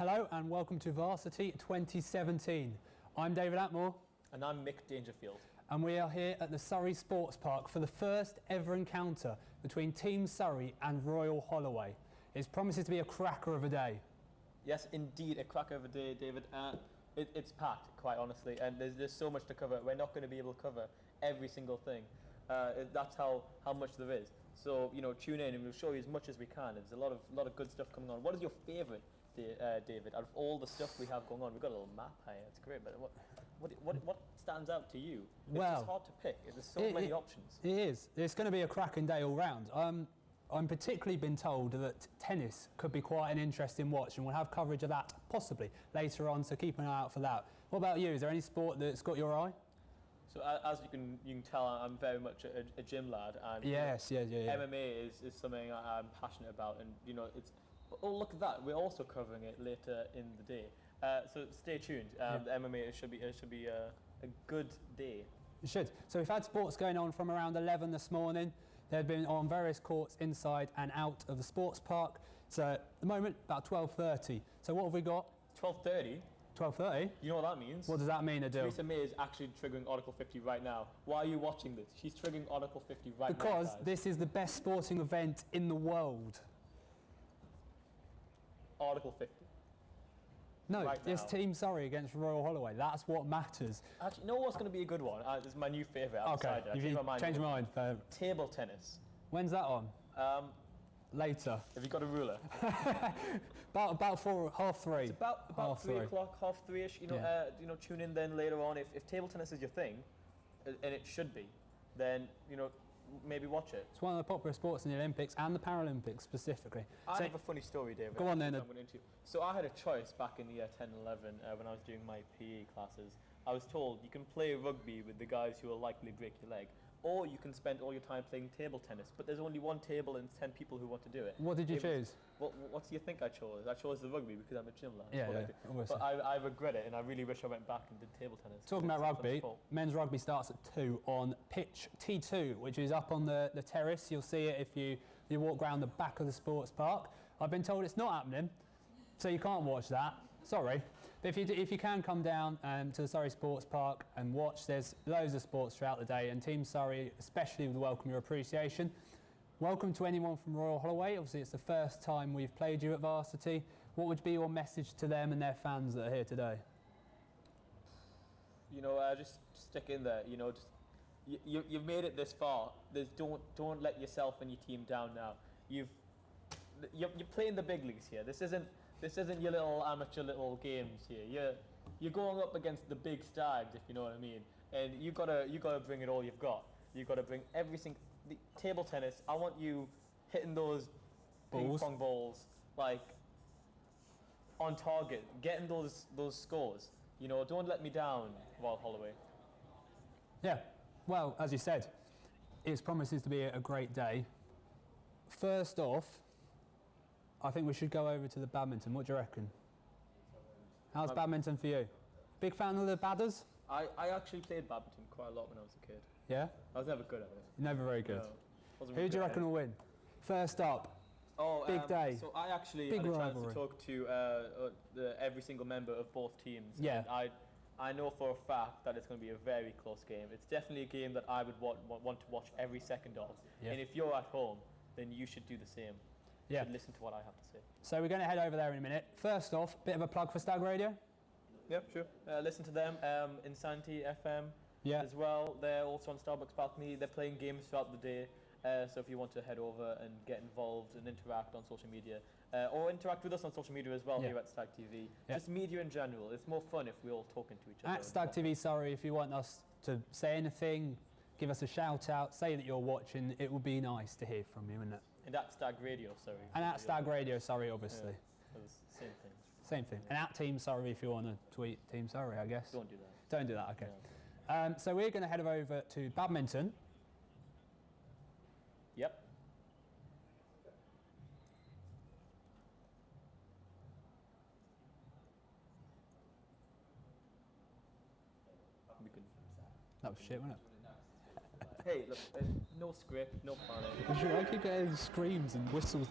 Hello and welcome to Varsity 2017. I'm David Atmore. And I'm Mick Dangerfield. And we are here at the Surrey Sports Park for the first ever encounter between Team Surrey and Royal Holloway. It promises to be a cracker of a day. Yes, indeed, a cracker of a day, David. It's packed, quite honestly, and there's so much to cover. We're not going to be able to cover every single thing. That's how much there is. So, tune in and we'll show you as much as we can. There's a lot of good stuff coming on. What is your favourite, David, out of all the stuff we have going on? We've got a little map here. It's great, but what stands out to you? It's hard to pick. There's so many options. It is. It's going to be a cracking day all round. I'm particularly been told that tennis could be quite an interesting watch, and we'll have coverage of that possibly later on, so keep an eye out for that. What about you? Is there any sport that's got your eye? So as you can tell, I'm very much a gym lad, and yes, yeah. MMA is something I'm passionate about, and it's. Oh, look at that! We're also covering it later in the day, so stay tuned. The MMA should be a good day. It should. So we've had sports going on from around 11 this morning. They've been on various courts inside and out of the sports park. So at the moment, about 12:30. So what have we got? 12:30. 12:30. You know what that means? What does that mean, Adil? Theresa May is actually triggering Article 50 right now. Why are you watching this? She's triggering Article 50 right now. Because this is the best sporting event in the world. Article 50. No, right it's Team Surrey against Royal Holloway. That's what matters. Actually, you know what's going to be a good one? This is my new favourite. Okay, you've changed your mind. Table tennis. When's that on? Later. Have you got a ruler? about 3:30. It's about 3 o'clock, 3:30ish. Tune in then later on. If table tennis is your thing, and it should be, then maybe watch it. It's one of the popular sports in the Olympics and the Paralympics specifically. I have a funny story, David. Go on then. So I had a choice back in the year 10 and 11 when I was doing my PE classes. I was told you can play rugby with the guys who will likely break your leg, or you can spend all your time playing table tennis, but there's only one table and 10 people who want to do it. What did you choose? What do you think I chose? I chose the rugby because I'm a gym lad. Yeah, but I regret it, and I really wish I went back and did table tennis. Talking about rugby, men's rugby starts at 2 on pitch T2, which is up on the terrace. You'll see it if you walk around the back of the sports park. I've been told it's not happening, so you can't watch that. Sorry. But if you can come down to the Surrey Sports Park and watch, there's loads of sports throughout the day, and Team Surrey especially would welcome your appreciation. Welcome to anyone from Royal Holloway. Obviously it's the first time we've played you at Varsity. What would be your message to them and their fans that are here today? Just stick in there. You've made it this far. Don't let yourself and your team down now. You're playing the big leagues here. This isn't your little amateur little games here. You're going up against the big stags, if you know what I mean. And you gotta bring it all you've got. You gotta bring everything. The table tennis. I want you hitting those ping pong balls like on target, getting those scores. Don't let me down, Royal Holloway. Yeah. Well, as you said, it promises to be a great day. First off, I think we should go over to the badminton. What do you reckon? How's badminton for you? Big fan of the badders? I actually played badminton quite a lot when I was a kid. Yeah? I was never good at it. Never very good. No, who do you reckon will win? First up, big day. So I actually had a chance to talk to every single member of both teams. Yeah. And I know for a fact that it's going to be a very close game. It's definitely a game that I would want to watch every second of. Yeah. And if you're at home, then you should do the same. Yeah. Listen to what I have to say. So we're going to head over there in a minute. First off, bit of a plug for Stag Radio. Yeah, sure. Listen to them, Insanity FM as well. They're also on Starbucks Balcony. They're playing games throughout the day. So if you want to head over and get involved and interact on social media, or interact with us on social media as well here at StagTV. Just media in general. It's more fun if we're all talking to each other. At StagTV, sorry, if you want us to say anything, give us a shout out, say that you're watching. It would be nice to hear from you, wouldn't it? And at Stag Radio, sorry. And at Stag Radio, sorry, obviously. Yeah, same thing. Same thing. And at Team Surrey if you want to tweet Team Surrey, I guess. Don't do that. Don't do that, okay. Yeah. So we're going to head over to badminton. Yep. That was shit, wasn't it? Hey, look, no script, no planning. I keep getting screams and whistles.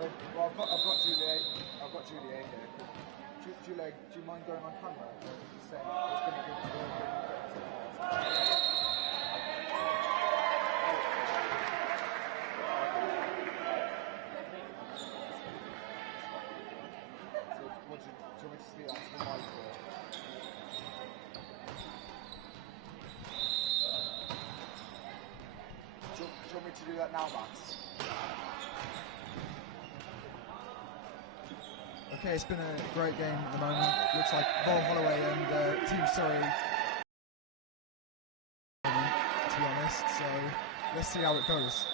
Well, I've got Juliet. I've got Juliet here. Juliet, do you mind going on camera? Just saying, it's been a good So, do you want me to speak that to the mic? Do you want me to do that now, Max? Okay, it's been a great game at the moment. Looks like Vol Holloway and Team Surrey, to be honest. So let's see how it goes.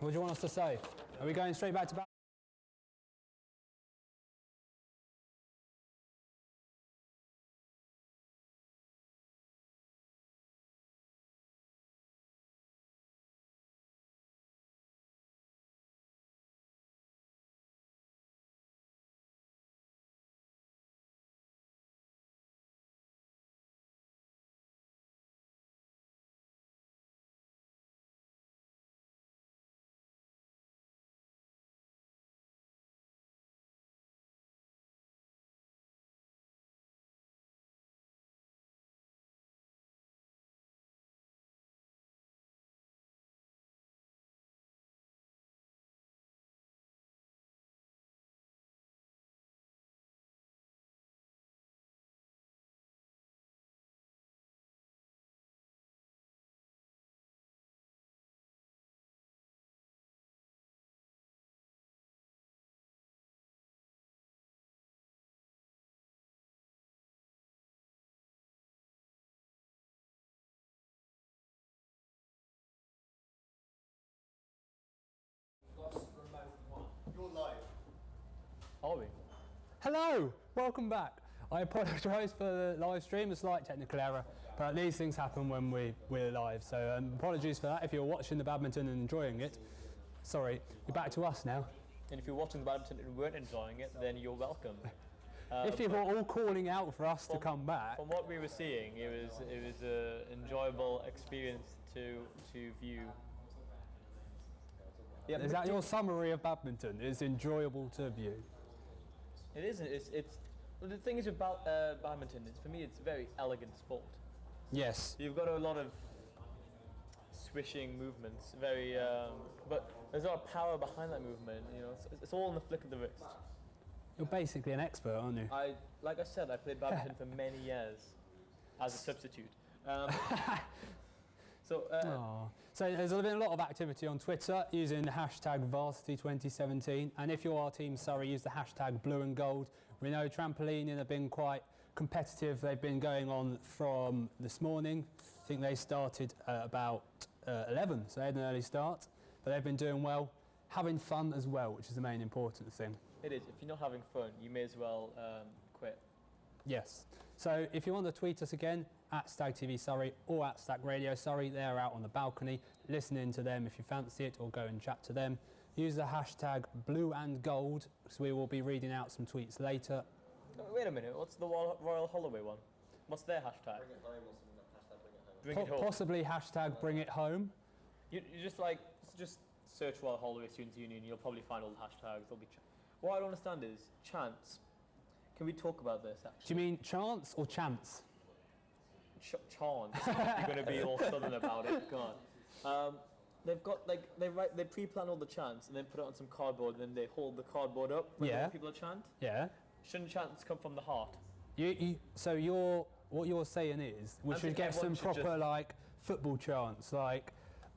What do you want us to say? Are we going straight back to You're live. Are we? Hello, welcome back. I apologise for the live stream, a slight technical error, but these things happen when we're live, so apologies for that if you're watching the badminton and enjoying it. Sorry, you're back to us now. And if you're watching the badminton and weren't enjoying it, then you're welcome. If you were all calling out for us to come back. From what we were seeing, it was an enjoyable experience to view. Yeah, Is that your summary of badminton? It's enjoyable to view. It isn't. Well, the thing is about badminton. For me, it's a very elegant sport. Yes. You've got a lot of swishing movements, but there's a lot of power behind that movement. You know, it's all in the flick of the wrist. You're basically an expert, aren't you? Like I said, I played badminton for many years as a substitute. So there's been a lot of activity on Twitter using the hashtag Varsity 2017, and if you're our team Surrey, use the hashtag blue and gold. We know trampolining have been quite competitive. They've been going on from this morning. I think they started at about 11, so they had an early start, but they've been doing well, having fun as well, which is the main important thing. It is. If you're not having fun, you may as well quit. Yes. So if you want to tweet us again, at StagTV Surrey or at Stag Radio Surrey, they're out on the balcony listening to them if you fancy it, or go and chat to them. Use the hashtag blue and gold, because we will be reading out some tweets later. Wait a minute, what's the Royal Holloway one? What's their hashtag? Bring it home or something, hashtag bring it home. Bring it home. Possibly hashtag bring it home. You just search Royal Holloway Students' Union, you'll probably find all the hashtags. There'll be what I don't understand is chants. Can we talk about this actually? Do you mean chance or chance? Chance. You're going to be all southern about it. Go on. They've got they pre-plan all the chants and then put it on some cardboard and then they hold the cardboard up when people chant. Yeah. Shouldn't chants come from the heart? So what you're saying is we should get some proper like football chants, like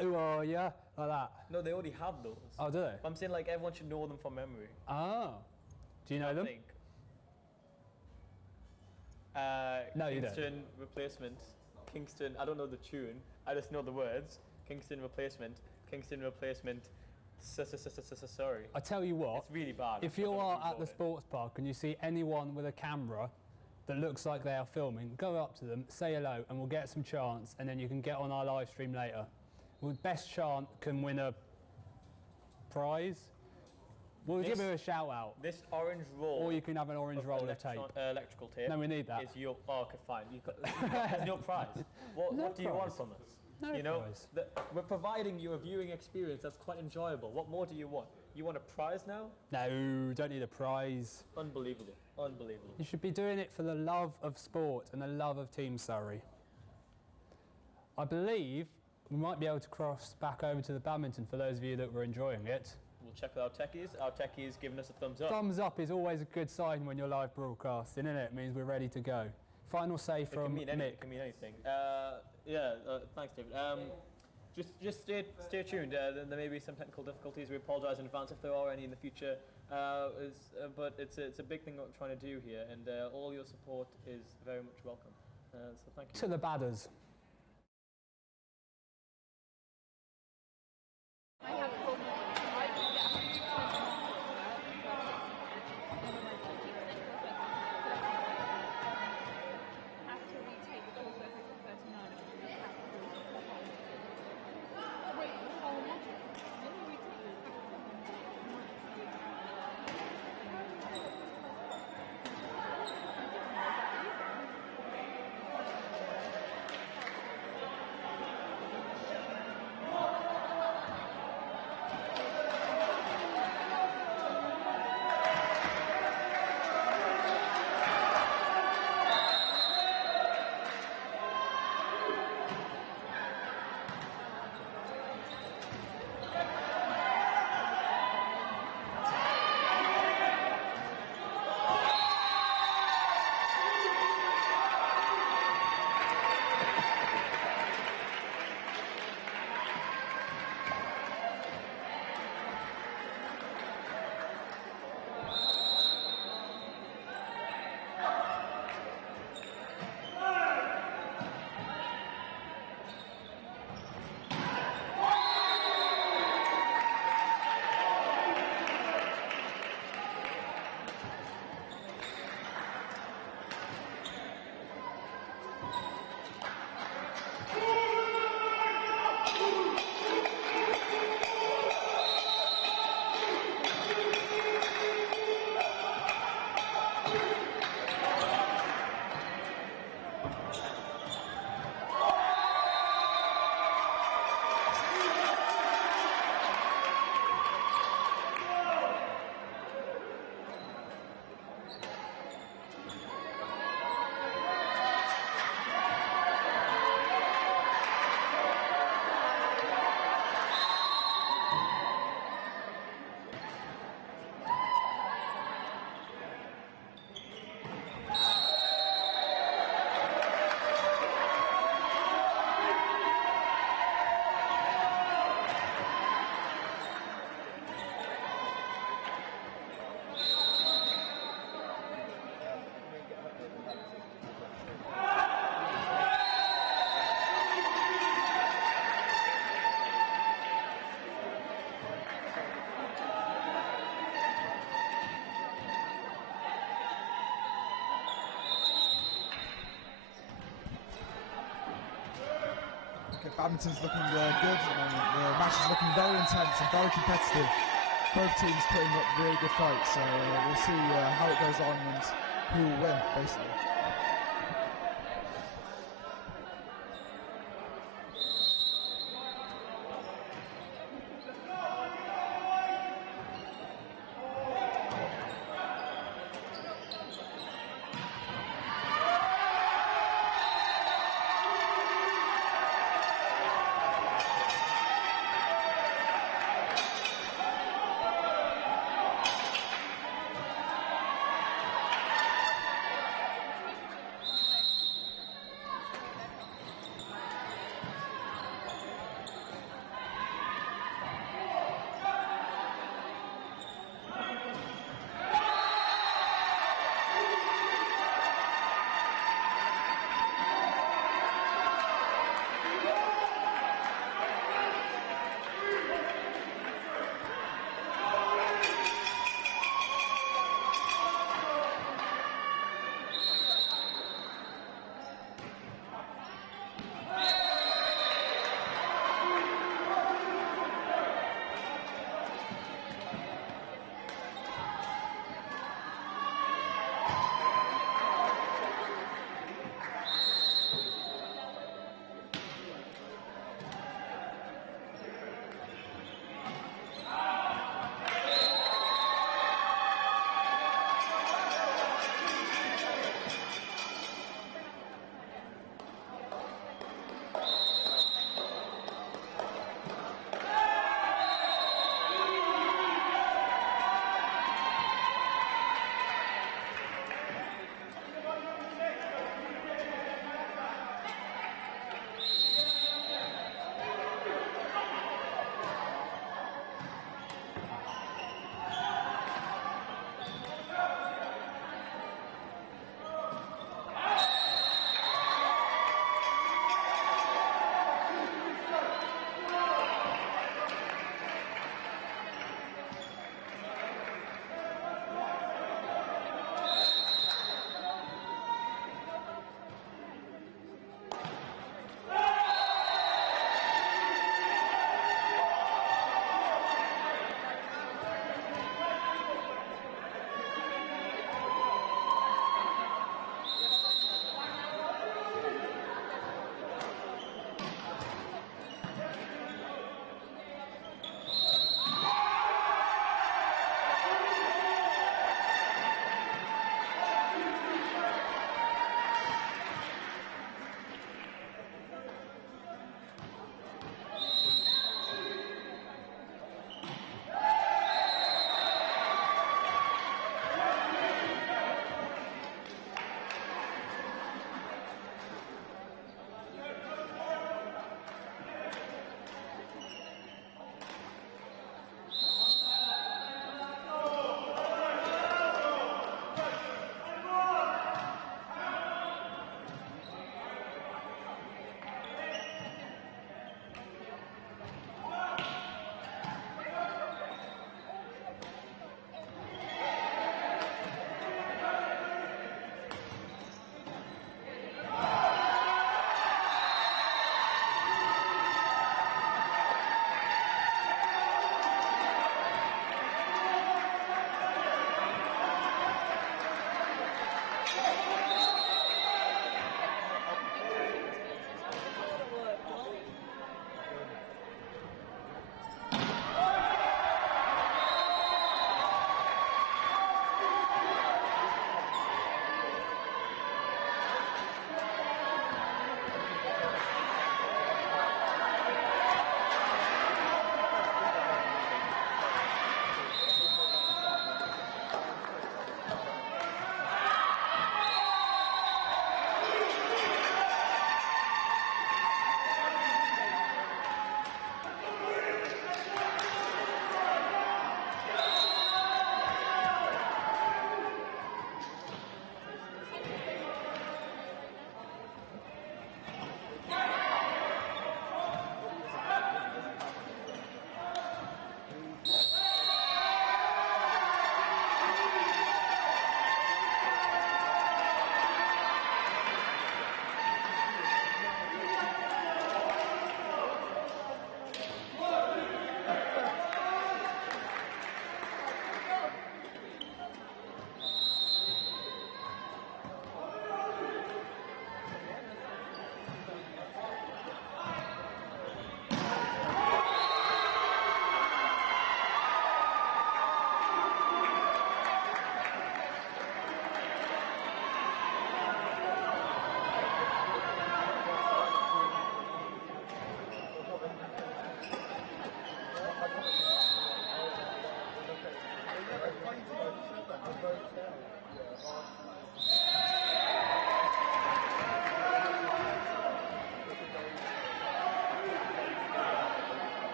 "Who are ya?" like that. No, they already have those. Oh, do they? I'm saying like everyone should know them from memory. Oh. Do you know them? No, you don't. Kingston replacement. Kingston. I don't know the tune. I just know the words. Kingston replacement. Kingston replacement. Sorry. I tell you what. It's really bad. If you are at the sports park and you see anyone with a camera that looks like they are filming, go up to them, say hello, and we'll get some chants, and then you can get on our live stream later. Well, best chant can win a prize. We'll give you a shout out. This orange roll. Or you can have an orange roll of tape. Electrical tape. No, we need that. Is your okay? Fine. There's no prize. What do you want from us? No prize. We're providing you a viewing experience that's quite enjoyable. What more do you want? You want a prize now? No, don't need a prize. Unbelievable. Unbelievable. You should be doing it for the love of sport and the love of Team Surrey. I believe we might be able to cross back over to the badminton for those of you that were enjoying it. We'll check with our techies. Our techies giving us a thumbs up. Thumbs up is always a good sign when you're live broadcasting, isn't it? It means we're ready to go. Final say from Nick. It can mean anything. Thanks, David. Just stay tuned. There may be some technical difficulties. We apologise in advance if there are any in the future. But it's a big thing what we're trying to do here, and all your support is very much welcome. So thank you. To the badders. I have badminton's looking good at the moment. The match is looking very intense and very competitive. Both teams putting up really good fights, so we'll see how it goes on and who will win, basically.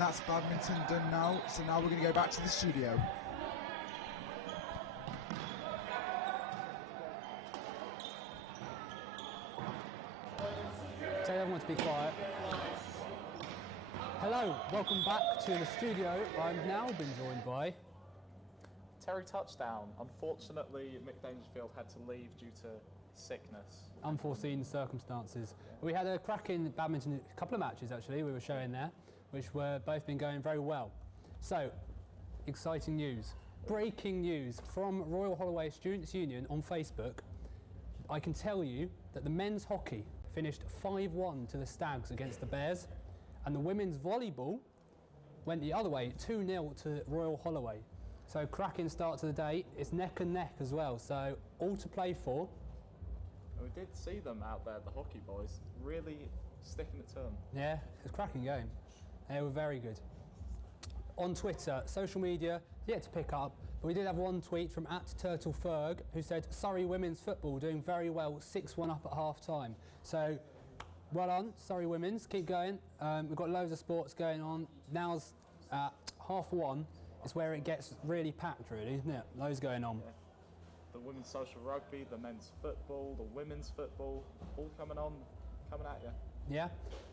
And that's badminton done now. So now we're going to go back to the studio. Tell everyone to be quiet. Hello, welcome back to the studio. I've now been joined by... Terry Touchdown. Unfortunately, Mick Dangerfield had to leave due to sickness. Unforeseen circumstances. We had a cracking badminton, a couple of matches actually we were showing there, which were both been going very well. So, exciting news. Breaking news from Royal Holloway Students' Union on Facebook. I can tell you that the men's hockey finished 5-1 to the Stags against the Bears, and the women's volleyball went the other way, 2-0 to Royal Holloway. So cracking start to the day. It's neck and neck as well, so all to play for. We did see them out there, the hockey boys, really sticking it to them. Yeah, it's a cracking game. They were very good. On Twitter, social media, yet to pick up, but we did have one tweet from @TurtleFerg who said, Surrey women's football doing very well, 6-1 up at half time. So, well done, Surrey women's, keep going. We've got loads of sports going on. Now's at 1:30 is where it gets really packed, really, isn't it? Loads going on. Yeah. The women's social rugby, the men's football, the women's football, all coming at you. Yeah,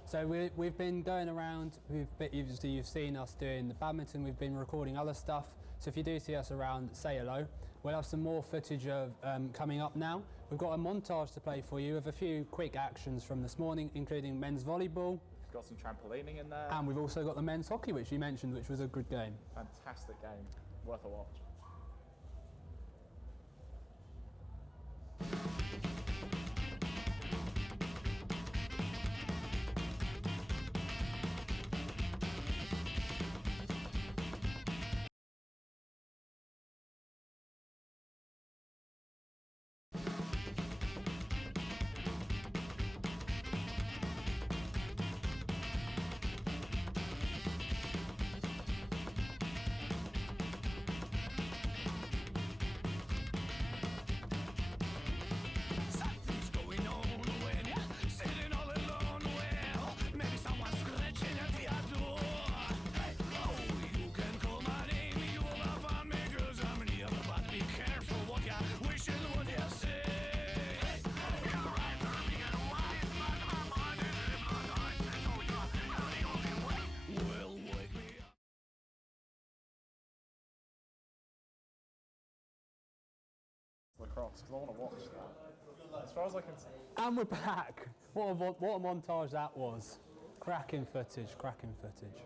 so we've been going around, you've seen us doing the badminton, we've been recording other stuff, so if you do see us around, say hello. We'll have some more footage of coming up now. We've got a montage to play for you of a few quick actions from this morning, including men's volleyball. We've got some trampolining in there. And we've also got the men's hockey, which you mentioned, which was a good game. Fantastic game, worth a watch. Lacrosse, because I want to watch that. As far as I can see. And we're back. What a montage that was. Cracking footage, cracking footage.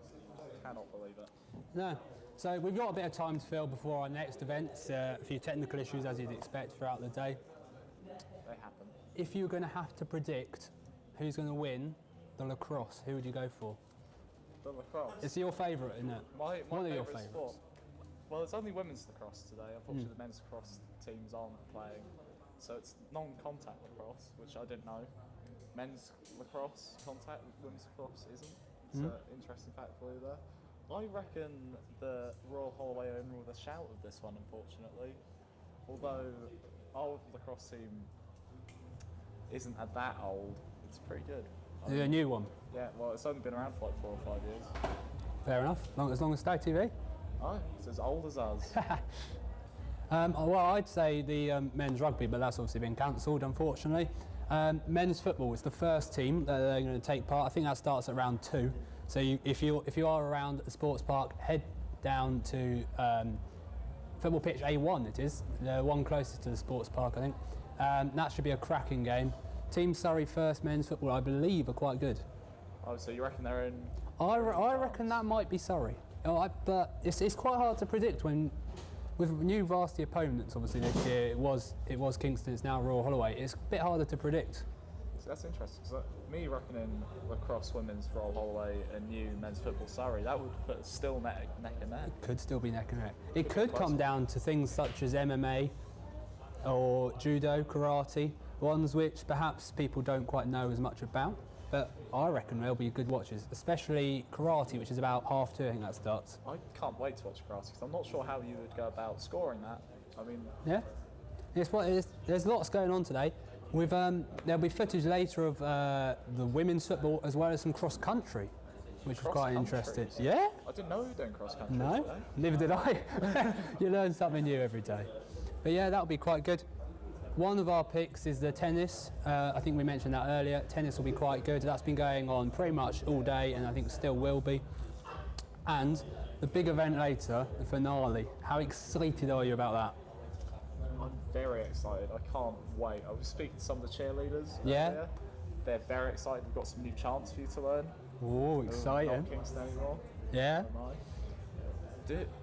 Cannot believe it. No. So we've got a bit of time to fill before our next event. A few technical issues as you'd expect throughout the day. They happen. If you were going to have to predict who's going to win the lacrosse, who would you go for? The lacrosse? It's your favourite, isn't it? My One of your favourite favourites. sport. Well, it's only women's lacrosse today. Unfortunately, the men's lacrosse teams aren't playing. So it's non-contact lacrosse, which I didn't know. Men's lacrosse contact, women's lacrosse isn't. It's an interesting fact for you there. I reckon the Royal Holloway owner with a shout of this one, unfortunately. Although our lacrosse team isn't that old, it's pretty good. Is it a new one? Yeah, well, it's only been around for like 4 or 5 years. Fair enough. As long as StagTV. Oh, it's as old as us. Well, I'd say the men's rugby, but that's obviously been cancelled, unfortunately. Men's football is the first team that they're going to take part. I think that starts at round 2. So if you are around the sports park, head down to football pitch A1. It is the one closest to the sports park, I think. That should be a cracking game. Team Surrey first men's football, I believe, are quite good. Oh, so you reckon they're in? I reckon that might be Surrey. But it's quite hard to predict when. With new Varsity opponents, obviously this year, it was Kingston, it's now Royal Holloway. It's a bit harder to predict. So that's interesting, because me reckoning lacrosse women's Royal Holloway and new men's football Surrey, that would put still neck and neck. It could still be neck and neck. It could come down to things such as MMA or judo, karate, ones which perhaps people don't quite know as much about. But I reckon they'll be good watches, especially karate, which is about 2:30, I think that starts. I can't wait to watch karate, because I'm not sure how you would go about scoring that. I mean... Yeah, there's lots going on today. There'll be footage later of the women's football as well as some cross-country. which was Cross quite country. interesting. Yeah? I didn't know you were doing cross country No, today. neither did I. You learn something new every day. But yeah, that'll be quite good. One of our picks is the tennis. I think we mentioned that earlier. Tennis will be quite good. That's been going on pretty much all day, and I think still will be. And the big event later, the finale. How excited are you about that? I'm very excited. I can't wait. I was speaking to some of the cheerleaders. Yeah? Earlier. They're very excited. We've got some new chants for you to learn. Oh, exciting. Not Kingston anymore. Yeah?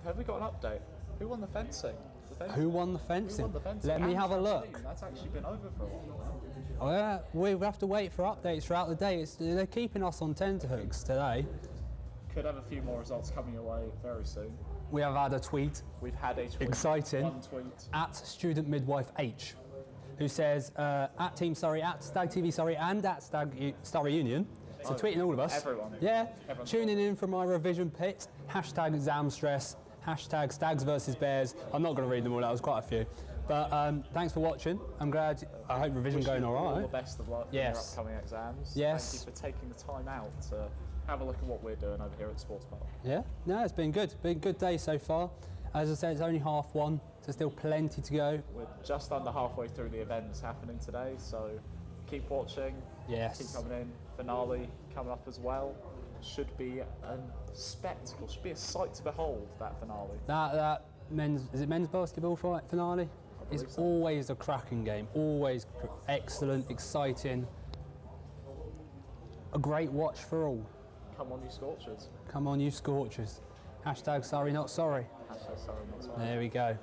Have we got an update? Who won the fencing? Who won the fencing? Who won the fencing? Let me have a look. That's actually been over for a while. Oh, yeah, we have to wait for updates throughout the day. They're keeping us on tenterhooks today. Could have a few more results coming your way very soon. We have had a tweet, We've had a tweet. Exciting. One tweet. at Student Midwife H, who says, at Team Surrey, at StagTV Surrey, and at Surrey Union. So tweeting all of us. Everyone. Yeah. Everyone's Tuning in for my revision pit. Hashtag exam stress. Hashtag Stags versus Bears. I'm not going to read them all. That was quite a few. But thanks for watching. I'm glad. I hope revision going all All the right. best of luck Yes. in your upcoming exams. Yes. Thank you for taking the time out to have a look at what we're doing over here at Sports Park. Yeah. No, it's been good. Been a good day so far. As I said, it's only 1:30, so still plenty to go. We're just under halfway through the events happening today, so keep watching. Yes. Keep coming in. Finale coming up as well. Should be a spectacle. Should be a sight to behold. That finale. That men's basketball finale? It's believe so. always a cracking game. Always excellent, exciting. A great watch for all. Come on, you Scorchers. Come on, you Scorchers. Hashtag Surrey, not sorry. Hashtag sorry, not sorry. There we go.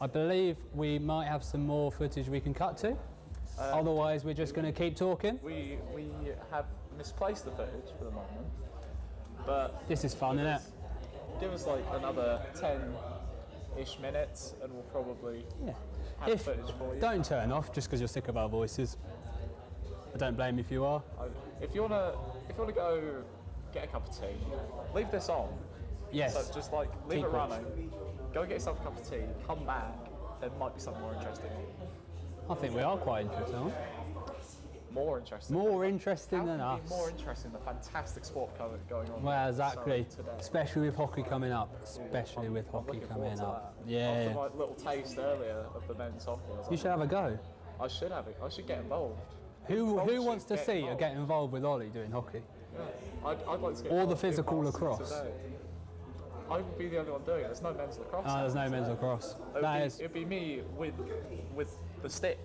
I believe we might have some more footage we can cut to. Otherwise, we're just going to keep talking. We have misplaced the footage for the moment, but This is fun, isn't it? give us like another 10-ish minutes, and we'll probably Yeah. have footage for you. Don't turn off just because you're sick of our voices. I don't blame you if you are. If you wanna go get a cup of tea, leave this on. Yes. So just like leave Keep it running. Go get yourself a cup of tea. Come back. There might be something more interesting. I think we are quite interested, aren't we? More interesting. More interesting How than can us. it be more interesting? The fantastic sport going on. Well, in exactly. Surrey today. Especially with hockey coming up. Especially with I'm hockey looking forward coming to up. that. Yeah. After my little taste earlier of the men's hockey, I was You like, should have a go. I should have it. I should get involved. Who should wants to get see or involved. get involved with Ollie doing hockey? Yeah. I'd like to get Or the involved in physical Varsity lacrosse. today. I would be the only one doing it. There's no men's lacrosse. There's no men's lacrosse. It'd be me with the stick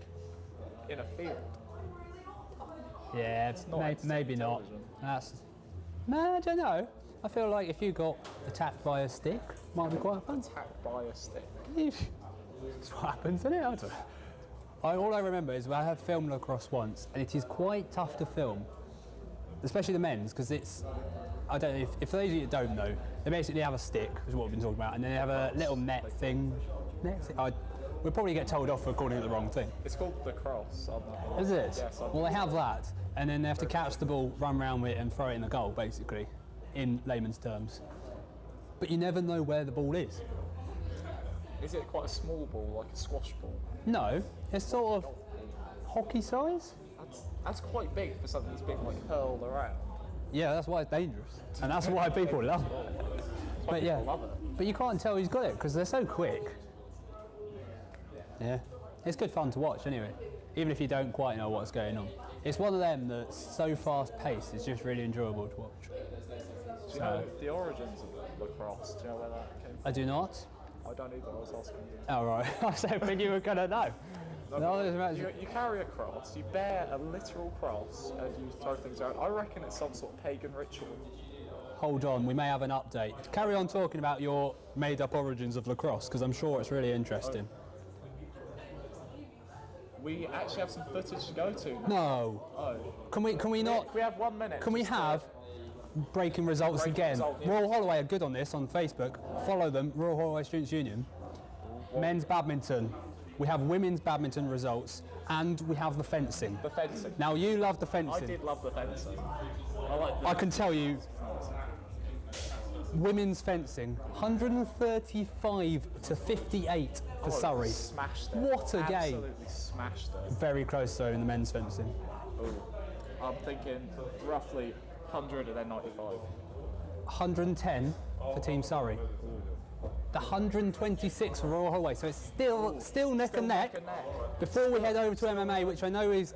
in a field. Yeah, not entertaining maybe not. television. No, I don't know. I feel like if you got attacked by a stick, might be quite fun. Attacked by a stick. That's what happens, isn't it? I don't know. All I remember is I have filmed lacrosse once, and it is quite tough to film, especially the men's, because it's. I don't know if those of you that don't know, they basically have a stick, which is what we've been talking about, and then they have a little net thing. We'll probably get told off for calling it the wrong thing. It's called the cross. I'm not gonna Is lie. it? Yes. Well, they have that, and then they have to catch the ball, run around with it, and throw it in the goal, basically, in layman's terms. But you never know where the ball is. Is it quite a small ball, like a squash ball? No, it's sort of hockey size. That's quite big for something that's being like hurled around. Yeah, that's why it's dangerous, and that's why people love it. That's why But yeah, people love it. but you can't tell who's got it because they're so quick. Yeah, it's good fun to watch anyway, even if you don't quite know what's going on. It's one of them that's so fast-paced, it's just really enjoyable to watch. Do you know the origins of lacrosse? Do you know where that came from? I do not. I don't either. I was asking you. Oh right, I was hoping you were going to know. No, there's much- You carry a cross, you bear a literal cross, and you throw things around. I reckon it's some sort of pagan ritual. Hold on, we may have an update. Carry on talking about your made-up origins of lacrosse, because I'm sure it's really interesting. We actually have some footage to go to now. No. Oh. Can we not? We have 1 minute. Can we just to- have breaking results Breaking again? result, yeah. Royal Holloway are good on this on Facebook. Follow them, Royal Holloway Students Union. Men's badminton. We have women's badminton results, and we have the fencing. the fencing? Now you love the I fencing. did love the fencing. I like the I can tell you, women's fencing, 135 to 58 for Surrey. Smashed it. What a game. Absolutely smashed it. Very close though in the men's fencing. Ooh. I'm thinking roughly 100 and then 95. 110 for Team Surrey. The 126 for Royal Holloway, so it's still neck and neck. Before we head over to MMA, which I know is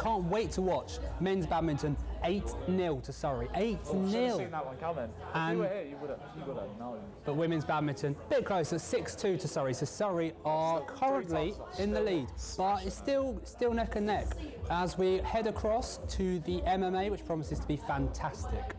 can't wait to watch. Men's badminton, 8-0 to Surrey. 8-0. Should have seen that one coming. If you were here, you would have known. But women's badminton, a bit closer, 6-2 to Surrey. So Surrey are currently in the lead, but it's still neck and neck as we head across to the MMA, which promises to be fantastic.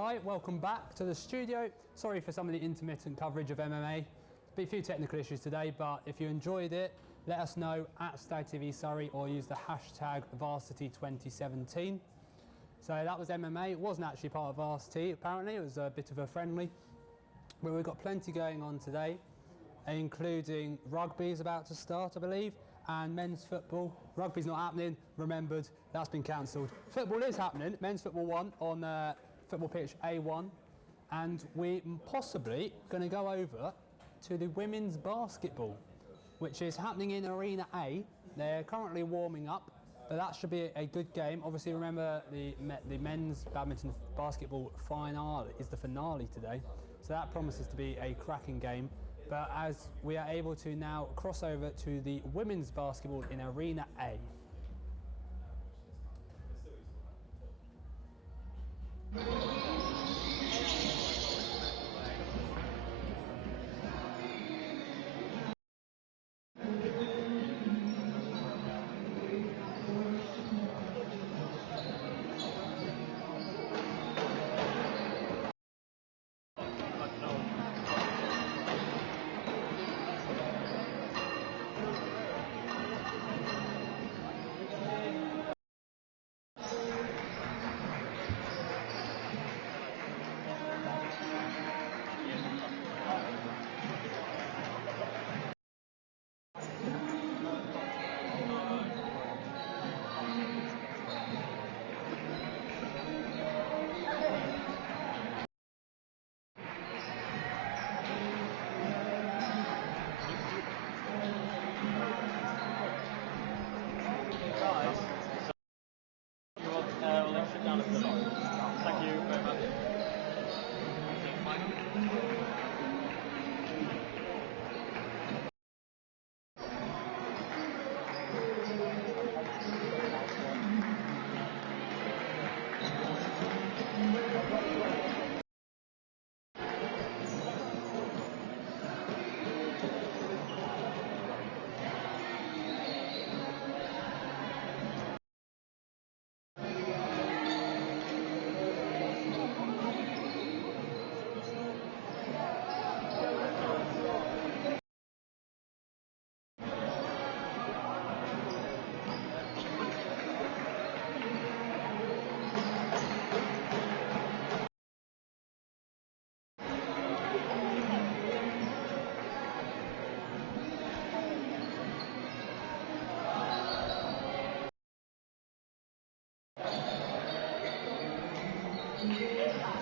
Hi, welcome back to the studio. Sorry for some of the intermittent coverage of MMA. Be a few technical issues today, but if you enjoyed it, let us know at StagTV Surrey or use the hashtag Varsity 2017. So that was MMA. It wasn't actually part of Varsity, apparently. It was a bit of a friendly. But we've got plenty going on today, including rugby is about to start, I believe, and men's football. Rugby's not happening, remembered, that's been cancelled. Football is happening, men's football 1 on football pitch A1, and we're possibly going to go over to the women's basketball, which is happening in Arena A. They're currently warming up, but that should be a good game. Obviously, remember the men's badminton basketball final is the finale today, so that promises to be a cracking game. But as we are able to now cross over to the women's basketball in Arena A.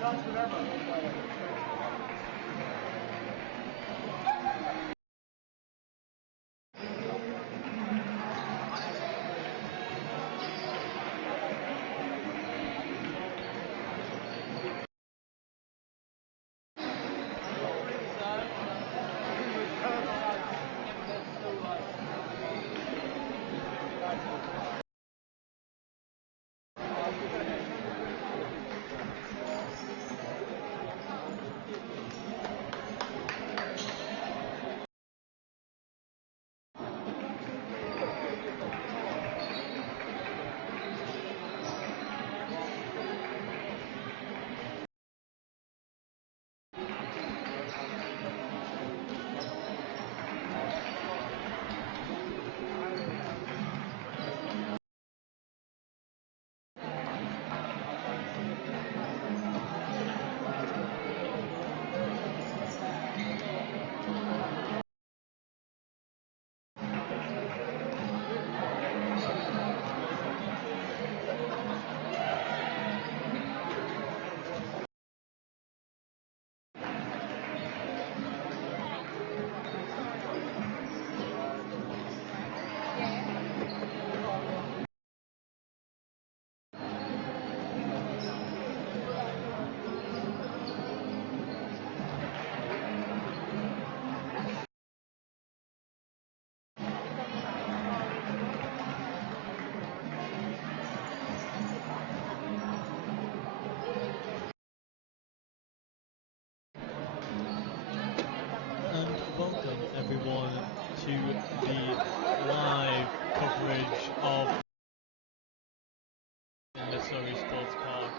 And welcome everyone to the live coverage of the Surrey Sports Park.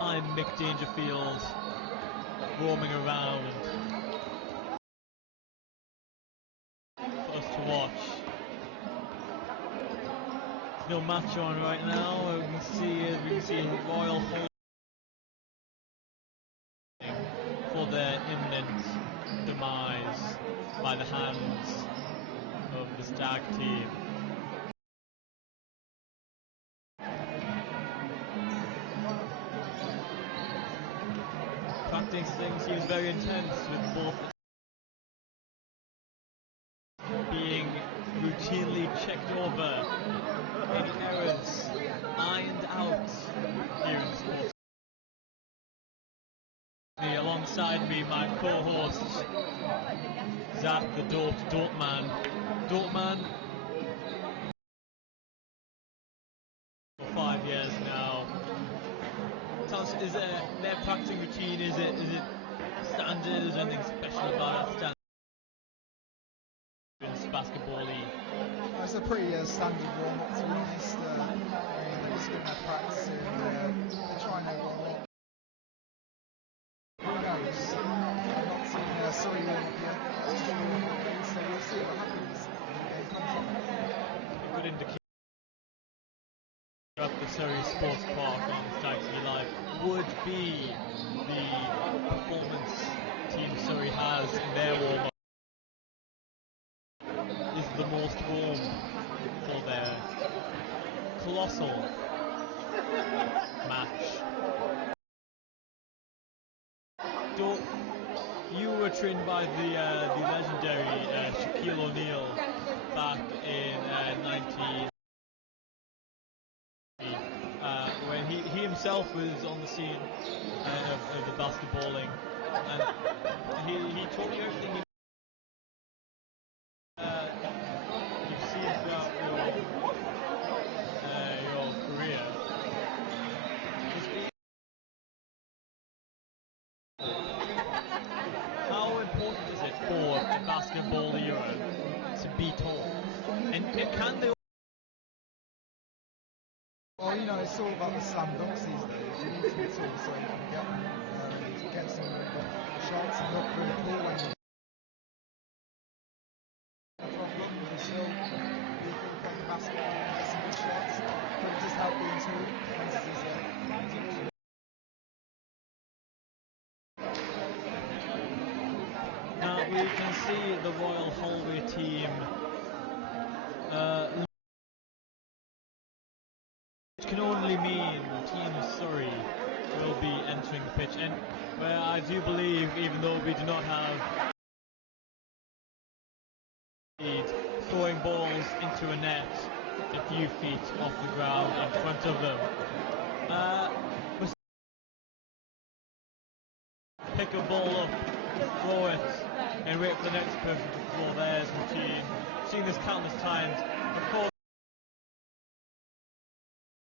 I'm Mick Dangerfield, roaming around for us to watch. There's no match on right now. We can see Royal Hull for their imminent demise by the hands of the Stag team. Practicing seems very intense, with both being routinely checked over, any errors ironed out here in sports. Alongside me, my co-host Zach the Dortman. Dortman for 5 years now. Tell us, is their practicing routine? Is it standard? Is there anything special about it? Standard in basketball league? It's a pretty standard warm-up, to be honest. They're just getting their practice in. They're trying to warm up. Who knows? I've not seen Surrey warm up yet. So we'll see what happens. A good indicator of the Surrey Sports Park on StagTV Live would be the performance Team Surrey has in their warm-up. Is the most warm for their colossal match. You were trained by the legendary Shaquille O'Neal back in 19. When he himself was on the scene of the basketballing, and he taught you everything you've seen throughout your career. How important is it for a basketball hero to be tall? And can they? Well, you know, it's all about the slam dunks these days. You need to be tall so you can get some really good shots and look really cool when you still you can the basket and get some good shots. But just help being tall. Now we can see the Royal Hull team which can only mean Team Surrey will be entering the pitch, and where I do believe, even though we do not have speed, throwing balls into a net a few feet off the ground in front of them. Pick a ball up, throw it, and wait for the next person to throw theirs routine. I've seen this countless times. Of course,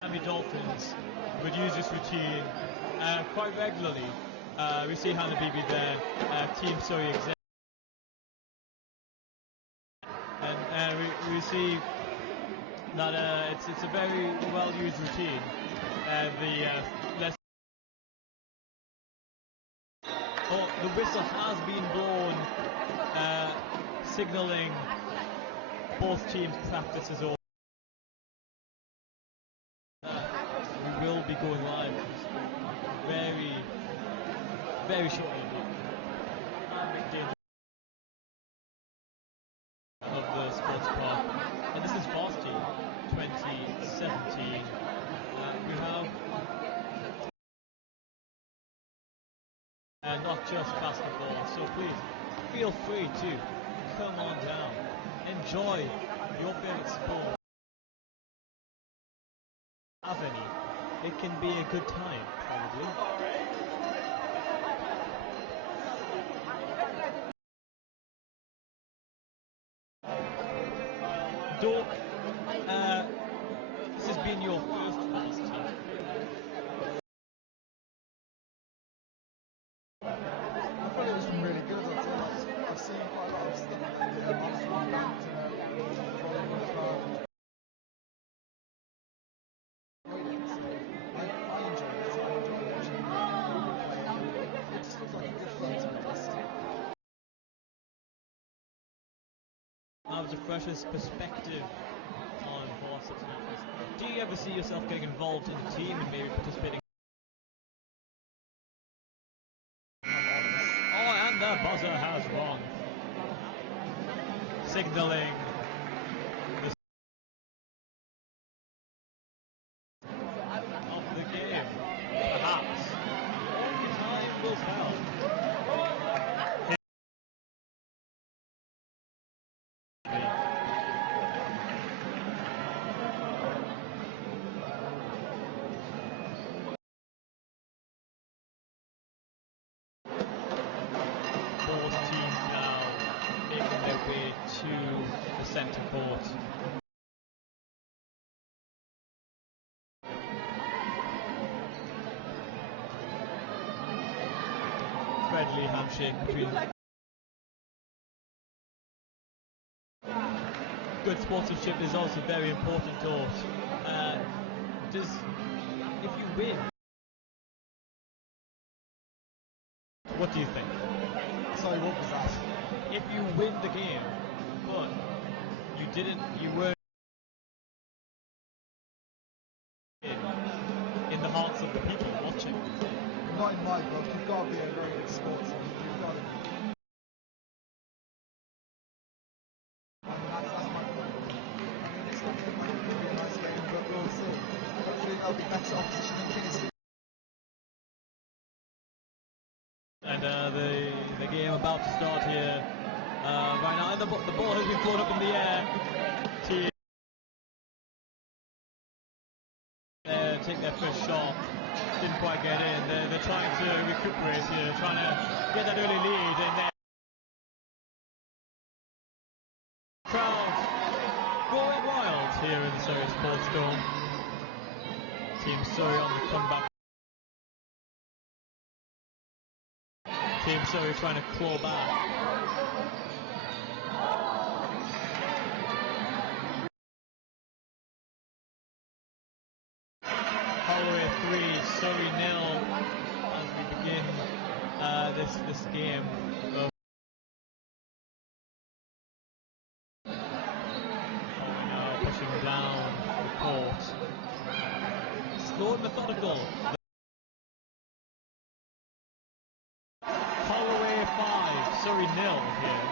Miami Dolphins would use this routine quite regularly. We see Hannah Beebe there, Team Surrey exec. And we see that it's a very well used routine. The whistle has been blown, signalling both teams' practices over. We will be going live very, very shortly. Of the sports park, and this is Varsity 2017. We have not just basketball, so please feel free to come on down, enjoy your favorite sport. Have any? It can be a good time, probably. Don't, this has been your first Varsity. I thought it was really good. I've seen quite a lot of stuff I enjoyed it. I enjoyed watching it. It just looked like a good fun to be honest. That was a freshest perspective on Varsity. Do you ever see yourself getting involved in a team and maybe participating? Oh, and the buzzer has rung, signalling the of the game. Perhaps time will tell. Both teams now making their way to the centre court. Friendly handshake between good sportsmanship is also very important to us. If you win, what do you think? Sorry, what was that? If you win the game, but you weren't in the hearts of the people watching. Not in my book. You've got to be a very good sportsman. You've got to. That's my point. It's not going to be a nice game, but we'll see. Hopefully there'll be better opposition than Kingston. And the game about to start here right now. And the ball has been thrown up in the air. Team take their first shot. Didn't quite get in. They're trying to recuperate here, trying to get that early lead. And then crowd going wild here in Surrey Sports Dome. Team Surrey on the comeback. Team Surrey trying to claw back. Holloway 3, Surrey 0 as we begin this game. Holloway now pushing down the court. Slow and methodical. Holloway 5, Surrey 0 here.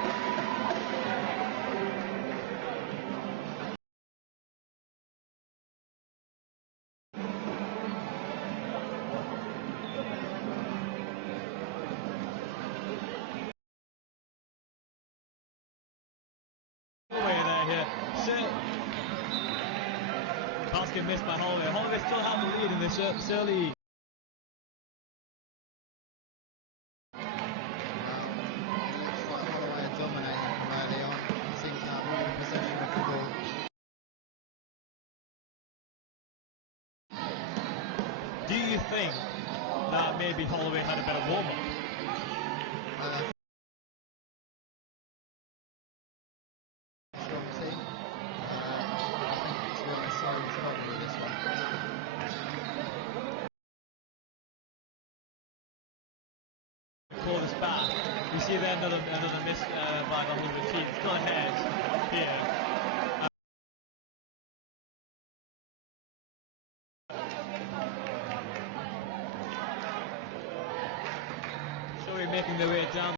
Pass get missed by Holloway. Holloway still have the lead in this early. Looks like Holloway are dominating from early on. He seems to have all the possession of the ball. Do you think that maybe Holloway had a better warm-up? Strong team. I think it's really Surrey to help with this one. Pull this back. We see there another miss by the Holloway team. Still ahead here. Surrey making their way down.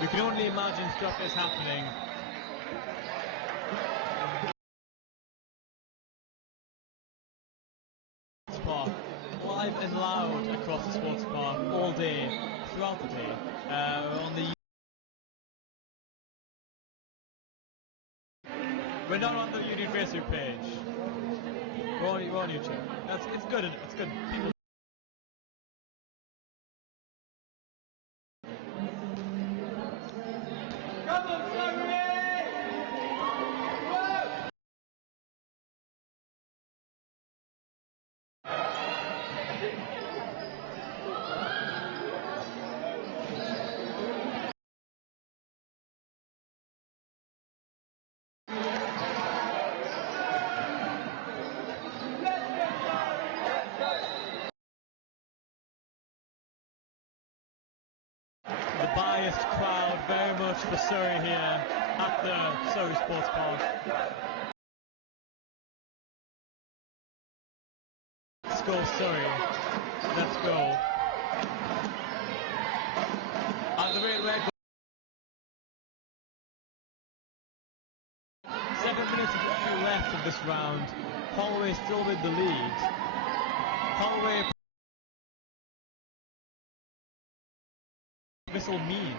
We can only imagine stuff is happening. Park, live and loud across the sports park all day, throughout the day. We're not on the Union Facebook page. We're on YouTube. It's good. It's good. People. The biased crowd very much for Surrey here at the Surrey Sports Park. Let's go Surrey. Let's go. At the red 7 minutes left of this round. Holloway still with the lead. Holloway. This will mean.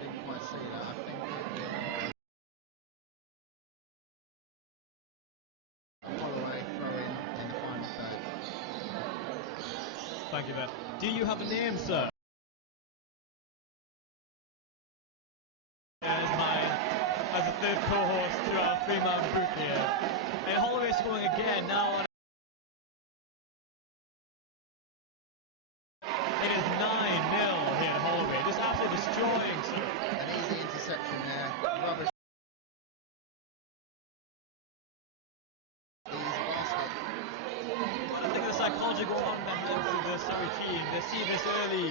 Didn't quite see that. I think Holloway throwing in the final third. Thank you, Ben. Do you have a name, sir? As a third co-host to our three-man booth here. And Holloway scoring again now on. It is 9-0 here at Holloway. Just absolutely destroying Surrey. An easy interception there. Rubbish. Easy basket. I think the psychological content of the Surrey team. They see this early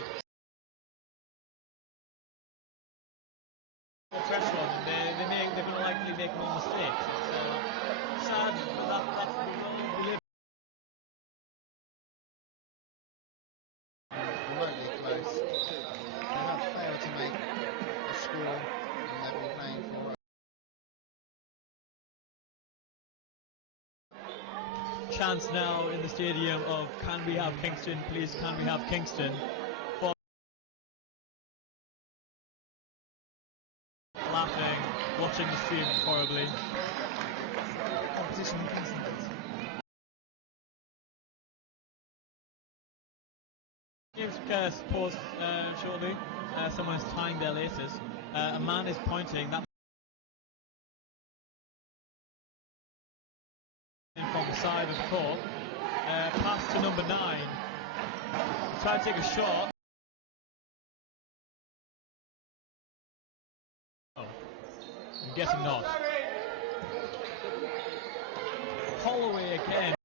pressure on them. They're going to likely make more mistakes. It's sad, but that's the world we live in. Remotely close. They have failed to make a score, and they'll be playing for it. Chance now in the stadium of can we have Kingston, please can we have Kingston. For laughing, watching the stream horribly. Competition in Kingston. Games pause shortly. Someone is tying their laces. A man is pointing. That from the side of the court. Pass to number 9. Try to take a shot. Oh, I'm guessing not. Holloway again.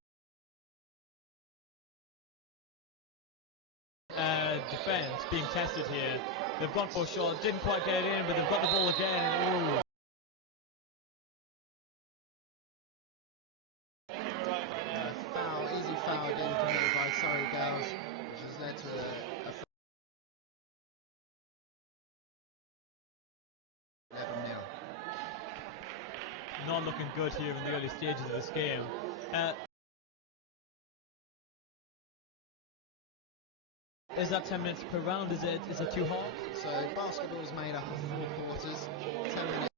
Defense being tested here. They've gone for a shot, didn't quite get it in, but they've got the ball again. Ooh. Easy foul being committed by Surrey girls, which has led to a 11-0. Not looking good here in the early stages of this game. is that 10 minutes per round? Is it too hard? So basketball is made up of 4 quarters, 10 minutes.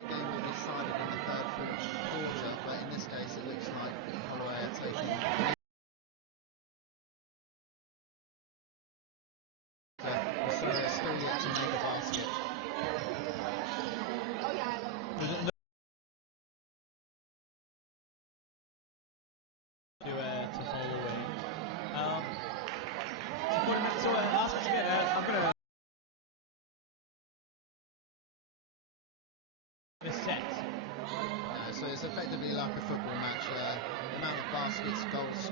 The game will be decided in the third quarter, but in this case it looks like Holloway are taking. So they're still yet to make a basket. To follow in. So last again, I'm gonna the set. So it's effectively like a football match. The amount of baskets, goals.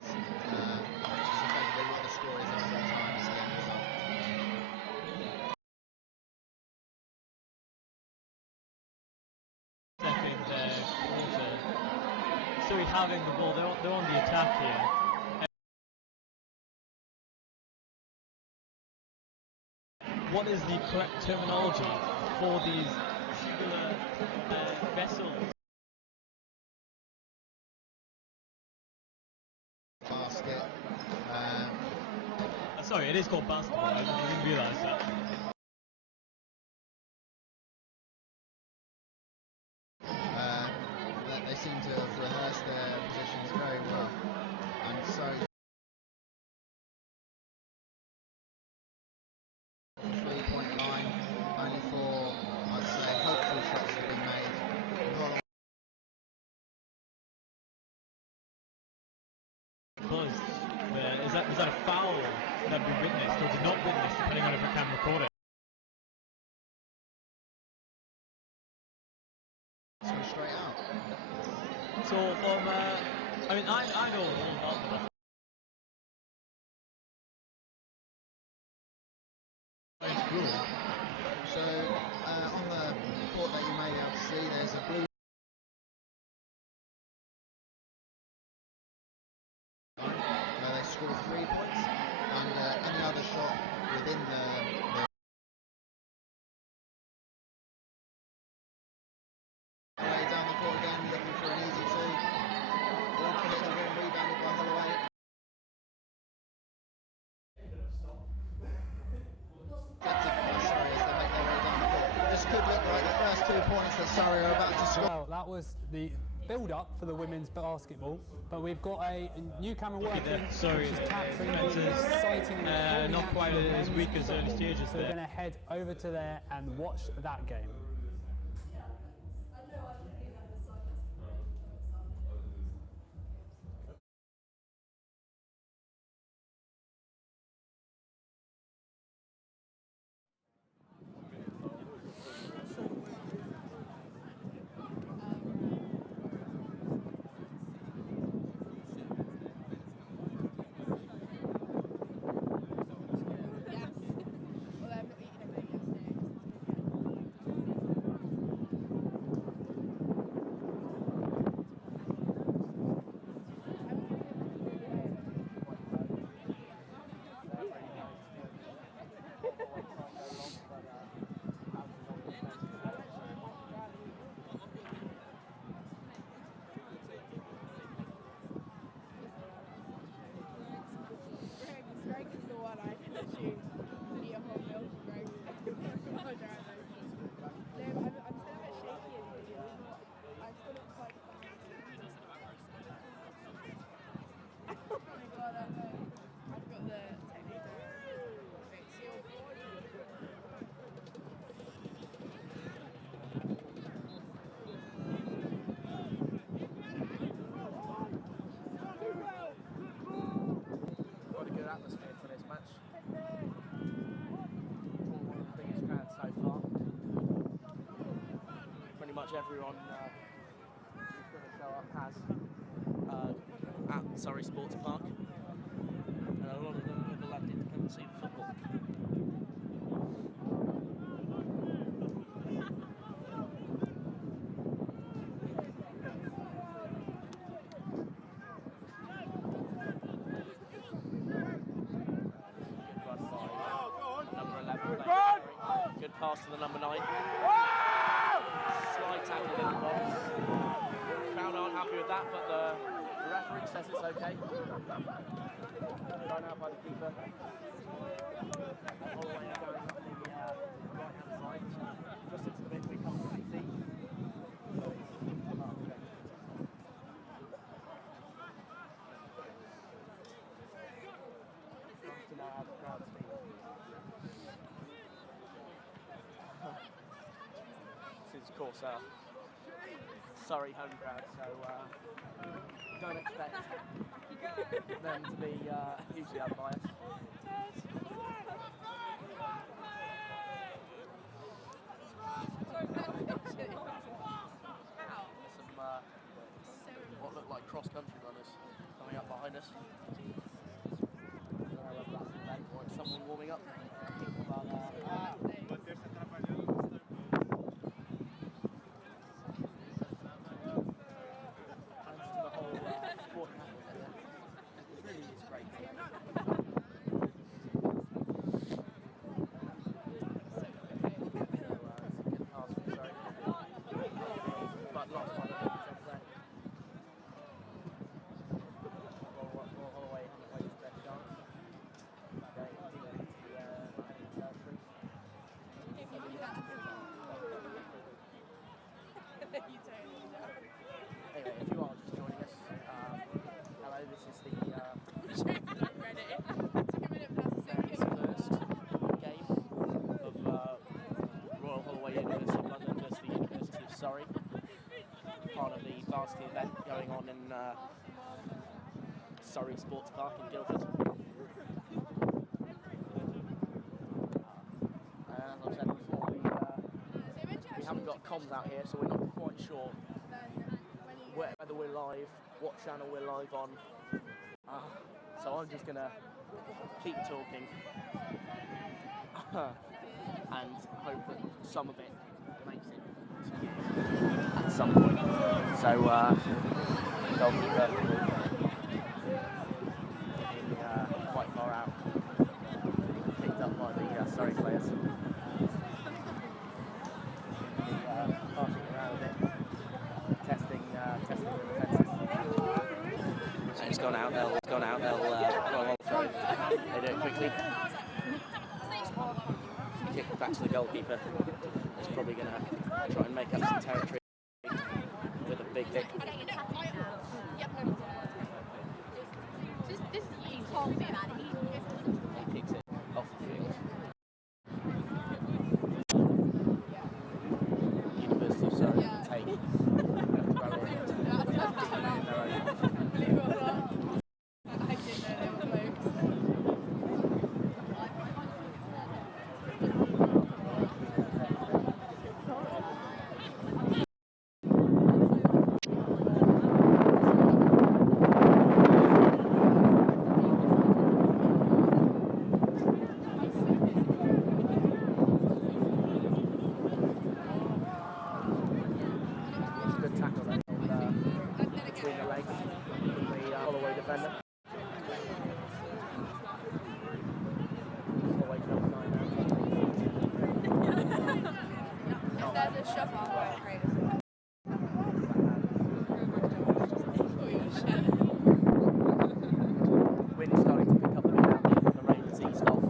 It's effectively what the score is after time as the end result. Second quarter. Surrey having the ball, they're on the attack here. What is the correct terminology for these singular vessels? Basket. Sorry, it is called basketball. I didn't realise that. They seem to have rehearsed their positions very well, and so 3-point line, only 4, I'd say, hopeful shots have been made. Buzzed. Was that a foul that we witnessed or did not witness, depending on if I can record it? Let's go straight out. So from, I mean, I know all about the cool. So on the report that you may be able to see, there's a blue. They scored 3 points, and any other shot within the down the court again, looking for an easy 2. All finished again, rebounded by Holloway. This could look like the first 2 points that Surrey are about to score. Well, that was the build-up for the women's basketball, but we've got a new camera working, Sorry, which is capturing the Spencer's, exciting and not quite action of as men's weak as early football. stages So we're there. going to head over to there and watch that game. Everyone who's going to show up has at Surrey Sports Park, and a lot of them have elected to come and see the football. Good run by number 11. Good pass to the number 9. Slight tackled in the box. Crowd aren't happy with that, but the referee says it's okay. Thrown out by the keeper. Holloway now going up the right-hand side, just into the bit we can't really see. To know how the crowd's feeling. This is, of course, Surrey home crowd, so don't expect them to be hugely unbiased. Some what look like cross-country runners coming up behind us. Or it's someone warming up. Anyway, if you are just joining us, hello, this is the first game of Royal Holloway University of London versus the University of Surrey, part of the Varsity event going on in Surrey Sports Park in Guildford. As I've said before, we haven't got comms out here, so we're not quite sure whether we're live, what channel we're live on. So I'm just gonna keep talking and hope that some of it makes it to you at some point. So goalkeeper in quite far out, picked up by the Surrey players. Passing around a bit, testing the defences. So it's gone out, they'll roll on through. They do it quickly. Kick back to the goalkeeper. He's probably going to try and make up some territory with a big kick. He kicks it off the field. University of Surrey take. Good tackle there between the legs from the Holloway defender. Holloway number 9 now. There's a shop on Wind starting to pick up a bit now. The rain has eased off.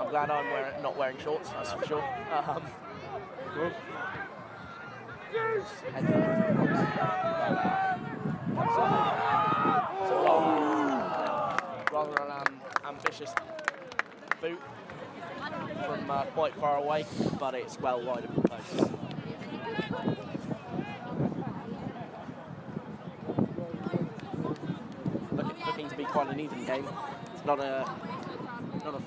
I'm glad I'm not wearing shorts, that's for sure. Rather an ambitious boot from quite far away, but it's well wide of the post. Looking to be quite an even game. It's not a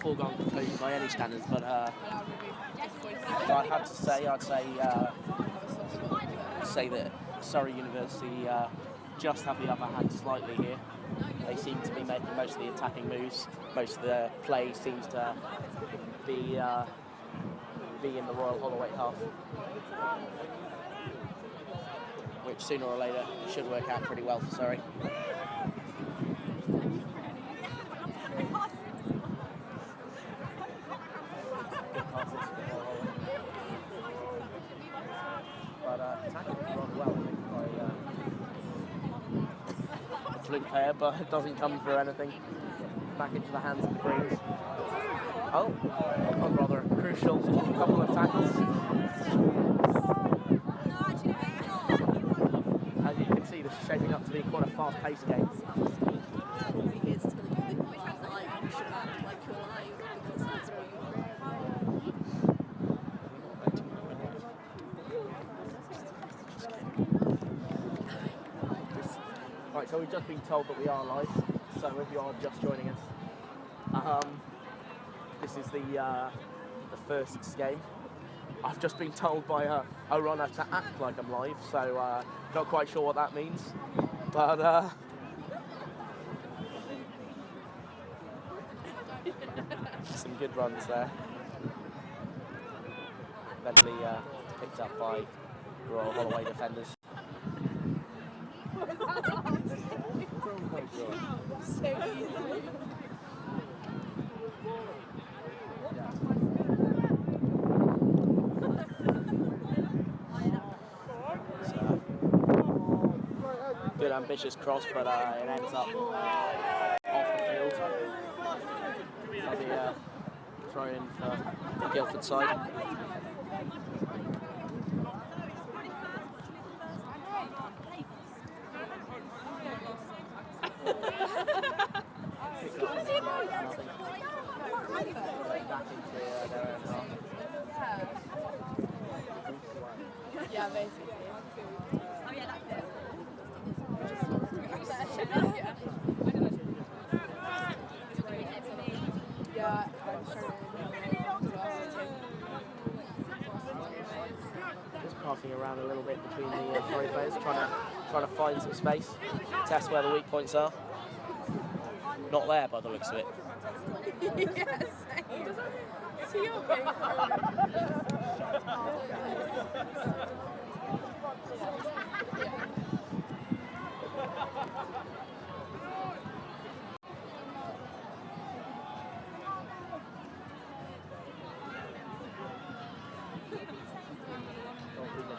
foregone conclusion by any standards, but if I had to say, I'd say that Surrey University just have the upper hand slightly here. They seem to be making most of the attacking moves. Most of the play seems to be in the Royal Holloway half, which sooner or later should work out pretty well for Surrey. lovely player, but it doesn't come through anything. Back into the hands of the Greens. Oh, a rather crucial couple of tackles. As you can see, this is shaping up to be quite a fast-paced game. Right, so we've just been told that we are live, so if you are just joining us, this is the first game. I've just been told by a runner to act like I'm live, so not quite sure what that means, but some good runs there. Eventually picked up by Royal Holloway defenders. Good ambitious cross, but it ends up off the field. I'll be throwing for the Guildford side. Yeah, basically. Oh yeah, that's it. Yeah, I'm sure. Just passing around a little bit between the Surrey players, trying to find some space, test where the weak points are. Not there by the looks of it. Yes. See your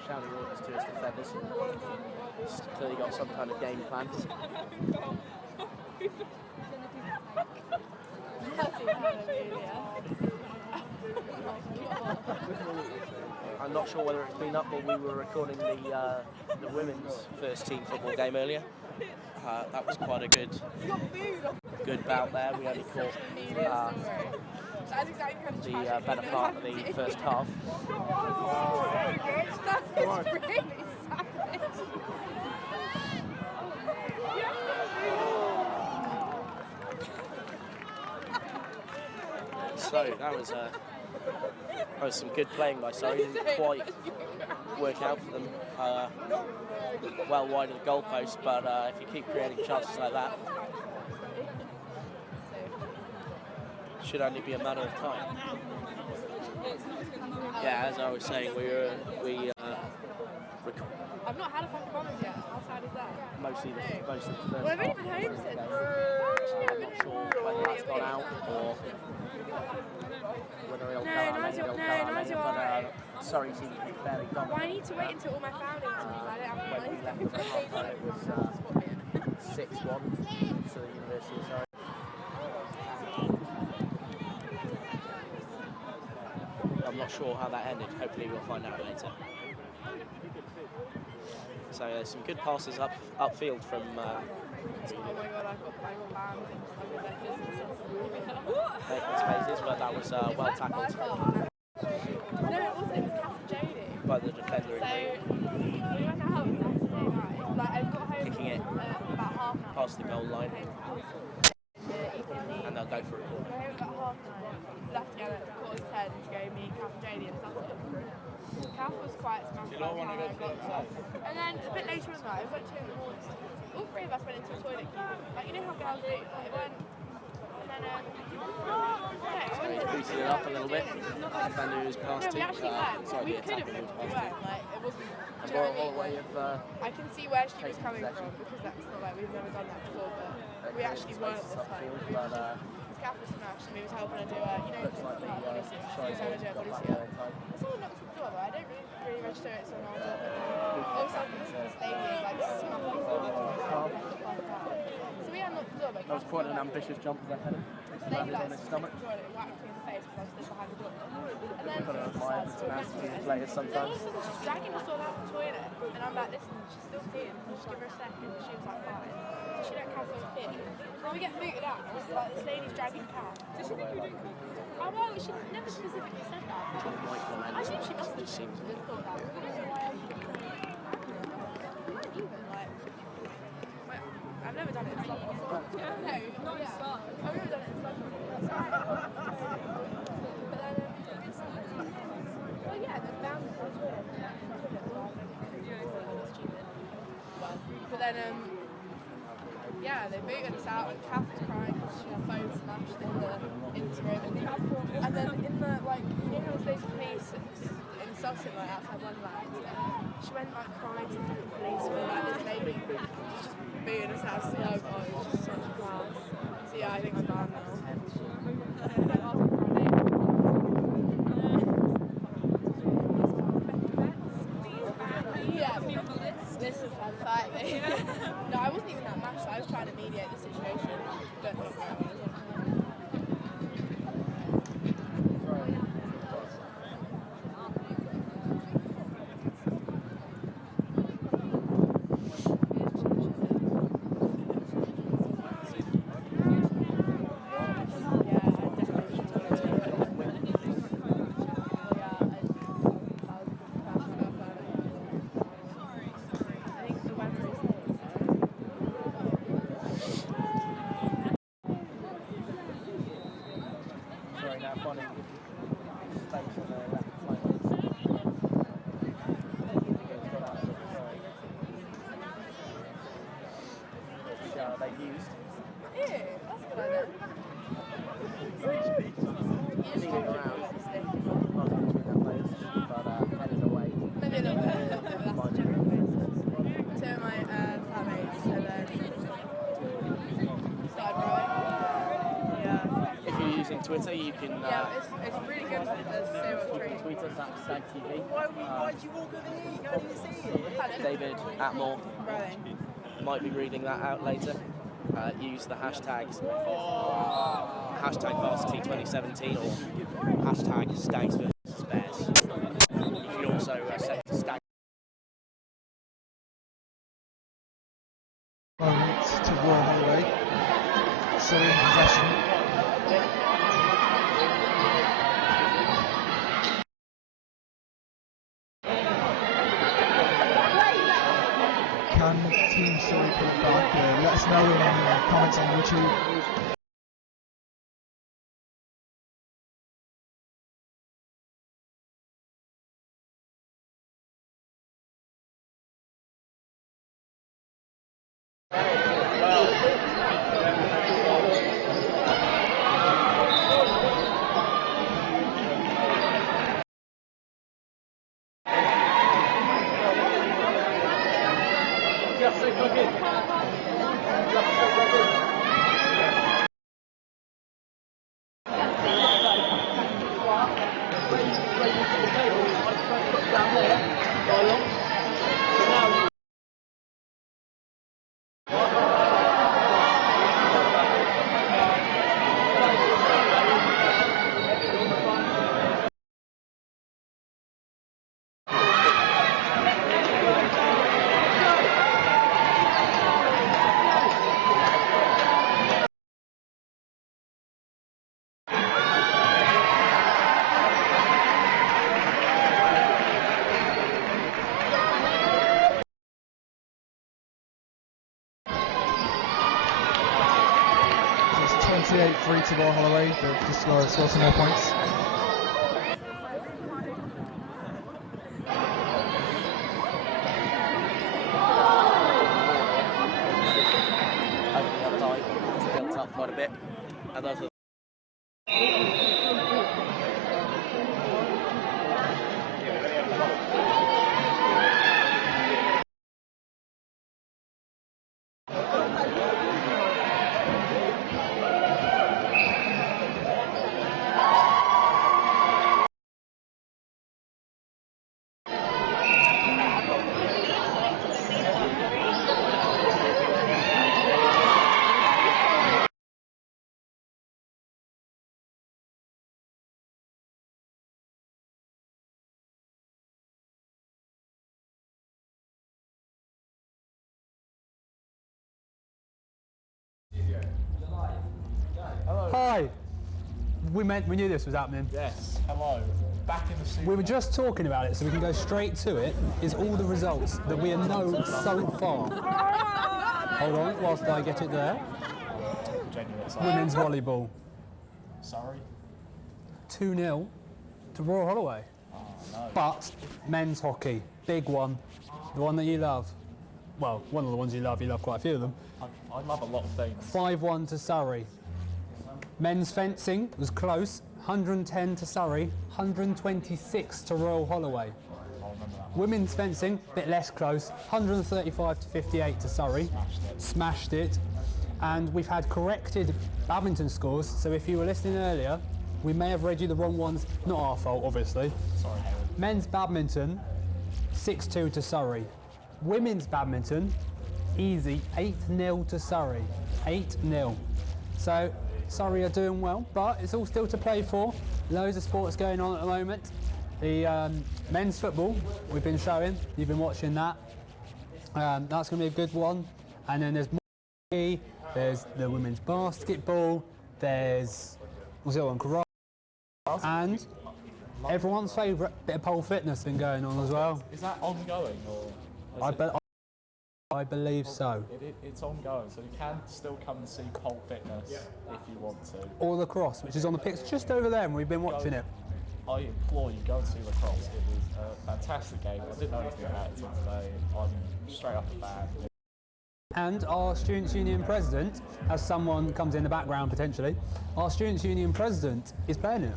Shouting orders to his defenders. He's clearly got some kind of game plan. I'm not sure whether it's been up or we were recording the women's first team football game earlier. That was quite a good bout there. We only caught the better part of the first half. So that was some good playing by Surrey. Didn't quite work out for them well wide of the goalpost, but if you keep creating chances like that, it should only be a matter of time. Yeah, as I was saying, I've not had a fucking bonus yet. How sad is that? mostly the first Well, I've only been home since. I'm not sure whether that's gone out or whether it'll go out, but Surrey seems to be fairly dominant. Well, I need to wait until all my family comes. I don't have When we left for half time, it was 6-1 to the University of Surrey. I'm not sure how that ended. Hopefully we'll find out later. So there's some good passes upfield from Oh my god, I got banned. making spaces, but that was well tackled No, it wasn't. It was Jodie. by the defender. So, we went out Saturday night. Like, I got home Kicking it about half an hour. past the goal line, and they'll go for it. We got home about half 9. Left together at 10:15 to go meet Kath and Jodie and Saturday. Kath was quite smashed by the time I got there. And then a bit later in the night, it was like 2 in the morning. All 3 of us went into the toilet queue. Like, you know how girls do? Like, it went. And then, He's boosted it up a little bit. The defender who's past no, we actually went. sorry, We the could have, attacker but who's we past weren't. Like, it wasn't. And Do you know what I Royal mean? Holloway have I can see where she was taken coming possession. from because that's not like we've never done that before, but we actually weren't this time. upfield, We but Gaff was smashed and we was helping her do a, you know, looks like the body suit. She was helping her do a body suit. That's all knocks the door though. I don't really register it, so now I'll do it. All of a sudden, the stadium is like smacked. That was quite an ambitious jump there, Helen. Landed on his stomach. It whacked me in the face because I was stood behind the door. And then Got to admire the tenacity of players then all sometimes. of a sudden she's dragging us all out the toilet. And I'm like, listen, she's still peeing. Just give her a second. She was like, fine. So she don't cancel the pee. Then we get booted out. Like, this lady's dragging Cat. Did she think we were doing cool? Oh, well, she never specifically said that. I think she must have just thought that. I don't know why else she would do it. Even, like, well, I've never done it in slum before. No, not in slum. I've never done it in slum before. That's right. But then, well, yeah, there's boundaries on Twitter. Stupid. But then, yeah, they booted us out and Kath was crying because she had phone smashed in the interim. And then in the, like, you know how there's police in Sutton, like, outside Wonderland, she went, like, crying to the fucking policeman, like, this lady was just booting us out slow. Oh, it was just such a class. So yeah, I think I'm done now. Yeah, this is fun fight. No, I wasn't even that match, so I was trying to mediate the situation. But Twitter, you can it's really good. tweet us at StagTV. Why did you walk over here? You can't even see it. David Atmore might be reading that out later. Use the hashtags hashtag Varsity 2017 or hashtag Stags vs Bears. You can also send to Stag. Moment to Royal Holloway. Surrey in possession. Can Team Surrey put it back? Let us know in the comments on YouTube. So it's 28-3 to Royal Holloway. They've just got to score some more points. Over the other side, it's built up quite a bit. And those are Hi. We knew this was happening. Yes. Hello. Back in the studio. We were just talking about it, so we can go straight to it. Is all the results that we know so far. Hold on, whilst I get it there. Genuine. Women's volleyball. Sorry. 2-0 to Royal Holloway. Oh, no. But men's hockey, big one, the one that you love. Well, one of the ones you love quite a few of them. I love a lot of things. 5-1 to Surrey. Men's fencing was close, 110 to Surrey, 126 to Royal Holloway. I'll remember that. Women's fencing, a bit less close, 135 to 58 to Surrey. Smashed it. And we've had corrected badminton scores, so if you were listening earlier, we may have read you the wrong ones. Not our fault, obviously. Sorry, Harry. Men's badminton, 6-2 to Surrey. Women's badminton, easy, 8-0 to Surrey. 8-0. So Surrey are doing well, but it's all still to play for. Loads of sports going on at the moment. The men's football we've been showing, you've been watching that. That's going to be a good one. And then there's more hockey, there's the women's basketball, there's karate, and everyone's favourite bit of pole fitness been going on as well. Is that ongoing or? I believe so. It's ongoing, so you can still come and see pole fitness if you want to. Or lacrosse, which is on the pitch just over there, and we've been watching it. I implore you, go and see lacrosse. It was a fantastic game. I didn't know anything about it until today. I'm straight up a fan. And our Students' Union president, as someone comes in the background potentially, our Students' Union president is playing it.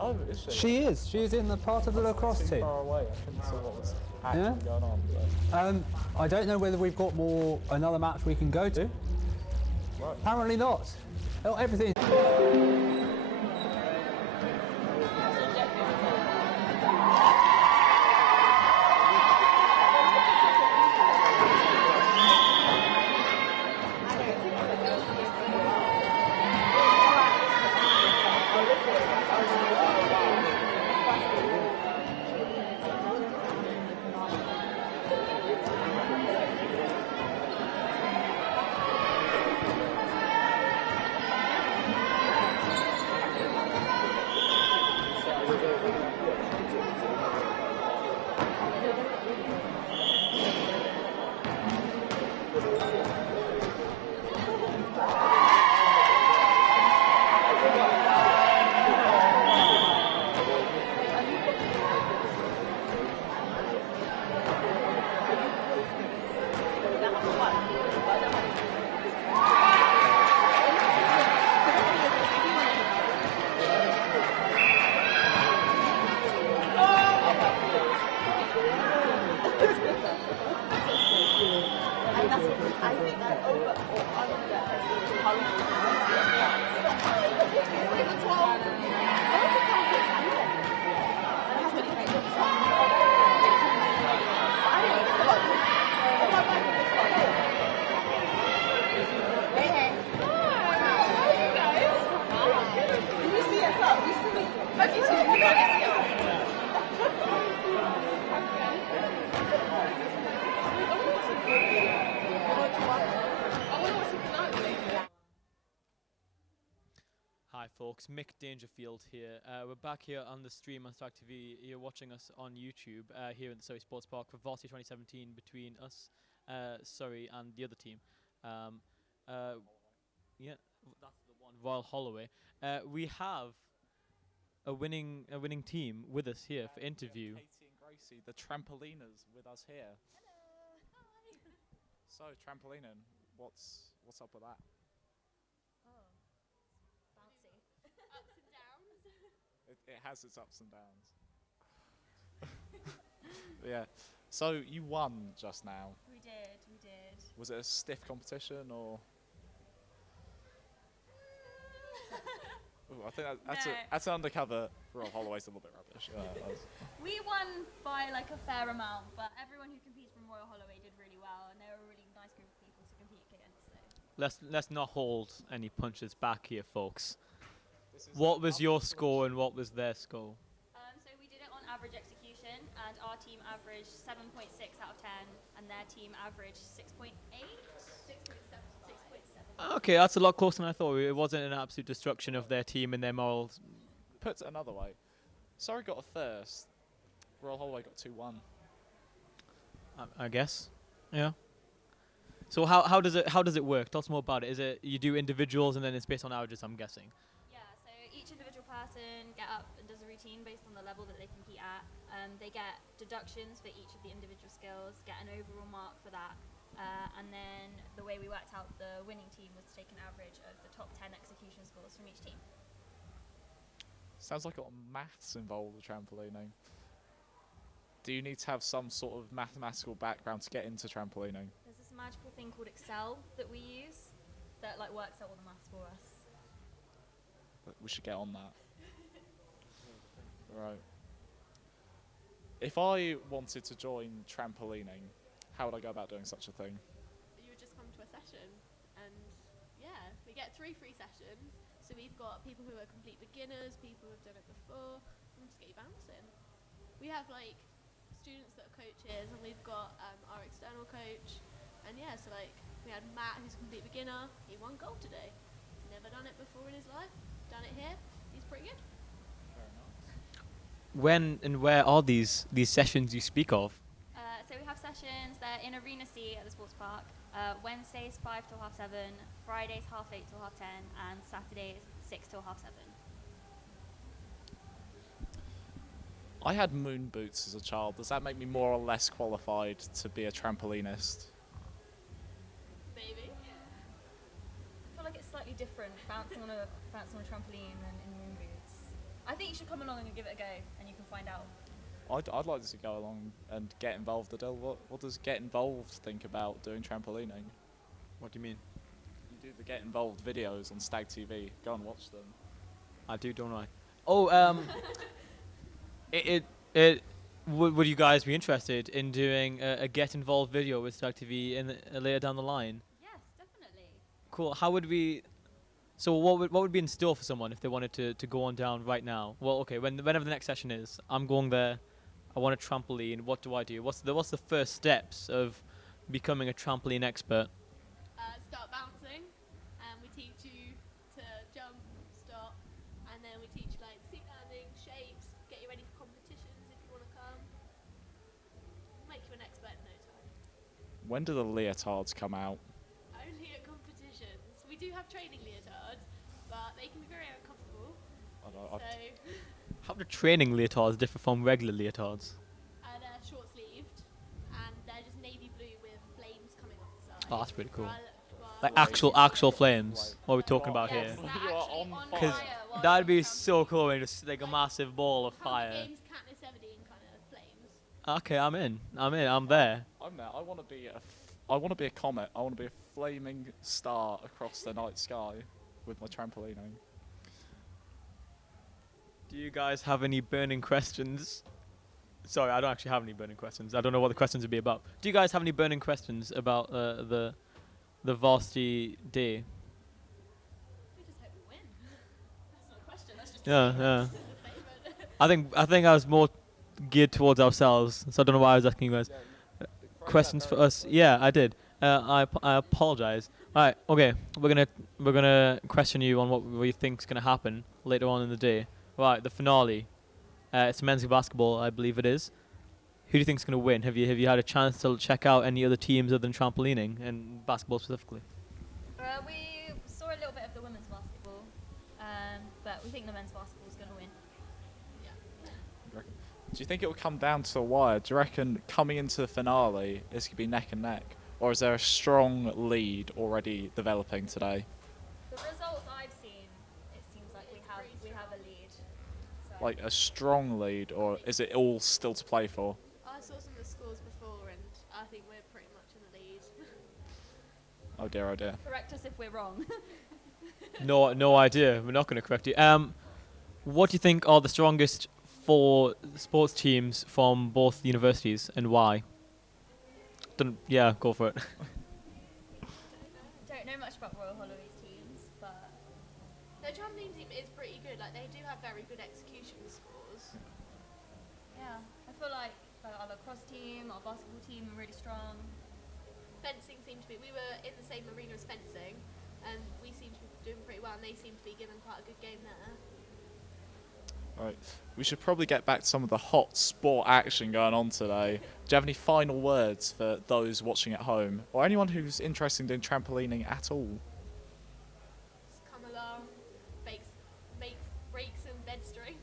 Oh, is she? She is. She is in the part of the lacrosse Too team. far away. I couldn't see what was actually going on. But I don't know whether we've got another match we can go to. Right. Apparently not. Oh, everything. Hi folks, Mick Dangerfield here. We're back here on the stream on StagTV. You're watching us on YouTube here in the Surrey Sports Park for Varsity 2017 between us, Surrey, and the other team. Yeah, that's the one, Royal Holloway. We have a winning team with us here for interview. Katie and Gracie, the trampoliners, with us here. Hello. Hi. So, trampolining, what's up with that? Oh, bouncy. Ups and downs. It has its ups and downs. Yeah. So you won just now. We did. Was it a stiff competition or? Ooh, I think that's an undercover. Royal Holloway's a little bit rubbish. We won by like a fair amount, but everyone who competes from Royal Holloway did really well, and they were a really nice group of people to compete against. So. Let's not hold any punches back here, folks. What was your score and what was their score? So we did it on average execution, and our team averaged 7.6 out of 10, and their team averaged 6.8. 6.7. Okay, that's a lot closer than I thought. It wasn't an absolute destruction of their team and their morals. Put it another way, Surrey got a first. Royal Holloway got 2-1. I guess. Yeah. So how does it work? Tell us more about it. Is it you do individuals and then it's based on averages? I'm guessing. Yeah, so each individual person get up and does a routine based on the level that they compete at. They get deductions for each of the individual skills, get an overall mark for that, and then the way we worked out the winning team was to take an average of the top 10 execution scores from each team. Sounds like a lot of maths involved with trampolining. Do you need to have some sort of mathematical background to get into trampolining? There's this magical thing called Excel that we use that like works out all the maths for us. We should get on that. Right. If I wanted to join trampolining, how would I go about doing such a thing? You would just come to a session, and yeah, we get 3 free sessions. So we've got people who are complete beginners, people who have done it before, and just get you bouncing. We have like students that are coaches, and we've got our external coach, and yeah, so like we had Matt, who's a complete beginner. He won gold today. Never done it before in his life. Done it here. He's pretty good. When and where are these sessions you speak of? So we have sessions. They're in Arena C at the sports park. Wednesdays 5 till 7:30, Fridays 8:30 till 10:30, and Saturdays 6 till 7:30. I had moon boots as a child. Does that make me more or less qualified to be a trampolinist? Maybe. I feel like it's slightly different bouncing on a trampoline than in moon boots. I think you should come along and give it a go, and you can find out. I'd like to go along and get involved. Adele, what does get involved think about doing trampolining? What do you mean? You do the get involved videos on StagTV. Go and watch them. I do, don't I? Oh, would you guys be interested in doing a get involved video with StagTV later down the line? Yes, definitely. Cool. How would we? So what would be in store for someone if they wanted to go on down right now? Well, okay, whenever the next session is, I'm going there. I want a trampoline. What do I do? What's the first steps of becoming a trampoline expert? Start bouncing, and we teach you to jump, stop, and then we teach like seat landing, shapes, get you ready for competitions if you want to come. Make you an expert in no time. When do the leotards come out? Only at competitions. We do have training leotards, but they can be very uncomfortable. So How do training leotards differ from regular leotards? they're short sleeved, and they're just navy blue with flames coming off the side. Oh, that's pretty cool. While Like actual flames. What are we talking about yes, here? they're You are actually on on fire. fire while That'd you're be on so trampoline. cool when just like a massive ball of Hunger fire. Games, Katniss Everdeen kind of flames. Okay, I'm in. I'm there. I'm there. I want to be a comet. I want to be a flaming star across the night sky with my trampolining. Do you guys have any burning questions? Sorry, I don't actually have any burning questions. I don't know what the questions would be about. Do you guys have any burning questions about the Varsity Day? We just hope we win. That's not a question. That's just Yeah, a yeah. statement. I think I was more geared towards ourselves, so I don't know why I was asking you guys. Questions for us? Yeah, I did. I apologize. All right, okay. We're gonna question you on what we think's gonna happen later on in the day. Right, the finale. It's men's basketball, I believe it is. Who do you think's gonna win? Have you had a chance to check out any other teams other than trampolining and basketball specifically? We saw a little bit of the women's basketball, but we think the men's basketball is going to win. Do you think it will come down to the wire? Do you reckon coming into the finale it's going to be neck and neck? Or is there a strong lead already developing today? The results I've seen, it seems like we have a lead. So Like a strong lead, or is it all still to play for? I saw some of the scores before, and I think we're pretty much in the lead. Oh dear, oh dear. correct us if we're wrong. No idea. We're not gonna correct you. What do you think are the strongest 4 sports teams from both universities and why? Yeah, go for it. Don't know much about Royal Holloway's teams, but Their trampoline team is pretty good. Like they do have very good execution scores. yeah, I feel like our lacrosse team, our basketball team are really strong. Fencing seemed to be. We were in the same arena as fencing, and we seem to be doing pretty well, and they seem to be giving quite a good game there. Right, we should probably get back to some of the hot sport action going on today. Do you have any final words for those watching at home, or anyone who's interested in trampolining at all? Just come along, break some bed springs.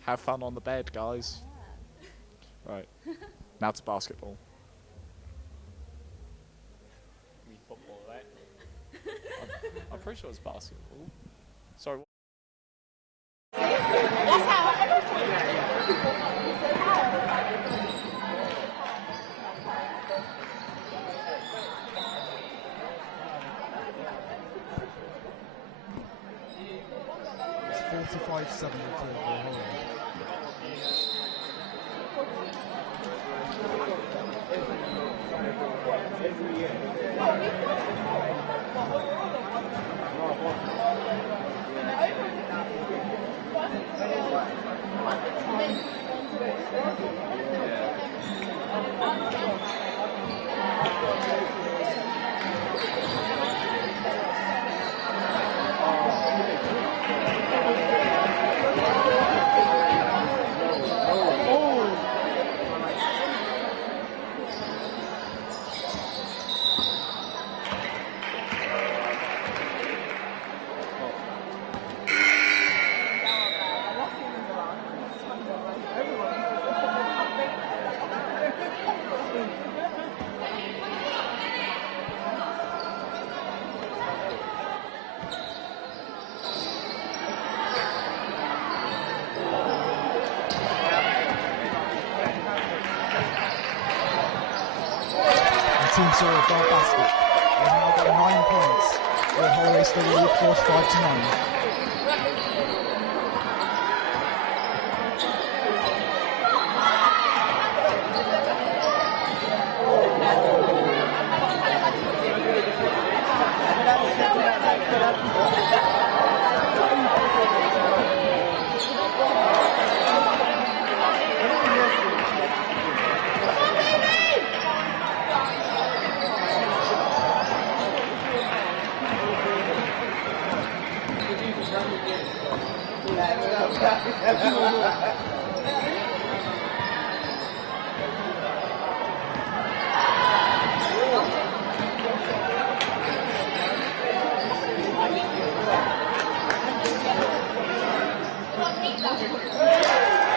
Have fun on the bed, guys. Yeah. Right, now to basketball. We football, right? I'm pretty sure it's basketball. Sorry. It's 45-7 for Holland. Team Surrey have got a basket. They've now got 9 points. The Holloway still lead 45-9.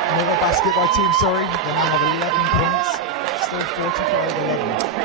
Another basket by Team Surrey. They now have 11 points. Still 45-11.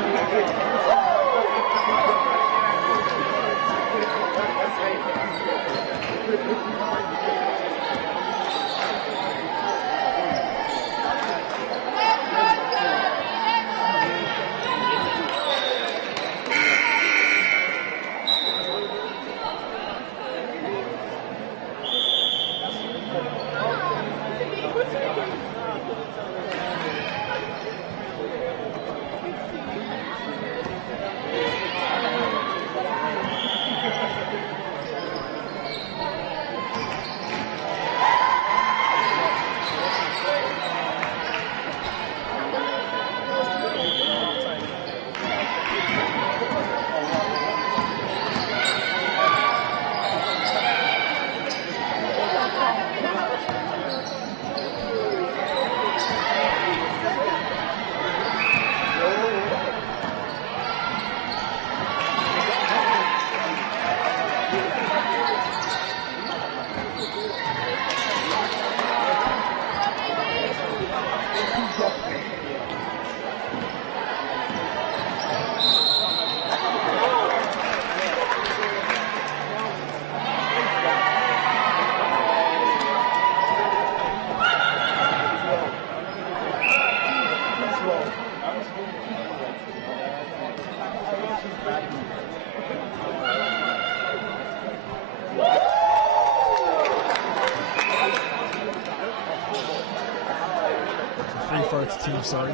Free throw to Team Surrey.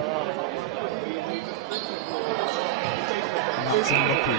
And that's unlucky.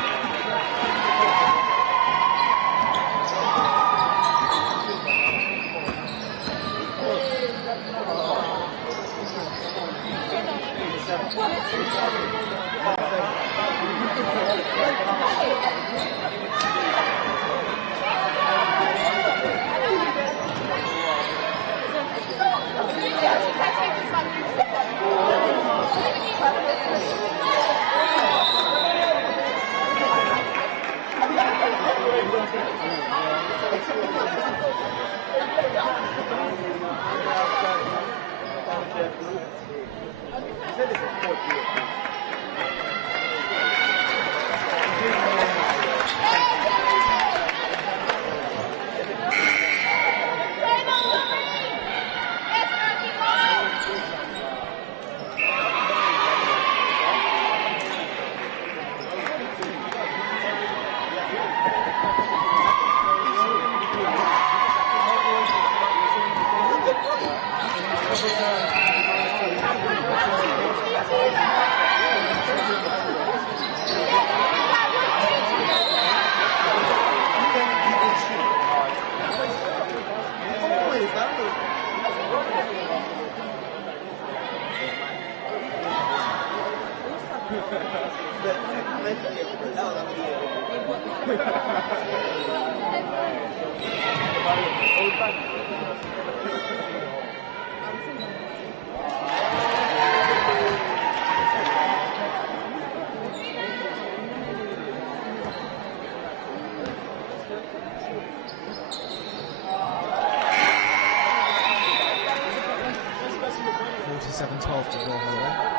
to draw Holloway.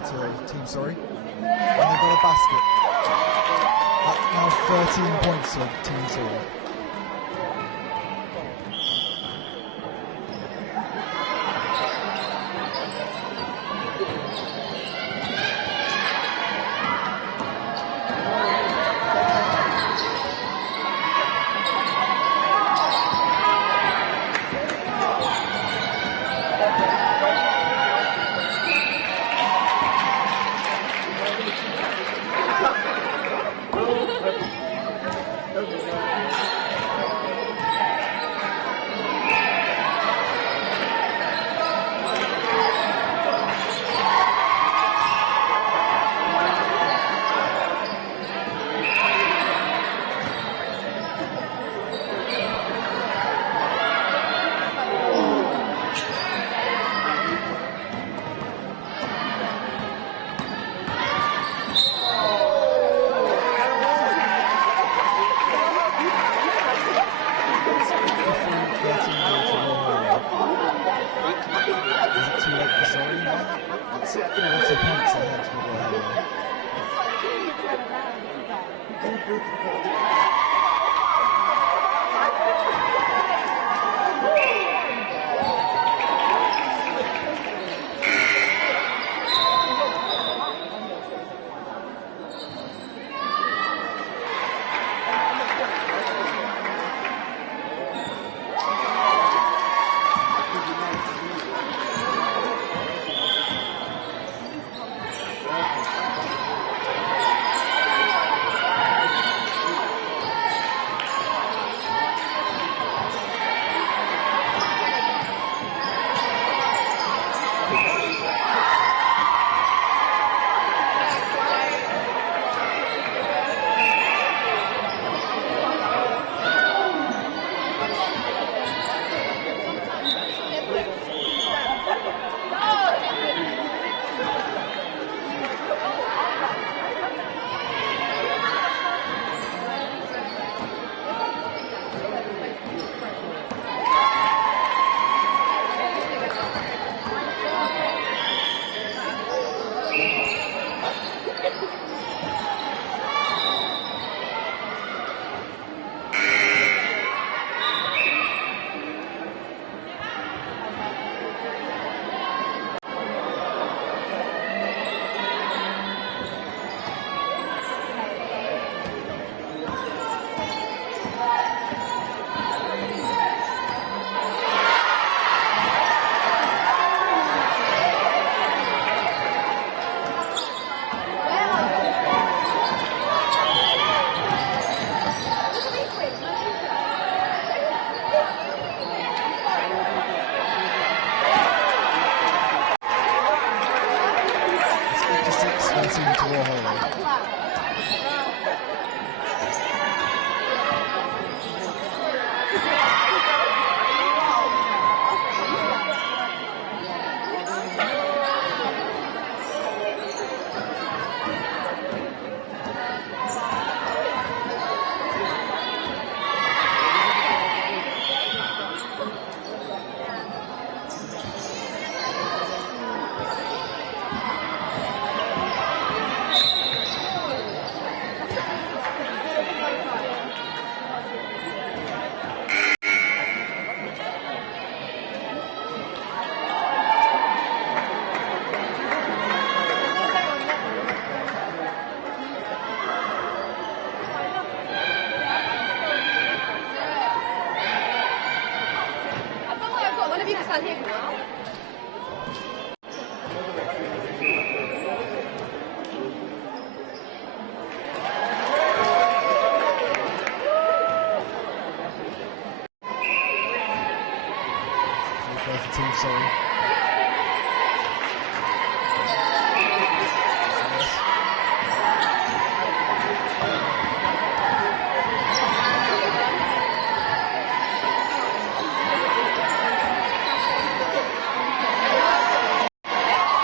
to Team Surrey. And they've got a basket. That's now 13 points for Team Surrey.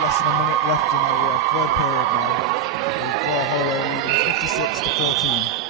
Less than a minute left in the third period now. Holloway leading 56 to 14.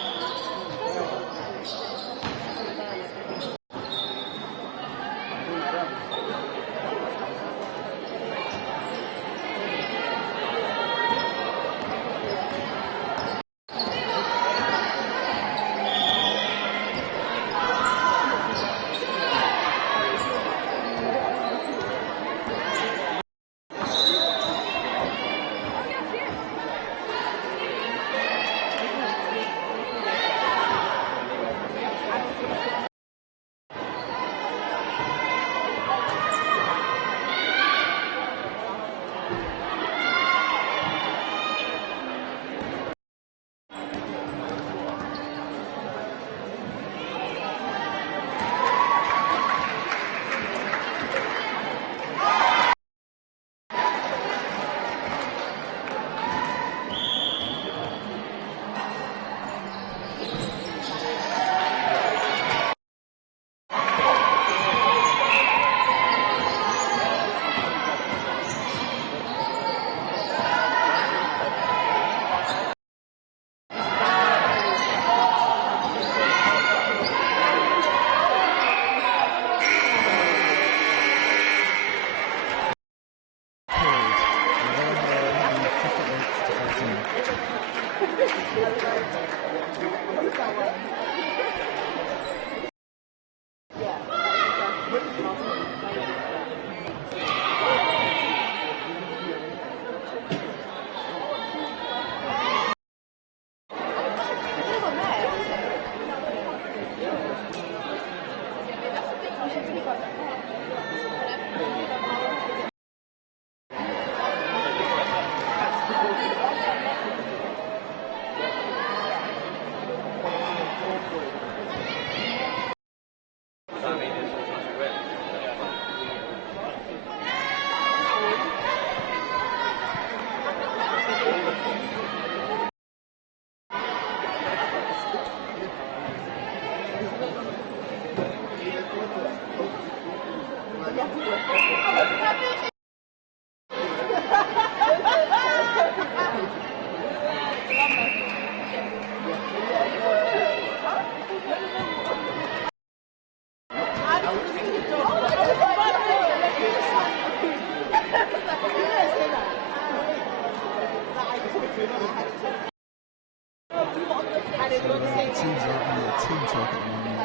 Team talk at the moment.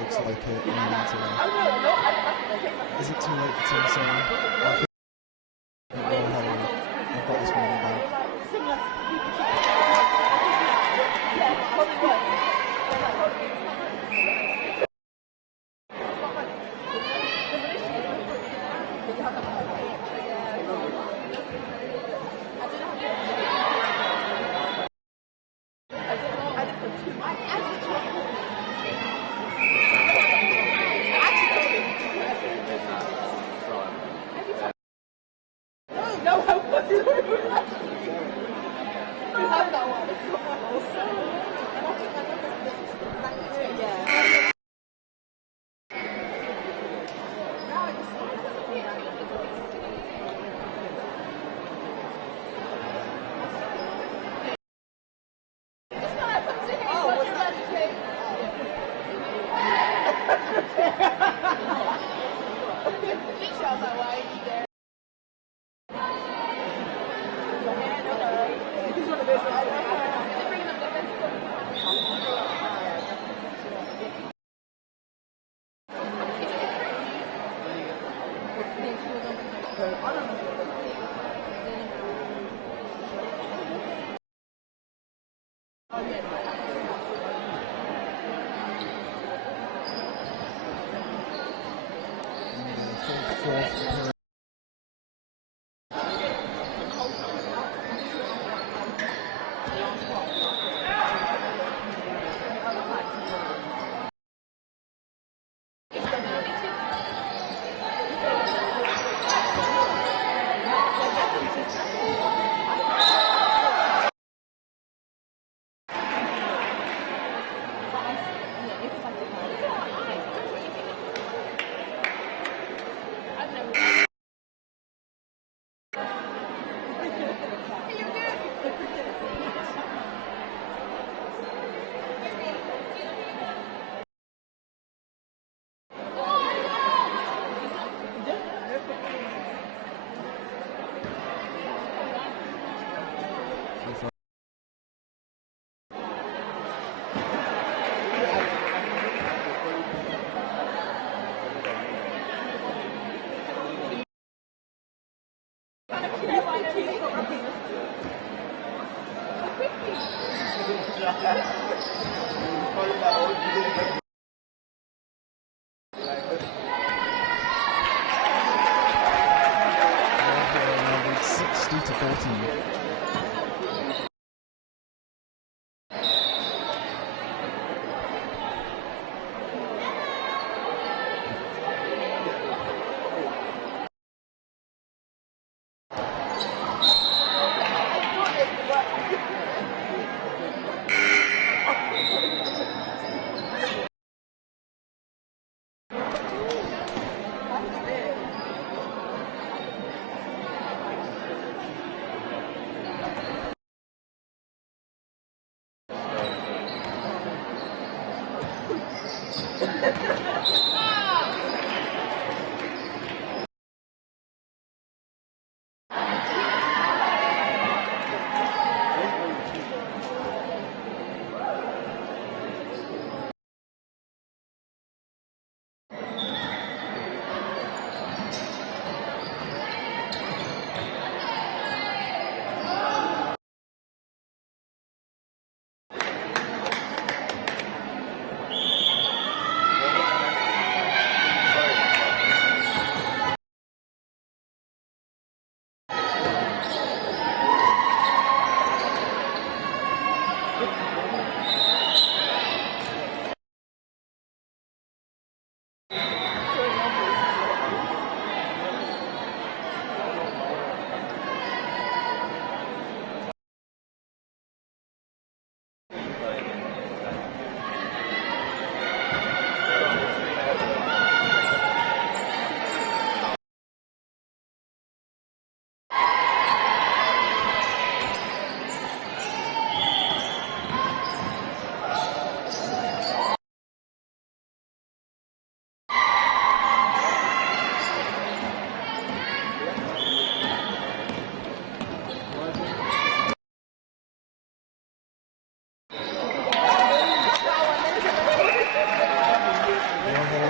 Looks like it. Is it too late for Team Surrey? I think I've got this one in the bag.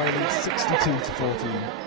Lead 62 to 14.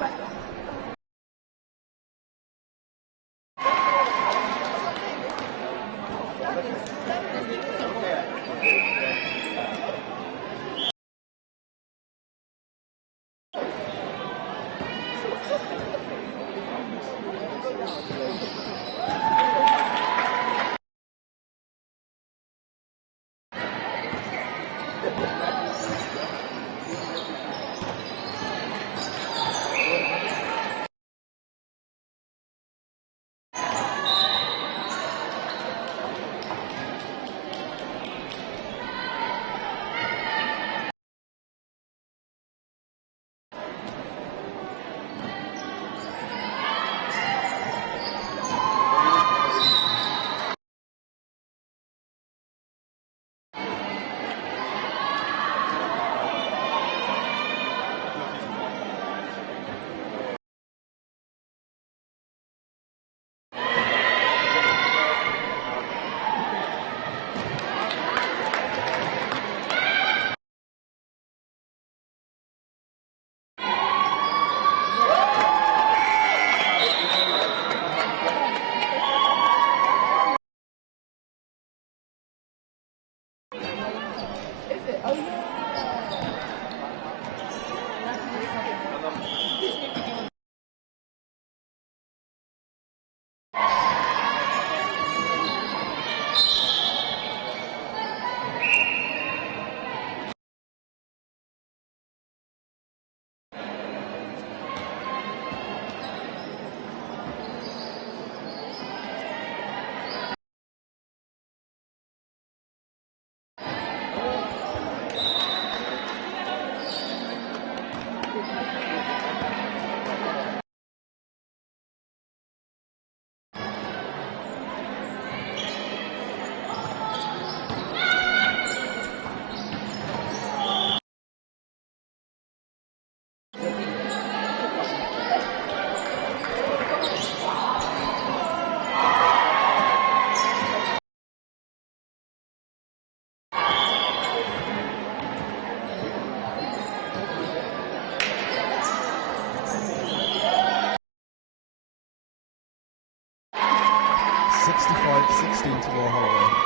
(65-16) to Royal Holloway.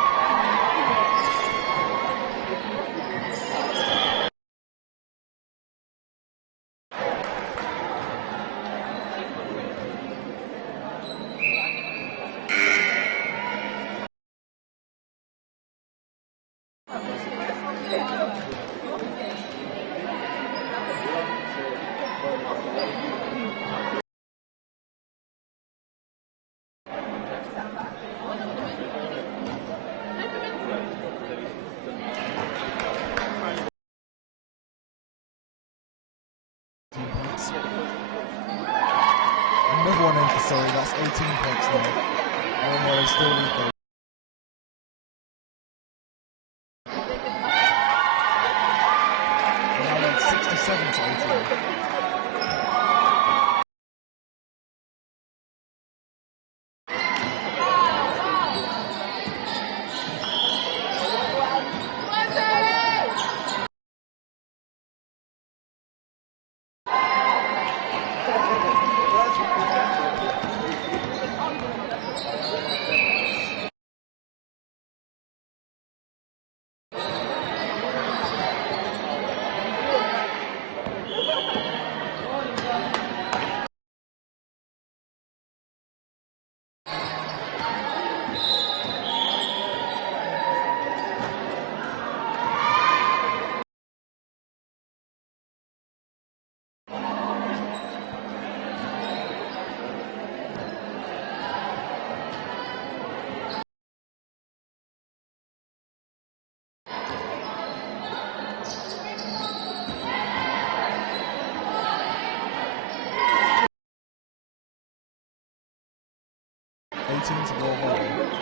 Another one in for Surrey, that's 18 points now. Almost still lead. 18 to Royal Holloway.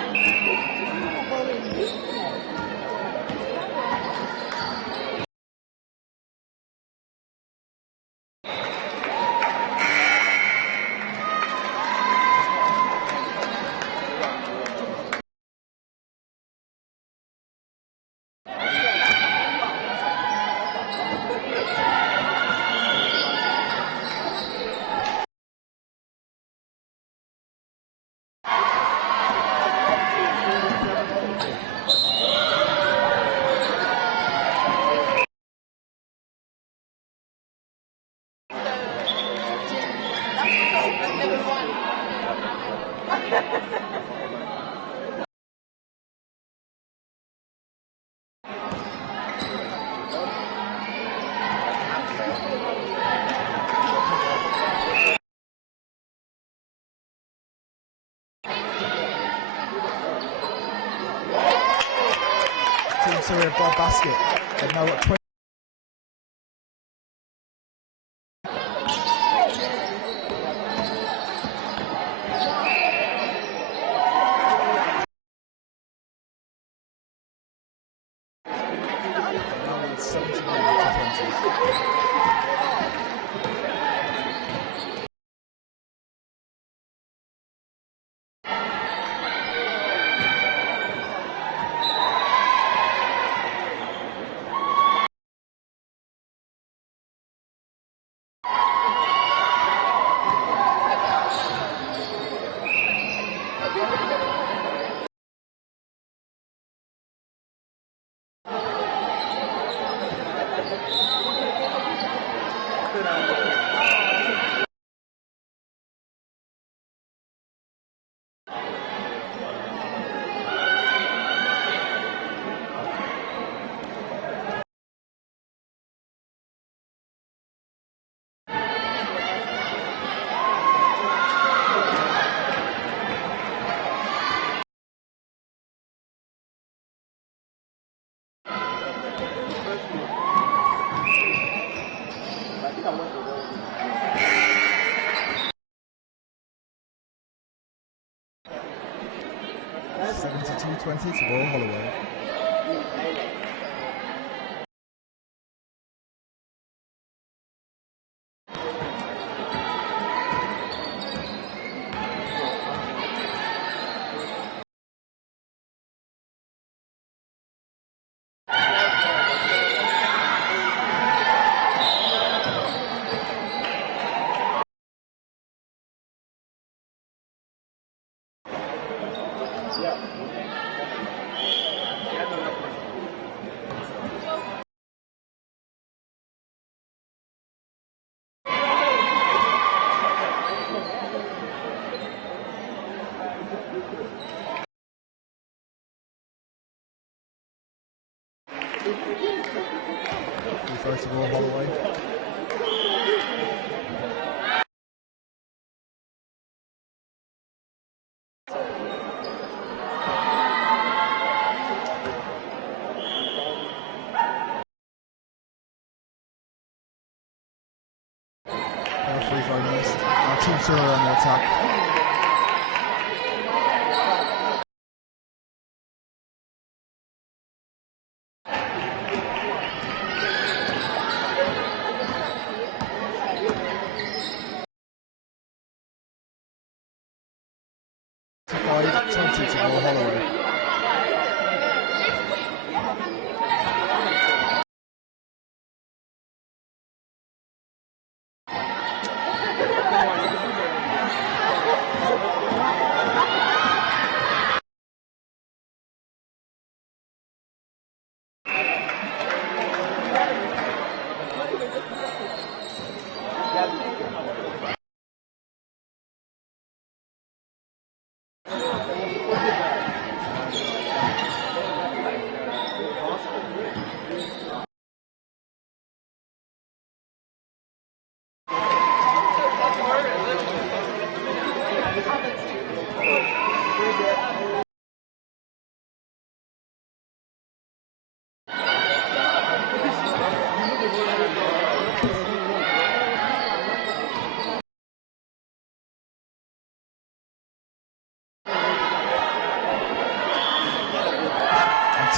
Team Surrey have got a basket. They've now got 20. Now it's 79 to 20. To 20 to Royal Holloway. First of all, Holloway. Free throw missed. Team Surrey on the attack.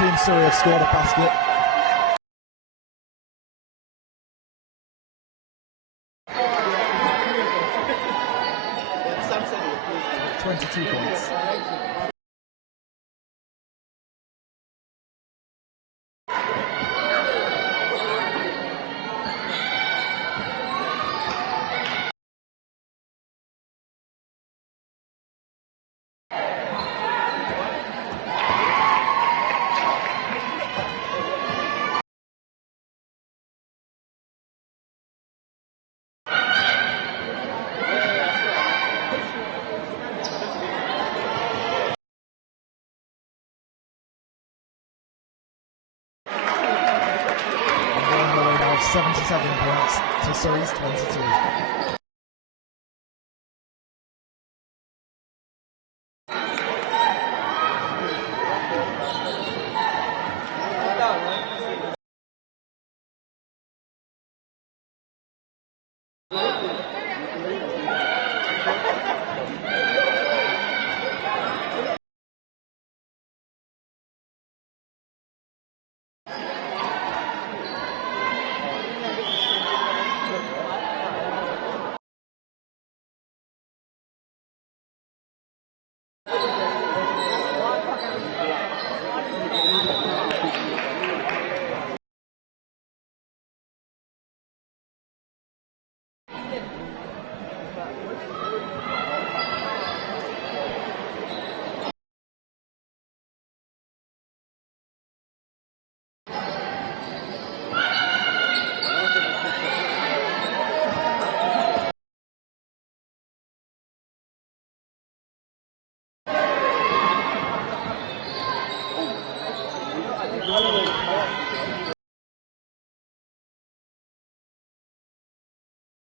Team Surrey have scored a basket. 22 points. We're on the way now of 77 points to Surrey's 22.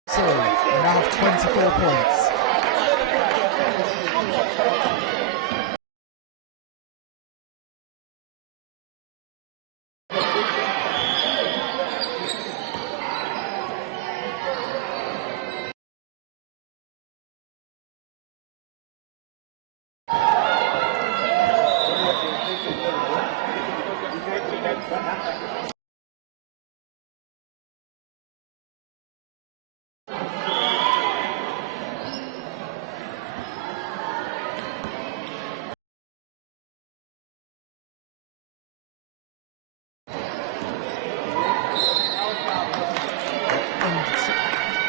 Surrey now have 24 points.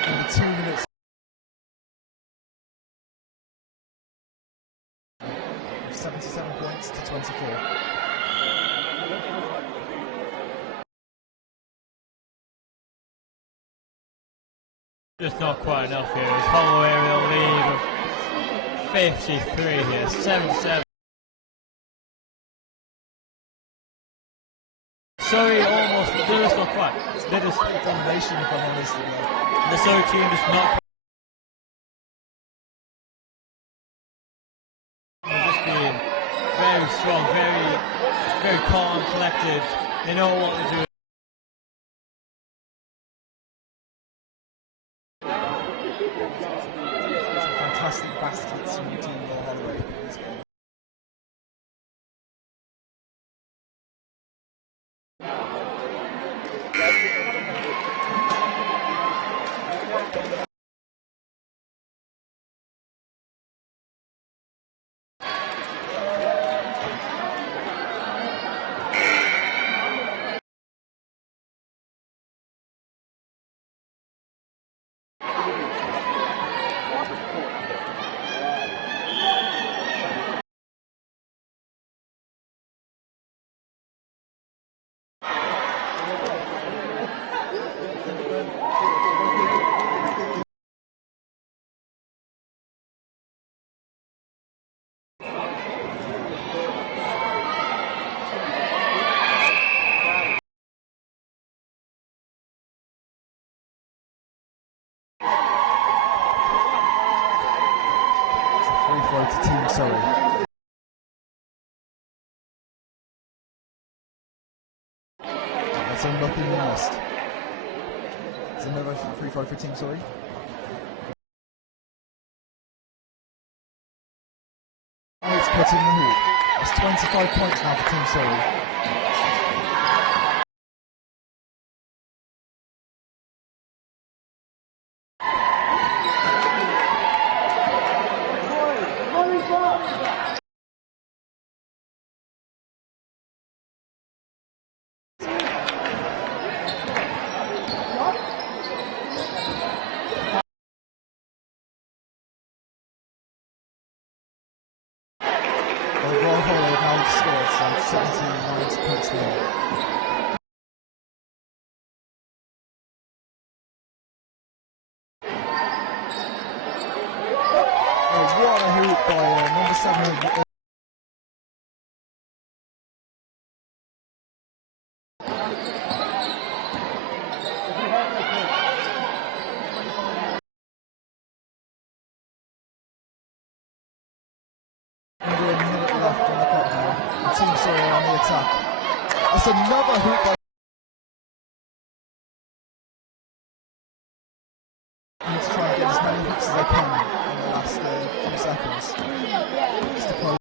Under 2 minutes. Of 77 points to 24. Just not quite enough here. It's Hollow aerial lead of 53 here, 77. Surrey almost, they're just not quite. They're just Domination, if I'm honest. the Surrey team just not. They're just being very strong, very calm, collected. They know what they're doing. Fantastic baskets from the team of Holloway. Free throw to Team Surrey. That's nothing missed. It's another free throw for Team Surrey. And it's put in the hoop. It's 25 points now for Team Surrey. 17-9 points lead. Oh, what a hoop by number 7. Team Surrey on the attack. That's another hoop by need to try and get as many hooks as they can in the last few seconds. Just to close.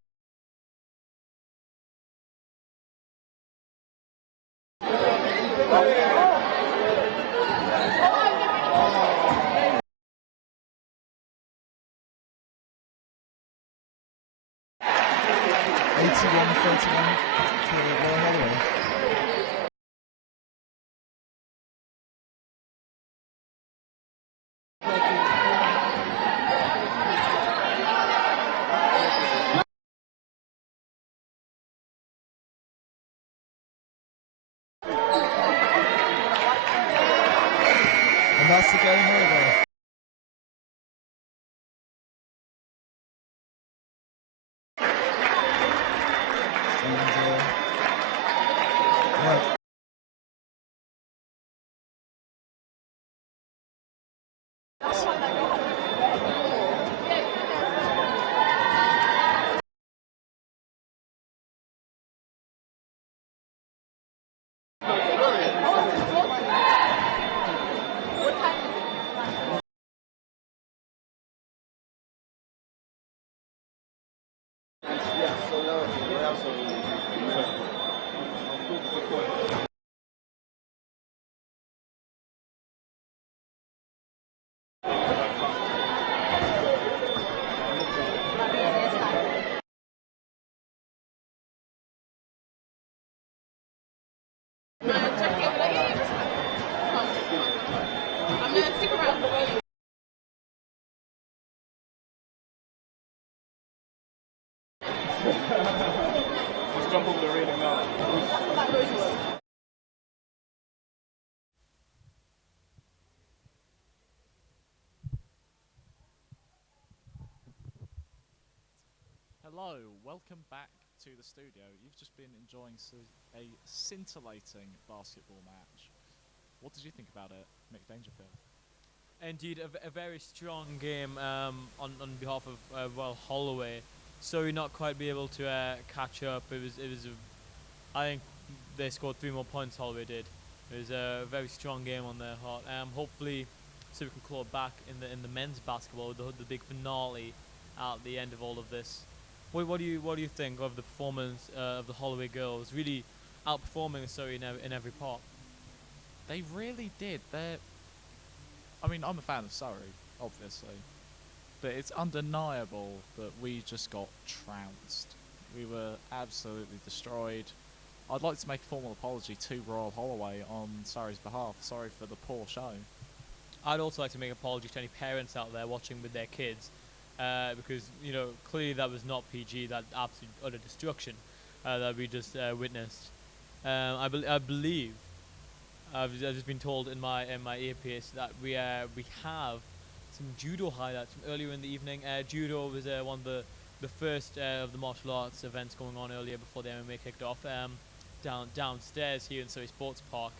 And that's the game over. Right. Let's jump over the railing now. Hello, welcome back to the studio. You've just been enjoying a scintillating basketball match. What did you think about it, Mick Dangerfield? Indeed, a very strong game on behalf of Holloway. So we not quite be able to catch up. I think they scored 3 more points. Holloway did. It was a very strong game on their part. Hopefully, so we can claw back in the men's basketball, the big finale at the end of all of this. What do you think of the performance of the Holloway girls? Really outperforming Surrey in every part. They really did. I mean, I'm a fan of Surrey, obviously, but it's undeniable that we just got trounced. We were absolutely destroyed. I'd like to make a formal apology to Royal Holloway on Surrey's behalf. Sorry for the poor show. I'd also like to make an apology to any parents out there watching with their kids, because clearly that was not PG. That absolute utter destruction that we just witnessed. I believe I've just been told in my earpiece that we have some judo highlights from earlier in the evening. Judo was one of the first of the martial arts events going on earlier before the MMA kicked off. Downstairs here in Surrey Sports Park.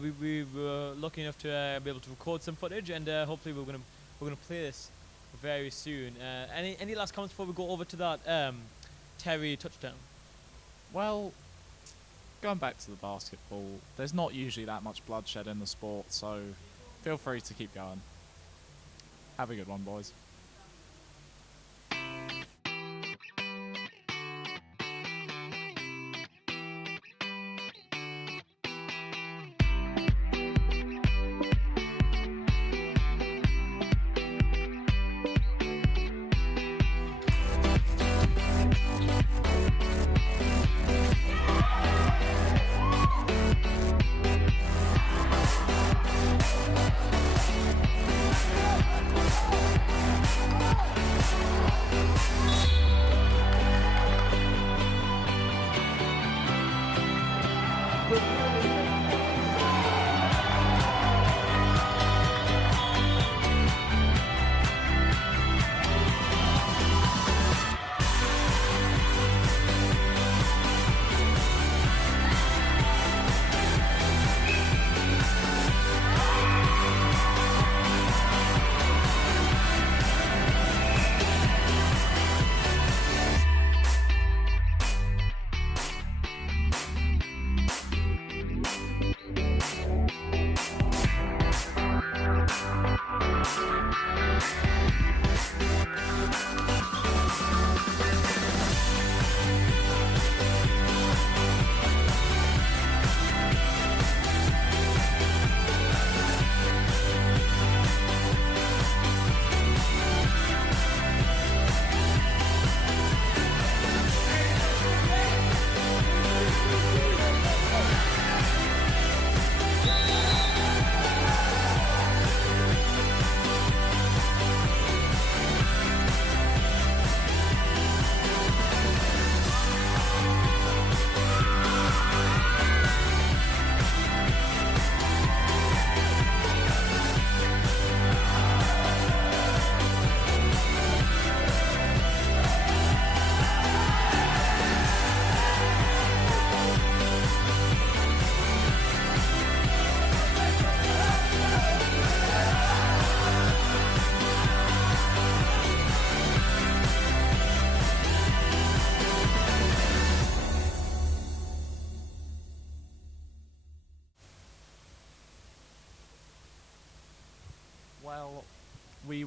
We were lucky enough to be able to record some footage, and hopefully we're gonna play this very soon. Any last comments before we go over to that Terry touchdown? Well, going back to the basketball, there's not usually that much bloodshed in the sport, so feel free to keep going. Have a good one, boys.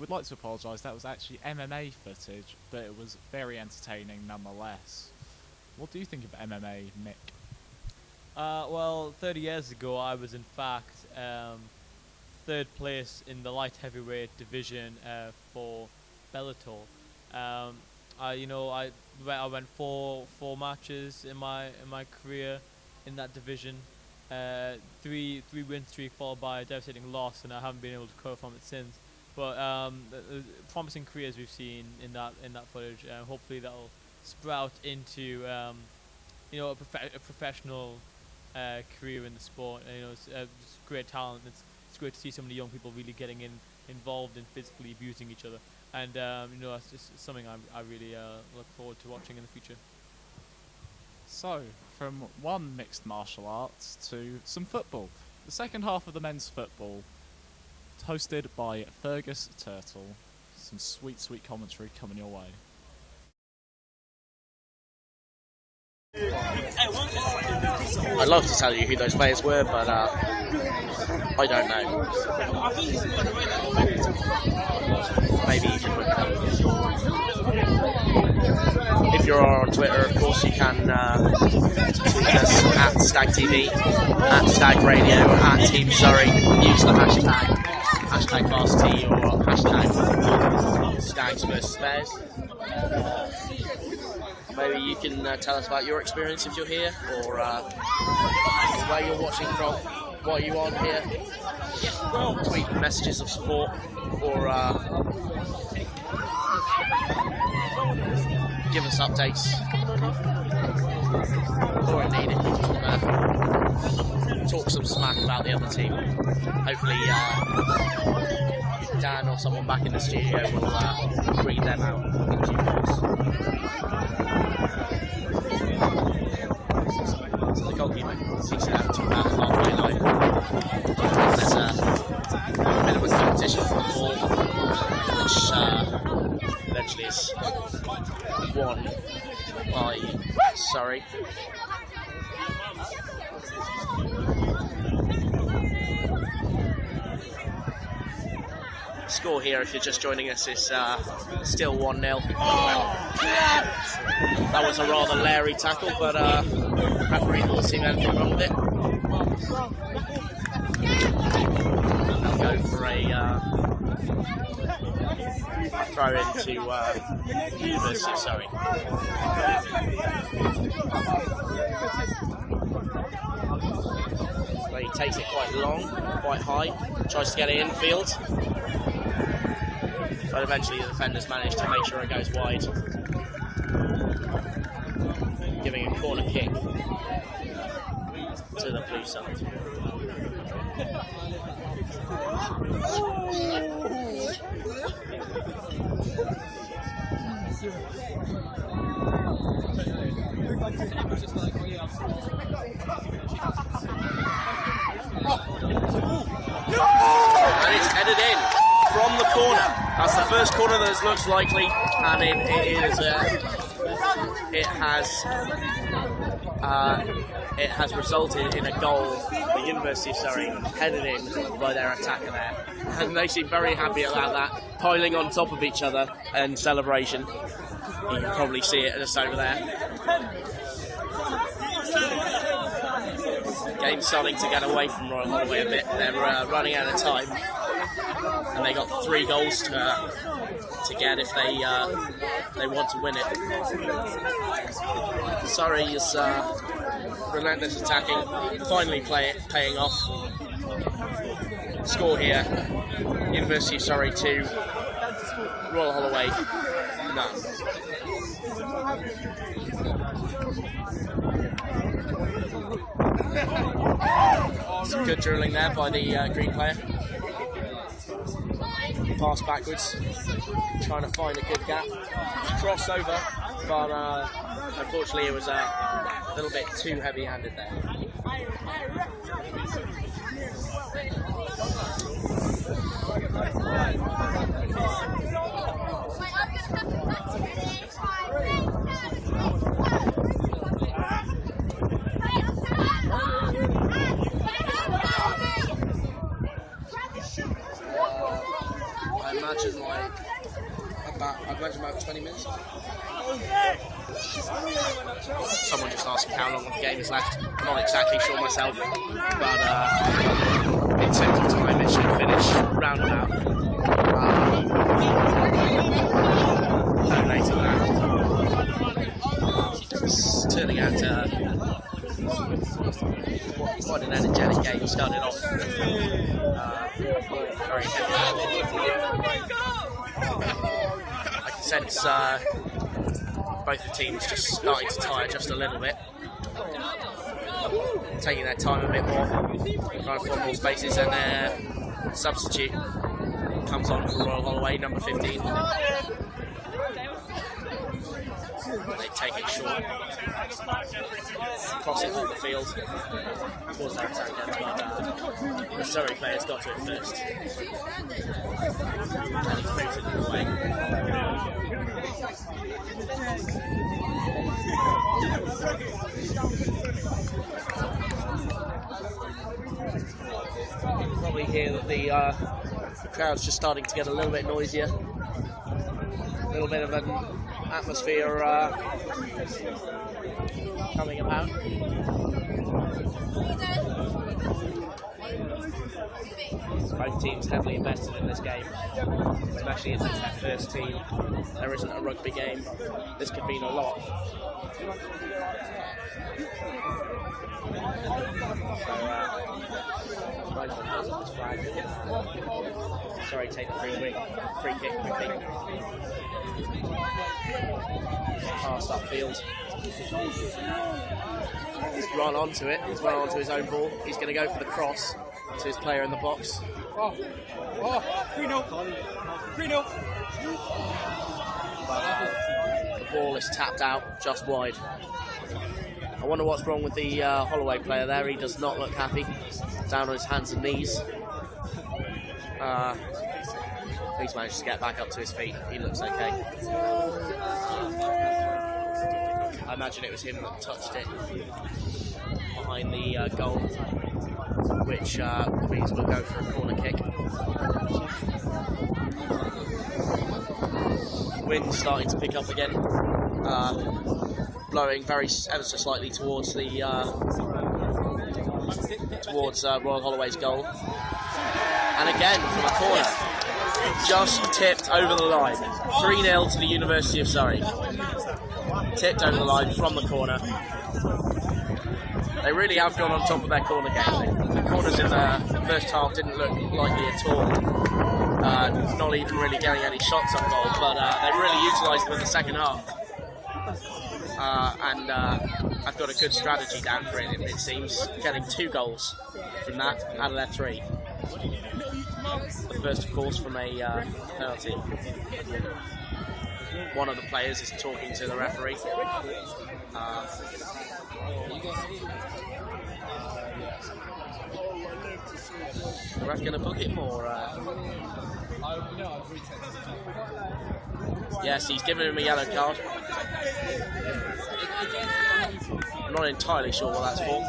would like to apologise, that was actually MMA footage, but it was very entertaining nonetheless. What do you think of MMA, Mick? Well, 30 years ago, I was in fact third place in the light heavyweight division for Bellator. I went four matches in my career in that division. Three win streak followed by a devastating loss, and I haven't been able to recover from it since. But the promising careers we've seen in that footage, hopefully that'll sprout into a professional career in the sport. It's great talent. It's great to see so many young people really getting involved in physically abusing each other, and that's just something I really look forward to watching in the future. So, from one mixed martial arts to some football. The second half of the men's football, hosted by Fergus Turtle. Some sweet, sweet commentary coming your way. I'd love to tell you who those players were, but I don't know. Maybe you can look If you're on Twitter, of course, you can tweet us at StagTV, at Stag Radio, at Team Surrey. Use the hashtag Varsity or hashtag Stags versus Bears. Maybe you can tell us about your experience if you're here, or where you're watching from, what are you on here. Tweet messages of support, or give us updates, or indeed if you just want to talk some smack about the other team. Hopefully Dan or someone back in the studio will read them out in due course. So the goalkeeper seeks it out to about the halfway line. There's a bit of a competition for the ball, which eventually is won by Surrey. Score here, if you're just joining us, is still 1-0. That was a rather leery tackle, but referee doesn't see anything wrong with it. They'll go for a throw into University of Surrey. But he takes it quite long, quite high, tries to get it infield. But eventually the defenders manage to make sure it goes wide, giving a corner kick to the blue side. And it's headed in from the corner. That's the first corner that looks likely, and it has resulted in a goal for University of Surrey, headed in by their attacker there. And they seem very happy about that, piling on top of each other in celebration. You can probably see it just over there. Game's starting to get away from Royal Holloway a bit. They're running out of time, and they got 3 goals to get if they want to win it. Surrey is relentless attacking, finally paying off. Score here: University of Surrey 2, Royal Holloway none. Some good drilling there by the green player. Pass backwards, trying to find a good gap. Crossover, but unfortunately it was a little bit too heavy-handed there. I imagine my I'd imagine about 20 minutes. Someone just asked how long the game is left. I'm not exactly sure myself, but in terms of time, it should finish roundabout. No later than that. It's turning out quite an energetic game. Started off very heavy. I can sense both the teams just starting to tire just a little bit, taking their time a bit more, trying to find more spaces, and their substitute comes on for Royal Holloway, number 15. They take it short, cross it through the field towards their attack end, but the Surrey players got to it first, and he's moved it away. You can probably hear that the crowd's just starting to get a little bit noisier, a little bit of an atmosphere coming about. Both teams heavily invested in this game, especially as it's their first team. There isn't a rugby game. This could mean a lot. Sorry, take the free kick quickly. Pass upfield. He's run onto it. He's run onto his own ball. He's going to go for the cross to his player in the box. 3-0. 3-0. The ball is tapped out just wide. I wonder what's wrong with the Holloway player there. He does not look happy. Down on his hands and knees. He's managed to get back up to his feet. He looks okay. I imagine it was him that touched it behind the goal, which means we'll go for a corner kick. Wind starting to pick up again, blowing ever so slightly towards the Royal Holloway's goal, and again from a corner, just tipped over the line. 3-0 to the University of Surrey. Tipped over the line from the corner. They really have gone on top of their corner game. The corners in the first half didn't look likely at all. Not even really getting any shots on goal, but they really utilised them in the second half. And I've got a good strategy down for it seems. Getting 2 goals from that out of their 3. The first, of course, from a penalty. One of the players is talking to the referee. The ref going to book him, or? Yes, he's given him a yellow card. I'm not entirely sure what that's for.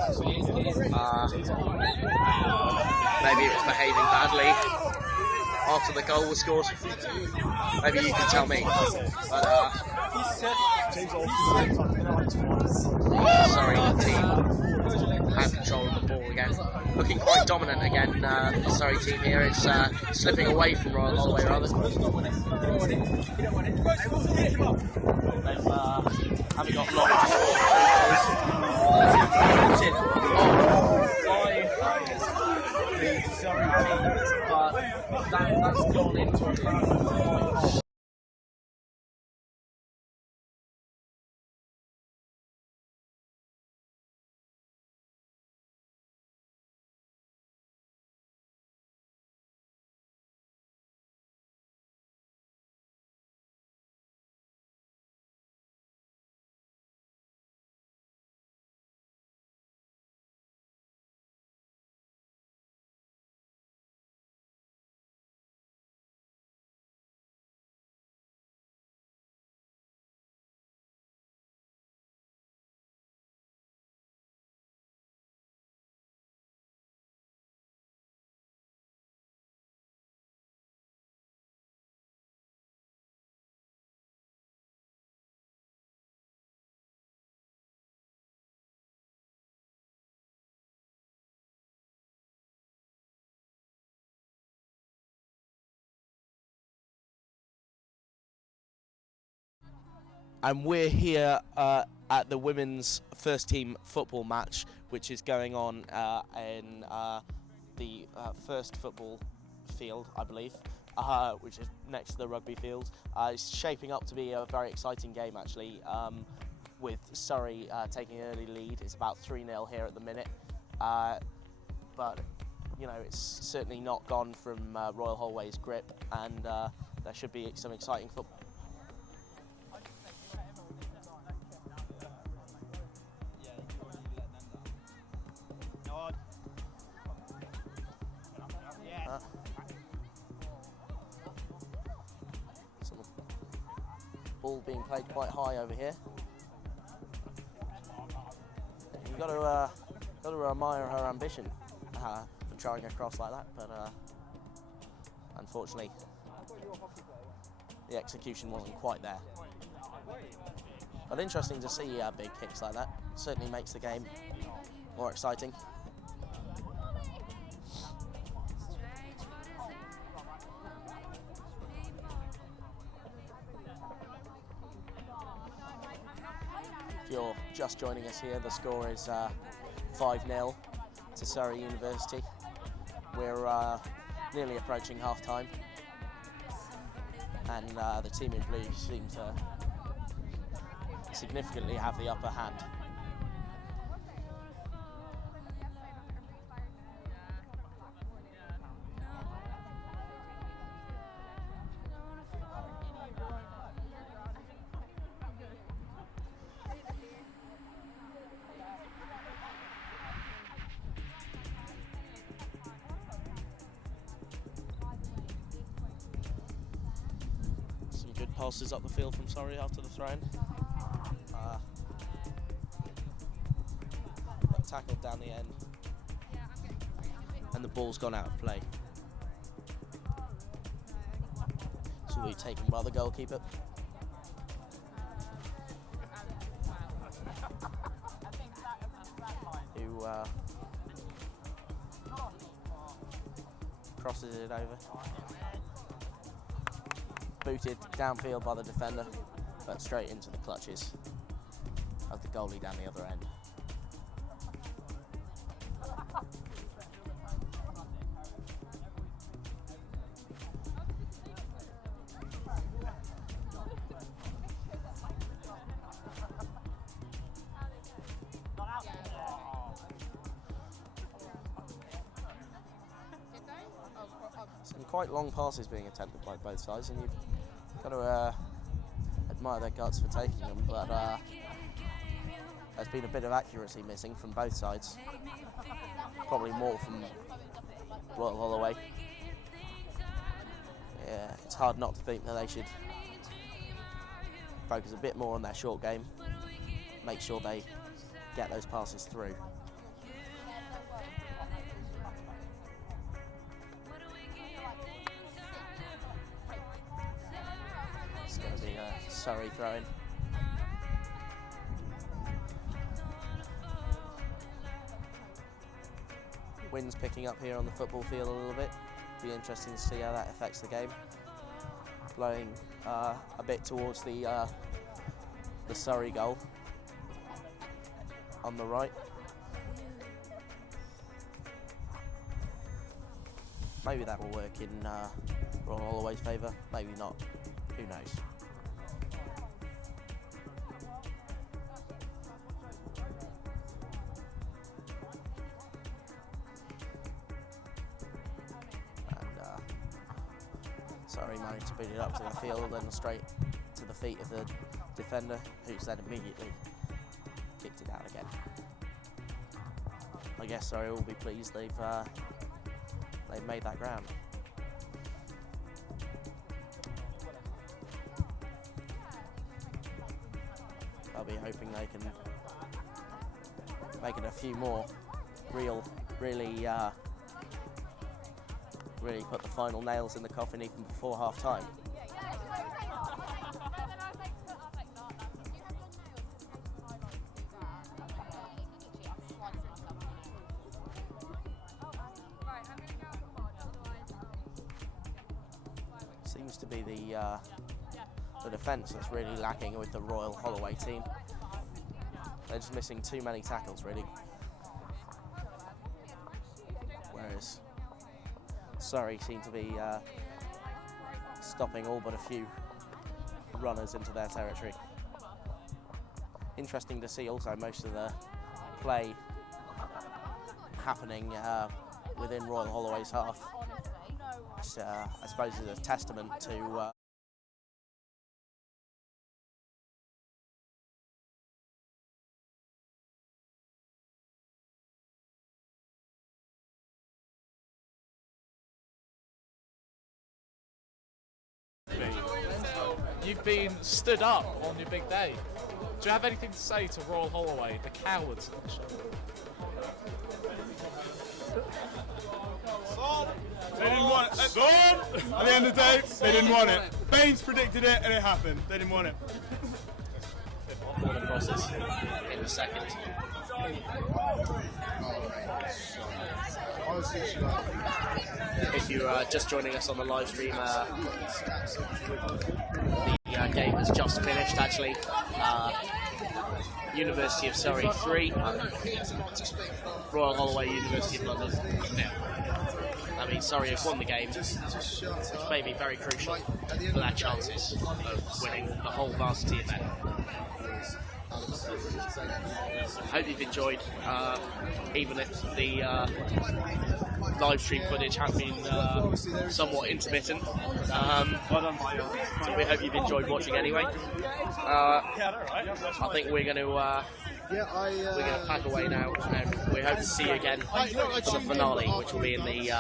Maybe it was behaving badly after the goal was scored. Maybe you can tell me. But sorry, the team have control of the ball again. Looking quite dominant again, the Surrey team here. It's slipping away from Royal Holloway rather. They've haven't got long to score. But that's gone into and we're here at the women's first team football match, which is going on in the first football field, I believe, which is next to the rugby field. It's shaping up to be a very exciting game, actually, with Surrey taking an early lead. It's about 3-0 here at the minute, but you know, it's certainly not gone from Royal Holloway's grip, and there should be some exciting football. Some ball being played quite high over here. You've got to admire her ambition for trying across like that, but unfortunately the execution wasn't quite there. But interesting to see big kicks like that. Certainly makes the game more exciting. If you're just joining us here, the score is 5-0 to Surrey University. We're nearly approaching half-time, and the team in blue seem to significantly have the upper hand. Good passes up the field from Surrey after the throw-in. Tackled down the end, and the ball's gone out of play. So will be taken by the goalkeeper. Who crosses it over. Booted downfield by the defender, but straight into the clutches of the goalie down the other end. Some quite long passes being attempted by both sides, and you've got to admire their guts for taking them, but there's been a bit of accuracy missing from both sides. Probably more from Royal Holloway. Yeah, it's hard not to think that they should focus a bit more on their short game, make sure they get those passes through. It's going to be a Surrey throw-in. Wind's picking up here on the football field a little bit. Be interesting to see how that affects the game. Blowing a bit towards the Surrey goal on the right. Maybe that will work in Royal Holloway's favour, maybe not. Who knows? Surrey managed to beat it up to the field and straight to the feet of the defender, who's then immediately kicked it out again. I guess Surrey will be pleased they've made that ground. I'll be hoping they can make it a few more really put the final nails in the coffin even before half time. Seems to be the the defence that's really lacking with the Royal Holloway team. They're just missing too many tackles, really. Whereas Surrey seem to be stopping all but a few runners into their territory. Interesting to see also most of the play happening within Royal Holloway's half, which I suppose is a testament to You've been stood up on your big day. Do you have anything to say to Royal Holloway, the cowards of the show? They didn't want it. At the end of the day, they didn't want it. Baines predicted it and it happened. They didn't want it. ball crosses in the second. If you're just joining us on the live stream, the game has just finished actually. University of Surrey 3, Royal Holloway University of London 0. I mean, Surrey have won the game, which may be very crucial for their chances of winning the whole varsity event. Hope you've enjoyed, even if the live stream footage has been somewhat intermittent. We hope you've enjoyed watching anyway. I think we're going to pack away now, and we hope to see you again for the finale, which will be in the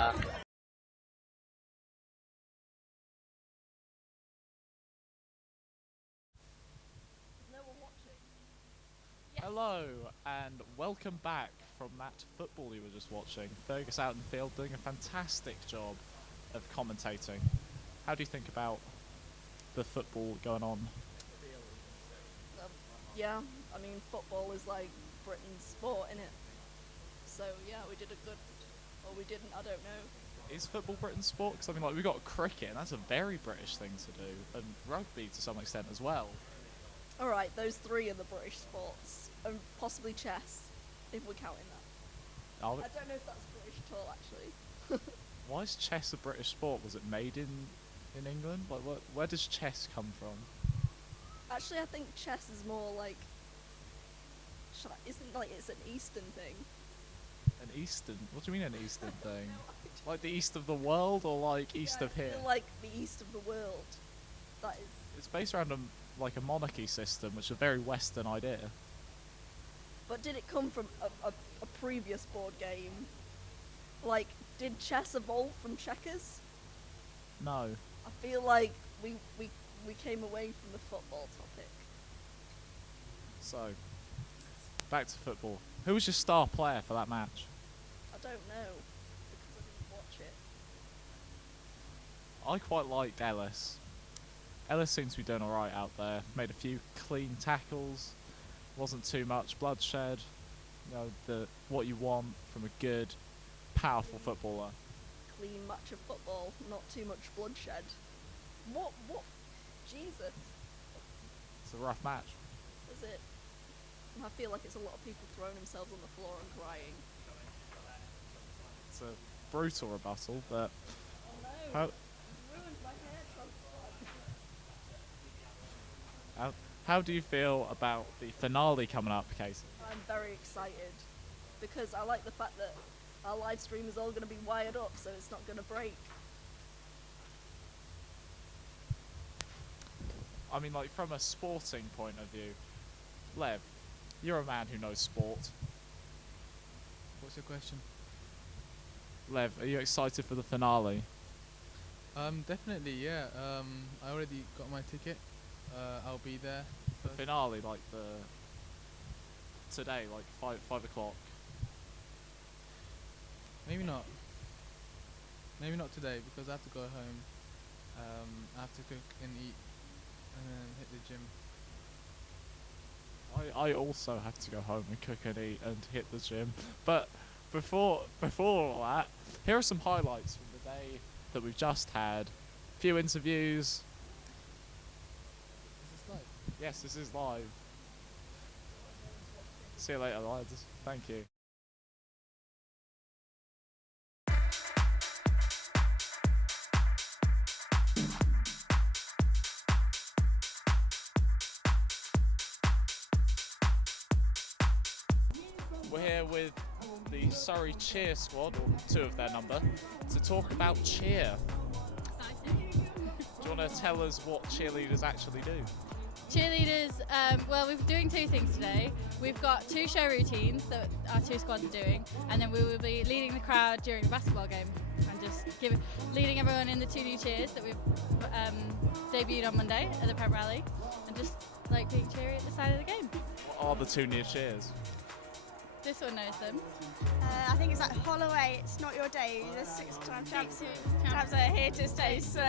Hello and welcome back from that football you were just watching. Fergus out in the field doing a fantastic job of commentating. How do you think about the football going on? Yeah, I mean football is like Britain's sport, innit? So yeah, we did a good, or we didn't, I don't know. Is football Britain's sport? Because I mean, like, we've got cricket, and that's a very British thing to do, and rugby to some extent as well. Alright, those three are the British sports, and possibly chess, if we're counting that. I don't know if that's British at all, actually. Why is chess a British sport? Was it made in England? Like, where does chess come from? Actually, I think chess is more like, isn't like it's an Eastern thing. An Eastern? What do you mean an Eastern thing? Like the east of the world, or like east of here? I feel like the east of the world. That is. It's based around a monarchy system, which is a very Western idea. But did it come from a previous board game? Like, did chess evolve from checkers? No. I feel like we came away from the football topic. So, back to football. Who was your star player for that match? I don't know, because I didn't watch it. I quite liked Ellis. Ellis seems to be doing alright out there. Made a few clean tackles. Wasn't too much bloodshed. You know, what you want from a good, powerful footballer. Clean match of football, not too much bloodshed. What? Jesus. It's a rough match. Is it? I feel like it's a lot of people throwing themselves on the floor and crying. It's a brutal rebuttal, but... Oh no, ruined my hair. How do you feel about the finale coming up, Casey? I'm very excited, because I like the fact that our live stream is all going to be wired up, so it's not going to break. I mean, like, from a sporting point of view, Lev, you're a man who knows sport. What's your question? Lev, are you excited for the finale? Definitely, yeah. I already got my ticket. I'll be there. The finale, like today, like 5 o'clock. Maybe not. Maybe not today, because I have to go home. I have to cook and eat, and then hit the gym. I also have to go home and cook and eat and hit the gym. But before all that, here are some highlights from the day that we've just had. A few interviews. Yes, this is live. See you later, lads. Thank you. We're here with the Surrey cheer squad, or 2 of their number, to talk about cheer. Do you want to tell us what cheerleaders actually do? Cheerleaders, well, we're doing 2 things today. We've got 2 show routines that our 2 squads are doing, and then we will be leading the crowd during the basketball game and just leading everyone in the 2 new cheers that we've debuted on Monday at the Prep Rally, and just like being cheery at the side of the game. What are the 2 new cheers? This one knows them. I think it's like Holloway, It's Not Your Day, the 6-time champs are here to stay. Sorry.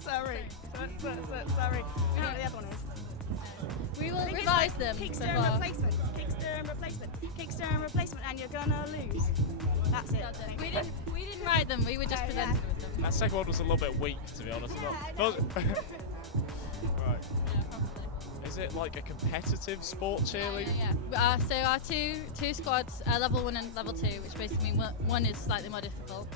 Sorry. You know what the other one is? We will revise them. Kickster and replacement. Kickster and replacement. Kickster and replacement, and you're gonna lose. That's it. We didn't write them. We were just presented with them. That second one was a little bit weak, to be honest. Right. Is it like a competitive sport cheerleading? Yeah. So our two squads are level 1 and level 2, which basically means one is slightly more difficult.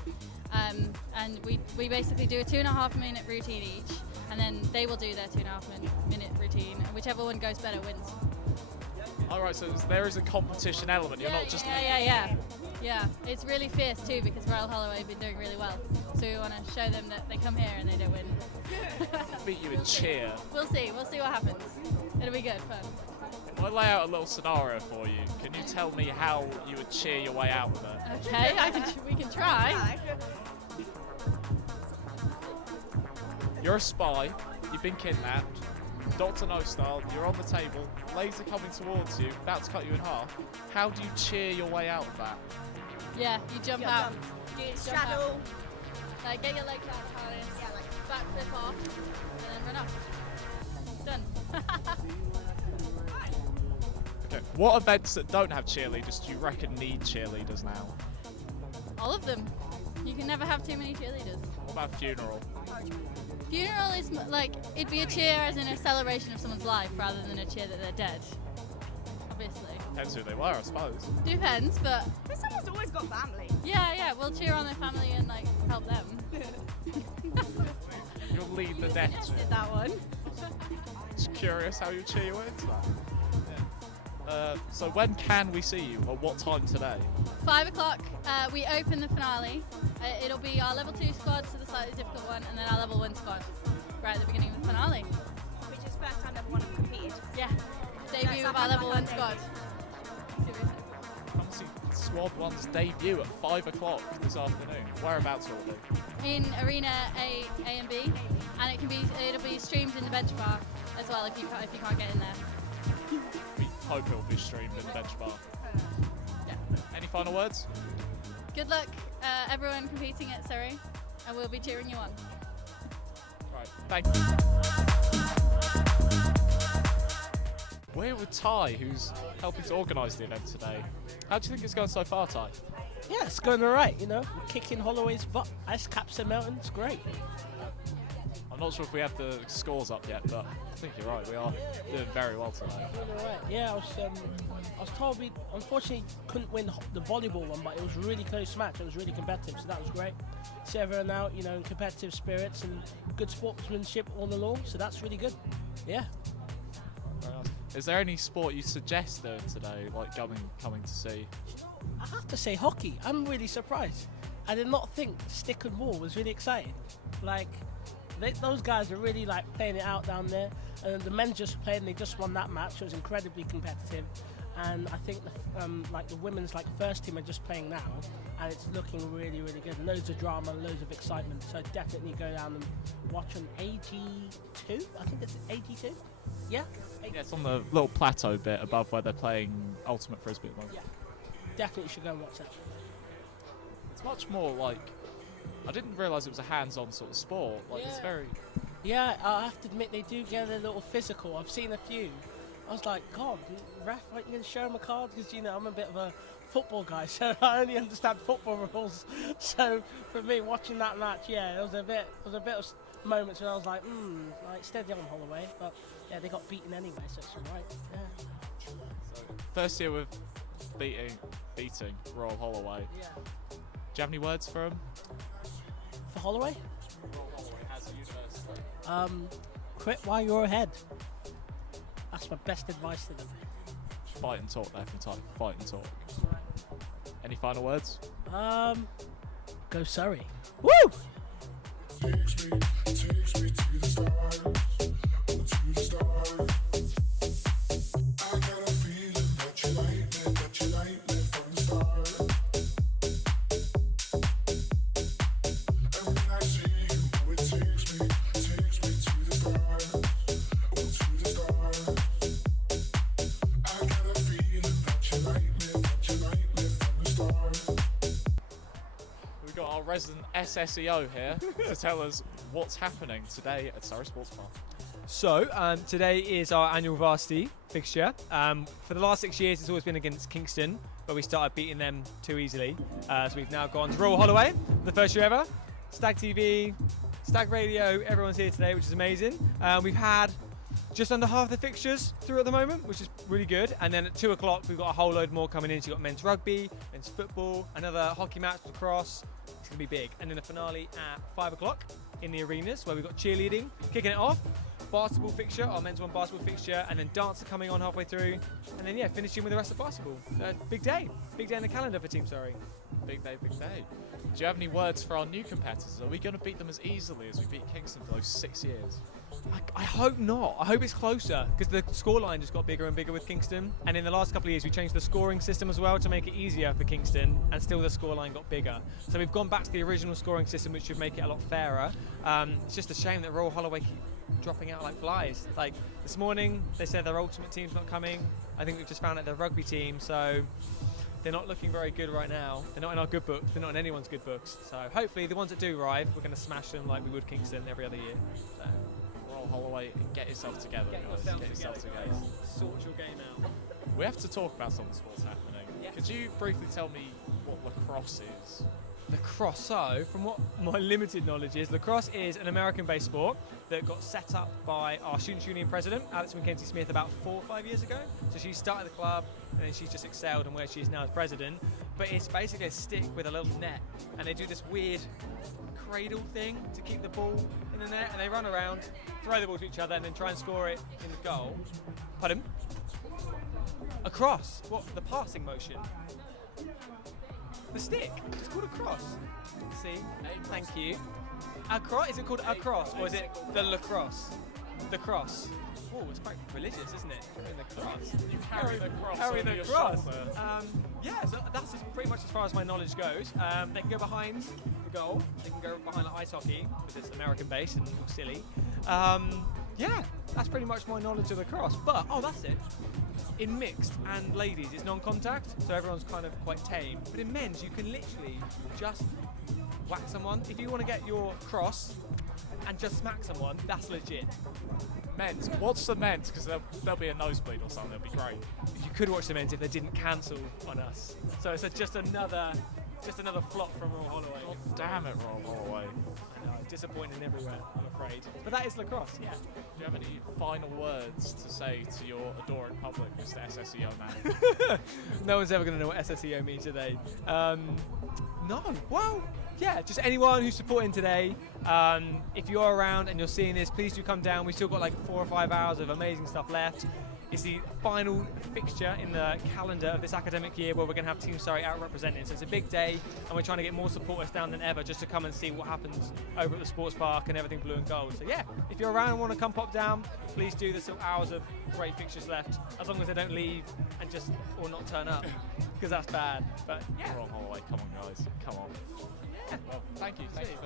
And we basically do a 2.5 minute routine each, and then they will do their 2.5 minute routine, and whichever one goes better wins. Alright, so there is a competition element, you're not just... Yeah, it's really fierce too, because Royal Holloway have been doing really well. So we want to show them that they come here and they don't win. Beat you in cheer. We'll see what happens. It'll be good, fun. If I lay out a little scenario for you, can you tell me how you would cheer your way out with it? Okay, we can try. You're a spy, you've been kidnapped, Dr. No style, you're on the table, laser coming towards you, about to cut you in half. How do you cheer your way out of that? Yeah, you jump out. You straddle. Like, get your legs out of harness, like back flip off, and then run off. Done. Okay, what events that don't have cheerleaders do you reckon need cheerleaders now? All of them. You can never have too many cheerleaders. What about funeral? Funeral is like, it'd be a cheer as in a celebration of someone's life rather than a cheer that they're dead. Obviously. Depends who they were, I suppose. Depends, but someone's always got family. Yeah, we'll cheer on their family and like help them. You'll lead the death. Did that one. Just curious how you cheer your way into that. Yeah. So when can we see you, or what time today? 5 o'clock, we open the finale. It'll be our level 2 squad, so the slightly difficult one, and then our level 1 squad, right at the beginning of the finale. Which is first time level 1 have competed. Yeah, debut of our level 1 squad. Come see Squad 1's debut at 5 o'clock this afternoon. Whereabouts will it be? In Arena A and B, and it'll be streamed in the bench bar as well if you can't get in there. We hope it'll be streamed in the bench bar. Yeah. Any final words? Good luck, everyone competing at Surrey, and we'll be cheering you on. Right, thank you. We're with Ty, who's helping to organise the event today. How do you think it's going so far, Ty? Yeah, it's going alright, you know. We're kicking Holloway's butt. Ice caps are melting, it's great. I'm not sure if we have the scores up yet, but I think you're right, we are doing very well today. Alright, yeah, I was told we unfortunately couldn't win the volleyball one, but it was a really close match. It was really competitive, so that was great. See everyone out, you know, in competitive spirits and good sportsmanship all along, so that's really good. Yeah. Very nice. Is there any sport you suggest doing today, like coming to see? I have to say hockey. I'm really surprised. I did not think stick and ball was really exciting. Like, those guys are really like playing it out down there. And the men just played and they just won that match. It was incredibly competitive. And I think the women's first team are just playing now, and it's looking really, really good. Loads of drama, loads of excitement. So definitely go down and watch on AG2. I think it's AG2. Yeah. Yeah, it's on the little plateau bit above where they're playing Ultimate Frisbee at the moment. Yeah. Definitely should go and watch that. It's much more like, I didn't realise it was a hands-on sort of sport. Like, it's very... Yeah, I have to admit they do get a little physical. I've seen a few. I was like, God, ref, aren't you going to show him a card? Because, you know, I'm a bit of a football guy, so I only understand football rules. So for me, watching that match, yeah, it was a bit moments where I was like, like steady on Holloway, but yeah, they got beaten anyway, so it's alright. Yeah. So, first year with beating Royal Holloway. Yeah. Do you have any words for him? For Holloway? Royal Holloway as a university. Quit while you're ahead. That's my best advice to them. Fight and talk there from time. Fight and talk. Any final words? Go Surrey. Woo! Takes me to the stars, to the stars. I got a feeling that you like me from the start. And when I see you, oh, it takes me to the stars, to the stars. I got a feeling that you like me from the start. We've got our resident SSEO here to tell us what's happening today at Surrey Sports Park. So, today is our annual Varsity fixture. For the last 6 years, it's always been against Kingston, but we started beating them too easily. So we've now gone to Royal Holloway for the first year ever. StagTV, Stag Radio, everyone's here today, which is amazing. We've had just under half the fixtures through at the moment, which is really good. And then at 2 o'clock, we've got a whole load more coming in. So you've got men's rugby, men's football, another hockey match, lacrosse. It's going to be big. And then a finale at 5 o'clock in the arenas where we've got cheerleading, kicking it off. Basketball fixture, our men's one basketball fixture, and then dancer coming on halfway through. And then, yeah, finishing with the rest of basketball. Big day in the calendar for Team Surrey. Big day, big day. Do you have any words for our new competitors? Are we going to beat them as easily as we beat Kingston for those 6 years? I hope not. I hope it's closer because the scoreline just got bigger and bigger with Kingston. And in the last couple of years, we changed the scoring system as well to make it easier for Kingston, and still the scoreline got bigger. So we've gone back to the original scoring system, which should make it a lot fairer. It's just a shame that Royal Holloway keep dropping out like flies. Like this morning, they said their ultimate team's not coming. I think we've just found out their rugby team, so they're not looking very good right now. They're not in our good books. They're not in anyone's good books. So hopefully the ones that do arrive, we're going to smash them like we would Kingston every other year. So. Royal Holloway, get yourself together, guys. Get yourself together. Sort your game out. We have to talk about some of the sports happening. Yeah. Could you briefly tell me what lacrosse is? Lacrosse, so from what my limited knowledge is, lacrosse is an American-based sport that got set up by our Students' Union president, Alex Mackenzie Smith, about 4 or 5 years ago. So she started the club and then she's just excelled in where she is now as president. But it's basically a stick with a little net, and they do this weird cradle thing to keep the ball in the net, and they run around, throw the ball to each other, and then try and score it in the goal. Pardon? Across. What? The passing motion. The stick. It's called a cross. See? Thank you. Is it called a cross, or is it the lacrosse? The cross. Oh, it's quite religious, isn't it? The cross. You carry the cross. Carry over the your cross. shoulder. Yeah, so that's pretty much as far as my knowledge goes. They can go behind the goal. They can go behind like ice hockey because it's American based and all silly. Yeah, that's pretty much my knowledge of the cross. But that's it. In mixed and ladies, it's non-contact, so everyone's kind of quite tame. But in men's, you can literally just whack someone. If you want to get your cross and just smack someone, that's legit. Men's, what's the men's? Because there'll be a nosebleed or something, it'll be great. You could watch the men's if they didn't cancel on us. So it's just another flop from Royal Holloway. God damn it, Royal Holloway. I know, disappointing everywhere, I'm afraid. But that is lacrosse, yeah. Do you have any final words to say to your adoring public, Mr. SSEO man? No one's ever going to know what SSEO means today. No. Well, yeah, just anyone who's supporting today. If you're around and you're seeing this, please do come down. We've still got like 4 or 5 hours of amazing stuff left. It's the final fixture in the calendar of this academic year where we're going to have Team Surrey out representing. So it's a big day, and we're trying to get more supporters down than ever just to come and see what happens over at the sports park and everything blue and gold. So yeah, if you're around and want to come pop down, please do. There's still hours of great fixtures left, as long as they don't leave and or not turn up, because that's bad. But yeah. Wrong Holloway, come on guys, come on. Yeah. Well, thank you. Thank you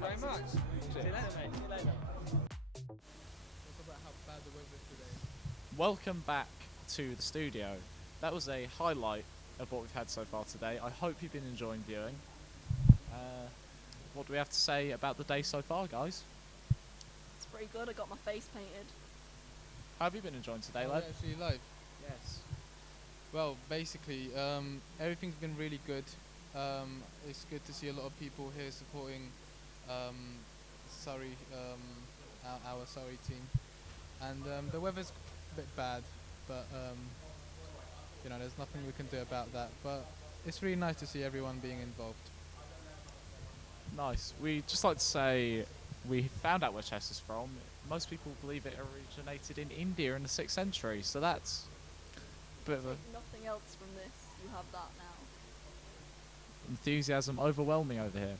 very much. See you later, mate. See you later. Talk about how bad the weather is today. Welcome back to the studio. That was a highlight of what we've had so far today. I hope you've been enjoying viewing. What do we have to say about the day so far, guys? It's pretty good. I got my face painted. How have you been enjoying today, lad? Actually live? Yes. Well, basically, everything's been really good. It's good to see a lot of people here supporting Surrey, our Surrey team, and the weather's a bit bad, but you know, there's nothing we can do about that. But it's really nice to see everyone being involved. Nice. We just like to say we found out where chess is from. Most people believe it originated in India in the 6th century, so that's a bit of a Nothing else from this. You have that now. enthusiasm overwhelming over here.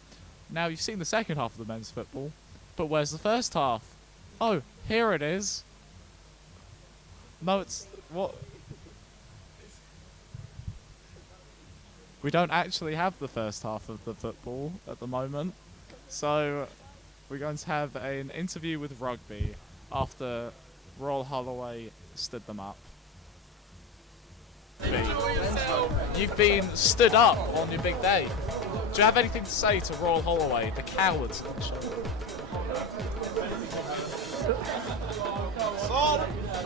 Now, you've seen the second half of the men's football, but where's the first half? Oh, here it is. No, it's... what? We don't actually have the first half of the football at the moment, so we're going to have an interview with rugby after Royal Holloway stood them up. You've been stood up on your big day. Do you have anything to say to Royal Holloway, the cowards of the show?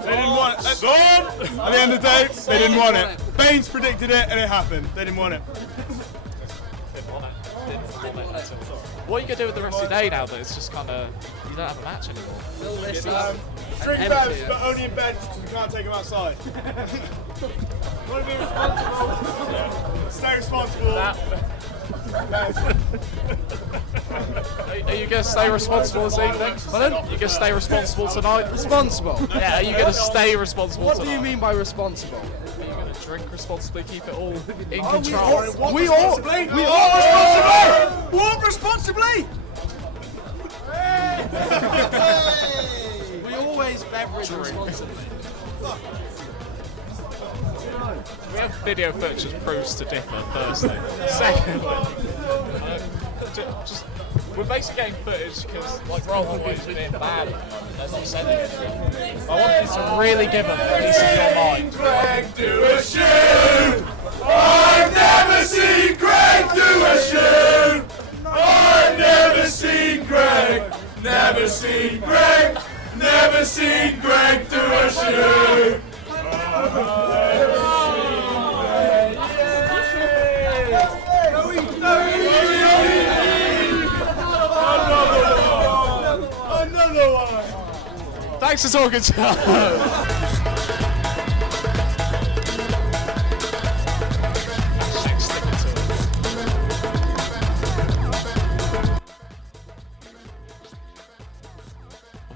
They didn't want it. At the end of the day, they didn't want it. Baines predicted it and it happened. They didn't want it. What are you going to do with the rest of your day now that it's just kind of, you don't have a match anymore? String babs, but only in bed because we can't take them outside. Want to be responsible? Stay responsible. Are you going to stay responsible this evening? Pardon? Are you going to stay responsible tonight? Responsible? Yeah, are you going to stay responsible What tonight? do you mean by responsible? Are you going to drink responsibly, keep it all in control? We all responsibly! Walk responsibly! We always beverage responsibly. We have video footage that proves to differ, firstly. Secondly, we're basically getting footage because, like, Royal Holloway's being bad at the moment. They're not sending it. I want you to really give them a piece of your mind. Greg do a shoot! I've never seen Greg do a shoot! I've never seen Greg! Never seen Greg! Never seen Greg do a shoot! Another one! Thanks for talking to us.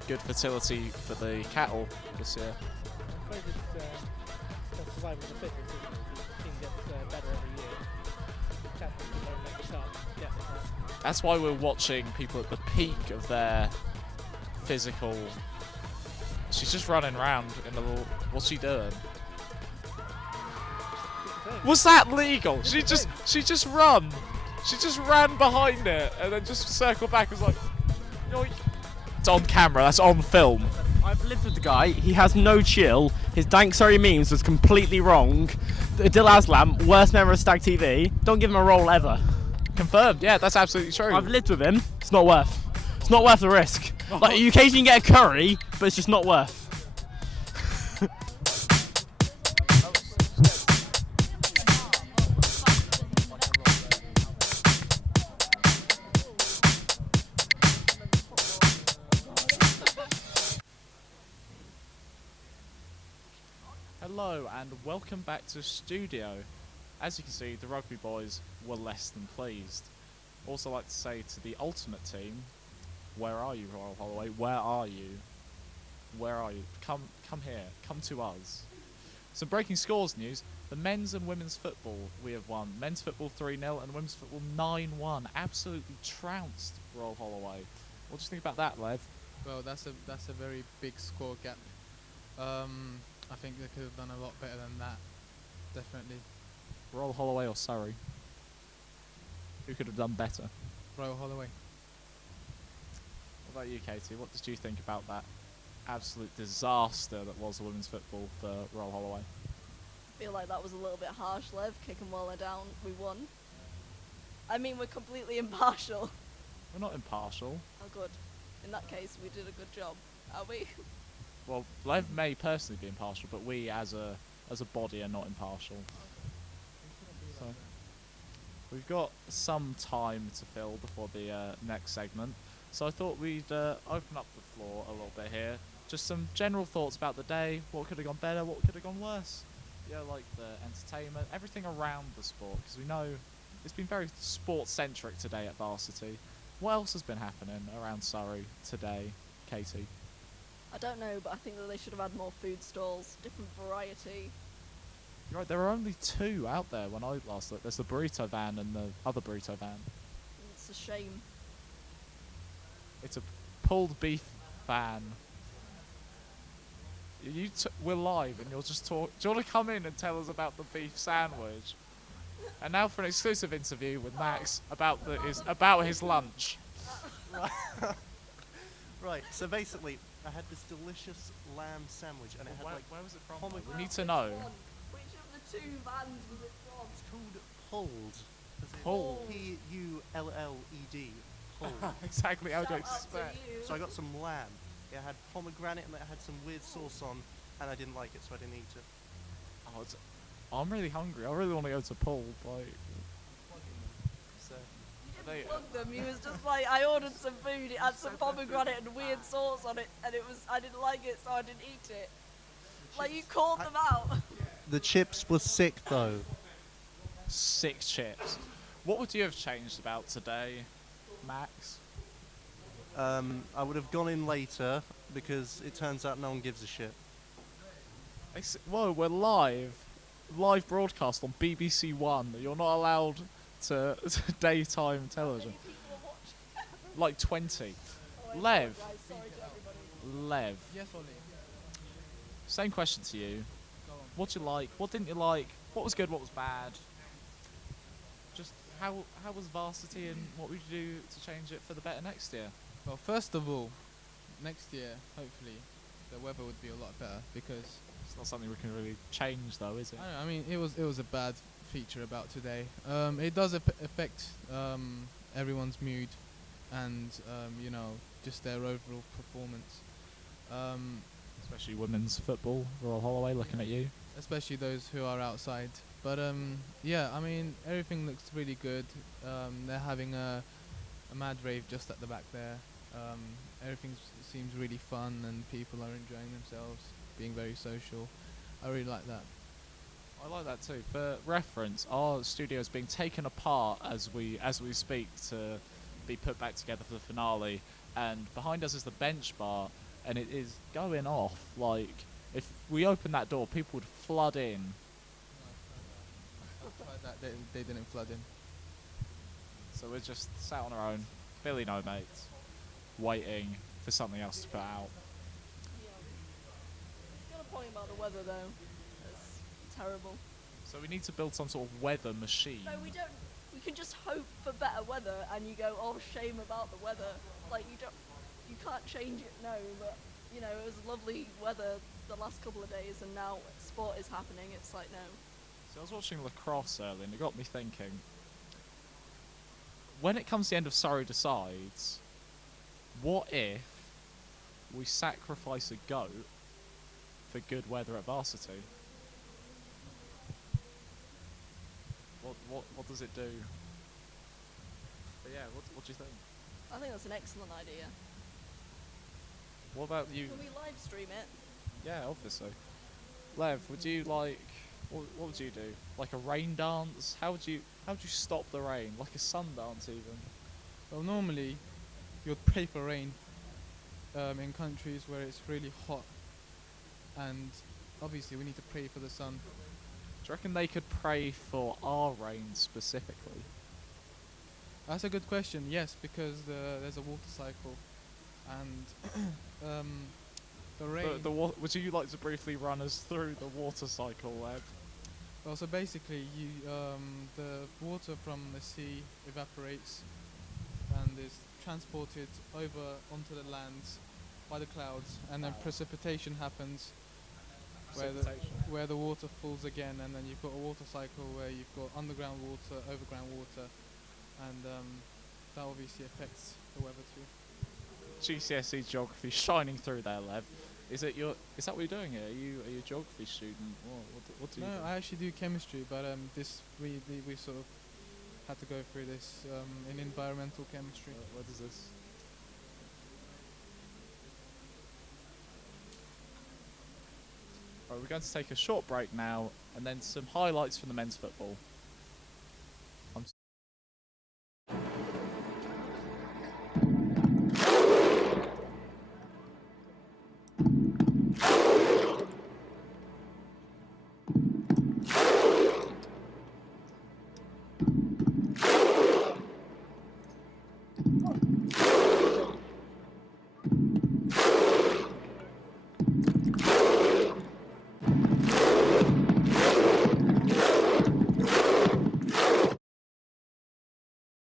Good fertility for the cattle this year. I suppose it's survival of the fittest, isn't it? The team gets better every year. Captains don't make the cut. Yeah, That's why we're watching people at the peak of their physical. She's just running around in the little. What's she doing? Was that legal? She just run. She just ran behind it and then just circled back. And was like, yoink. It's on camera. That's on film. I've lived with the guy. He has no chill. His Dank Surrey memes was completely wrong. Dil Aslam, worst member of StagTV. Don't give him a role ever. Confirmed. Yeah, that's absolutely true. I've lived with him. It's not worth. It's not worth the risk. Like, you occasionally get a curry, but it's just not worth. Hello and welcome back to studio. As you can see, the rugby boys were less than pleased. Also like to say to the ultimate team, where are you, Royal Holloway? Where are you? Where are you? Come here. Come to us. Some breaking scores news. The men's and women's football we have won. Men's football 3-0 and women's football 9-1. Absolutely trounced Royal Holloway. What do you think about that, Lev? Well, that's a very big score gap. I think they could have done a lot better than that. Definitely. Royal Holloway or Surrey? Who could have done better? Royal Holloway. What about you, Katie? What did you think about that absolute disaster that was the women's football for Royal Holloway? I feel like that was a little bit harsh, Lev. Kick 'em while they're down. We won. I mean, we're completely impartial. We're not impartial. Oh, good. In that case, we did a good job. Are we? Well, Lev may personally be impartial, but we as a body are not impartial. So we've got some time to fill before the next segment. So I thought we'd open up the floor a little bit here. Just some general thoughts about the day. What could have gone better? What could have gone worse? Yeah, like the entertainment, everything around the sport. Because we know it's been very sports-centric today at Varsity. What else has been happening around Surrey today, Katie? I don't know, but I think that they should have had more food stalls, different variety. You're right, there are only 2 out there when I last looked. There's the burrito van and the other burrito van. It's a shame. It's a pulled beef van. We're live and you'll just talk. Do you want to come in and tell us about the beef sandwich? And now for an exclusive interview with Max about his lunch. Right, so basically, I had this delicious lamb sandwich, and it had like where was it from? pomegranate. We need to know. Which of the 2 vans was it from? It's called pulled. Pulled. P-U-L-L-E-D. Pulled. Exactly how Shout you out expect. to you. So I got some lamb. It had pomegranate and it had some weird sauce on, and I didn't like it, so I didn't eat it. I'm really hungry. I really want to go to Pulled. Like, Plug them. He was just like, I ordered some food. It had some pomegranate and weird sauce on it, and I didn't like it, so I didn't eat it. Like, you called them out. The chips were sick though. 6 chips. What would you have changed about today, Max? I would have gone in later because it turns out no one gives a shit. Whoa, we're live broadcast on BBC One. You're not allowed to daytime television. Like 20. Lev. Lev. Yes, Ollie. Same question to you. What you like? What didn't you like? What was good? What was bad? Just how was Varsity, and what would you do to change it for the better next year? Well, first of all, next year, hopefully, the weather would be a lot better because it's not something we can really change, though, is it? I mean, it was a bad feature about today. It does affect everyone's mood and just their overall performance. Especially women's football. Royal Holloway looking at you. Especially those who are outside. But yeah, I mean, everything looks really good. They're having a mad rave just at the back there. Everything seems really fun and people are enjoying themselves, being very social. I really like that. I like that too. For reference, our studio is being taken apart as we speak to be put back together for the finale, and behind us is the bench bar, and it is going off. Like, if we open that door, people would flood in. They didn't flood in. So we're just sat on our own, Billy no mates, waiting for something else to put out. You've got a point about the weather, though. It's terrible. So we need to build some sort of weather machine. No, we don't. We can just hope for better weather, and you go, oh, shame about the weather. Like, you can't change it, no, but, it was lovely weather the last couple of days, and now sport is happening. It's like, no. So I was watching lacrosse earlier, and it got me thinking, when it comes to the end of Surrey Decides, what if we sacrifice a goat for good weather at Varsity? What does it do? But yeah, what do you think? I think that's an excellent idea. What about you? Can we live stream it? Yeah, obviously. Lev, would you like? What would you do? Like a rain dance? How would you stop the rain? Like a sun dance, even? Well, normally you'd pray for rain in countries where it's really hot, and obviously we need to pray for the sun. Do you reckon they could pray for our rain specifically? That's a good question. Yes, because there's a water cycle, and the rain. Would you like to briefly run us through the water cycle, Lev? Well, so basically, the water from the sea evaporates and is transported over onto the land by the clouds, and then precipitation happens, where the water falls again, and then you've got a water cycle where you've got underground water, overground water, and that obviously affects the weather too. GCSE geography shining through there, Lev. Is that what you're doing here? Are you a geography student? What do you do? No, I actually do chemistry, but we sort of had to go through this in environmental chemistry. What is this? we're going to take a short break now, and then some highlights from the men's football.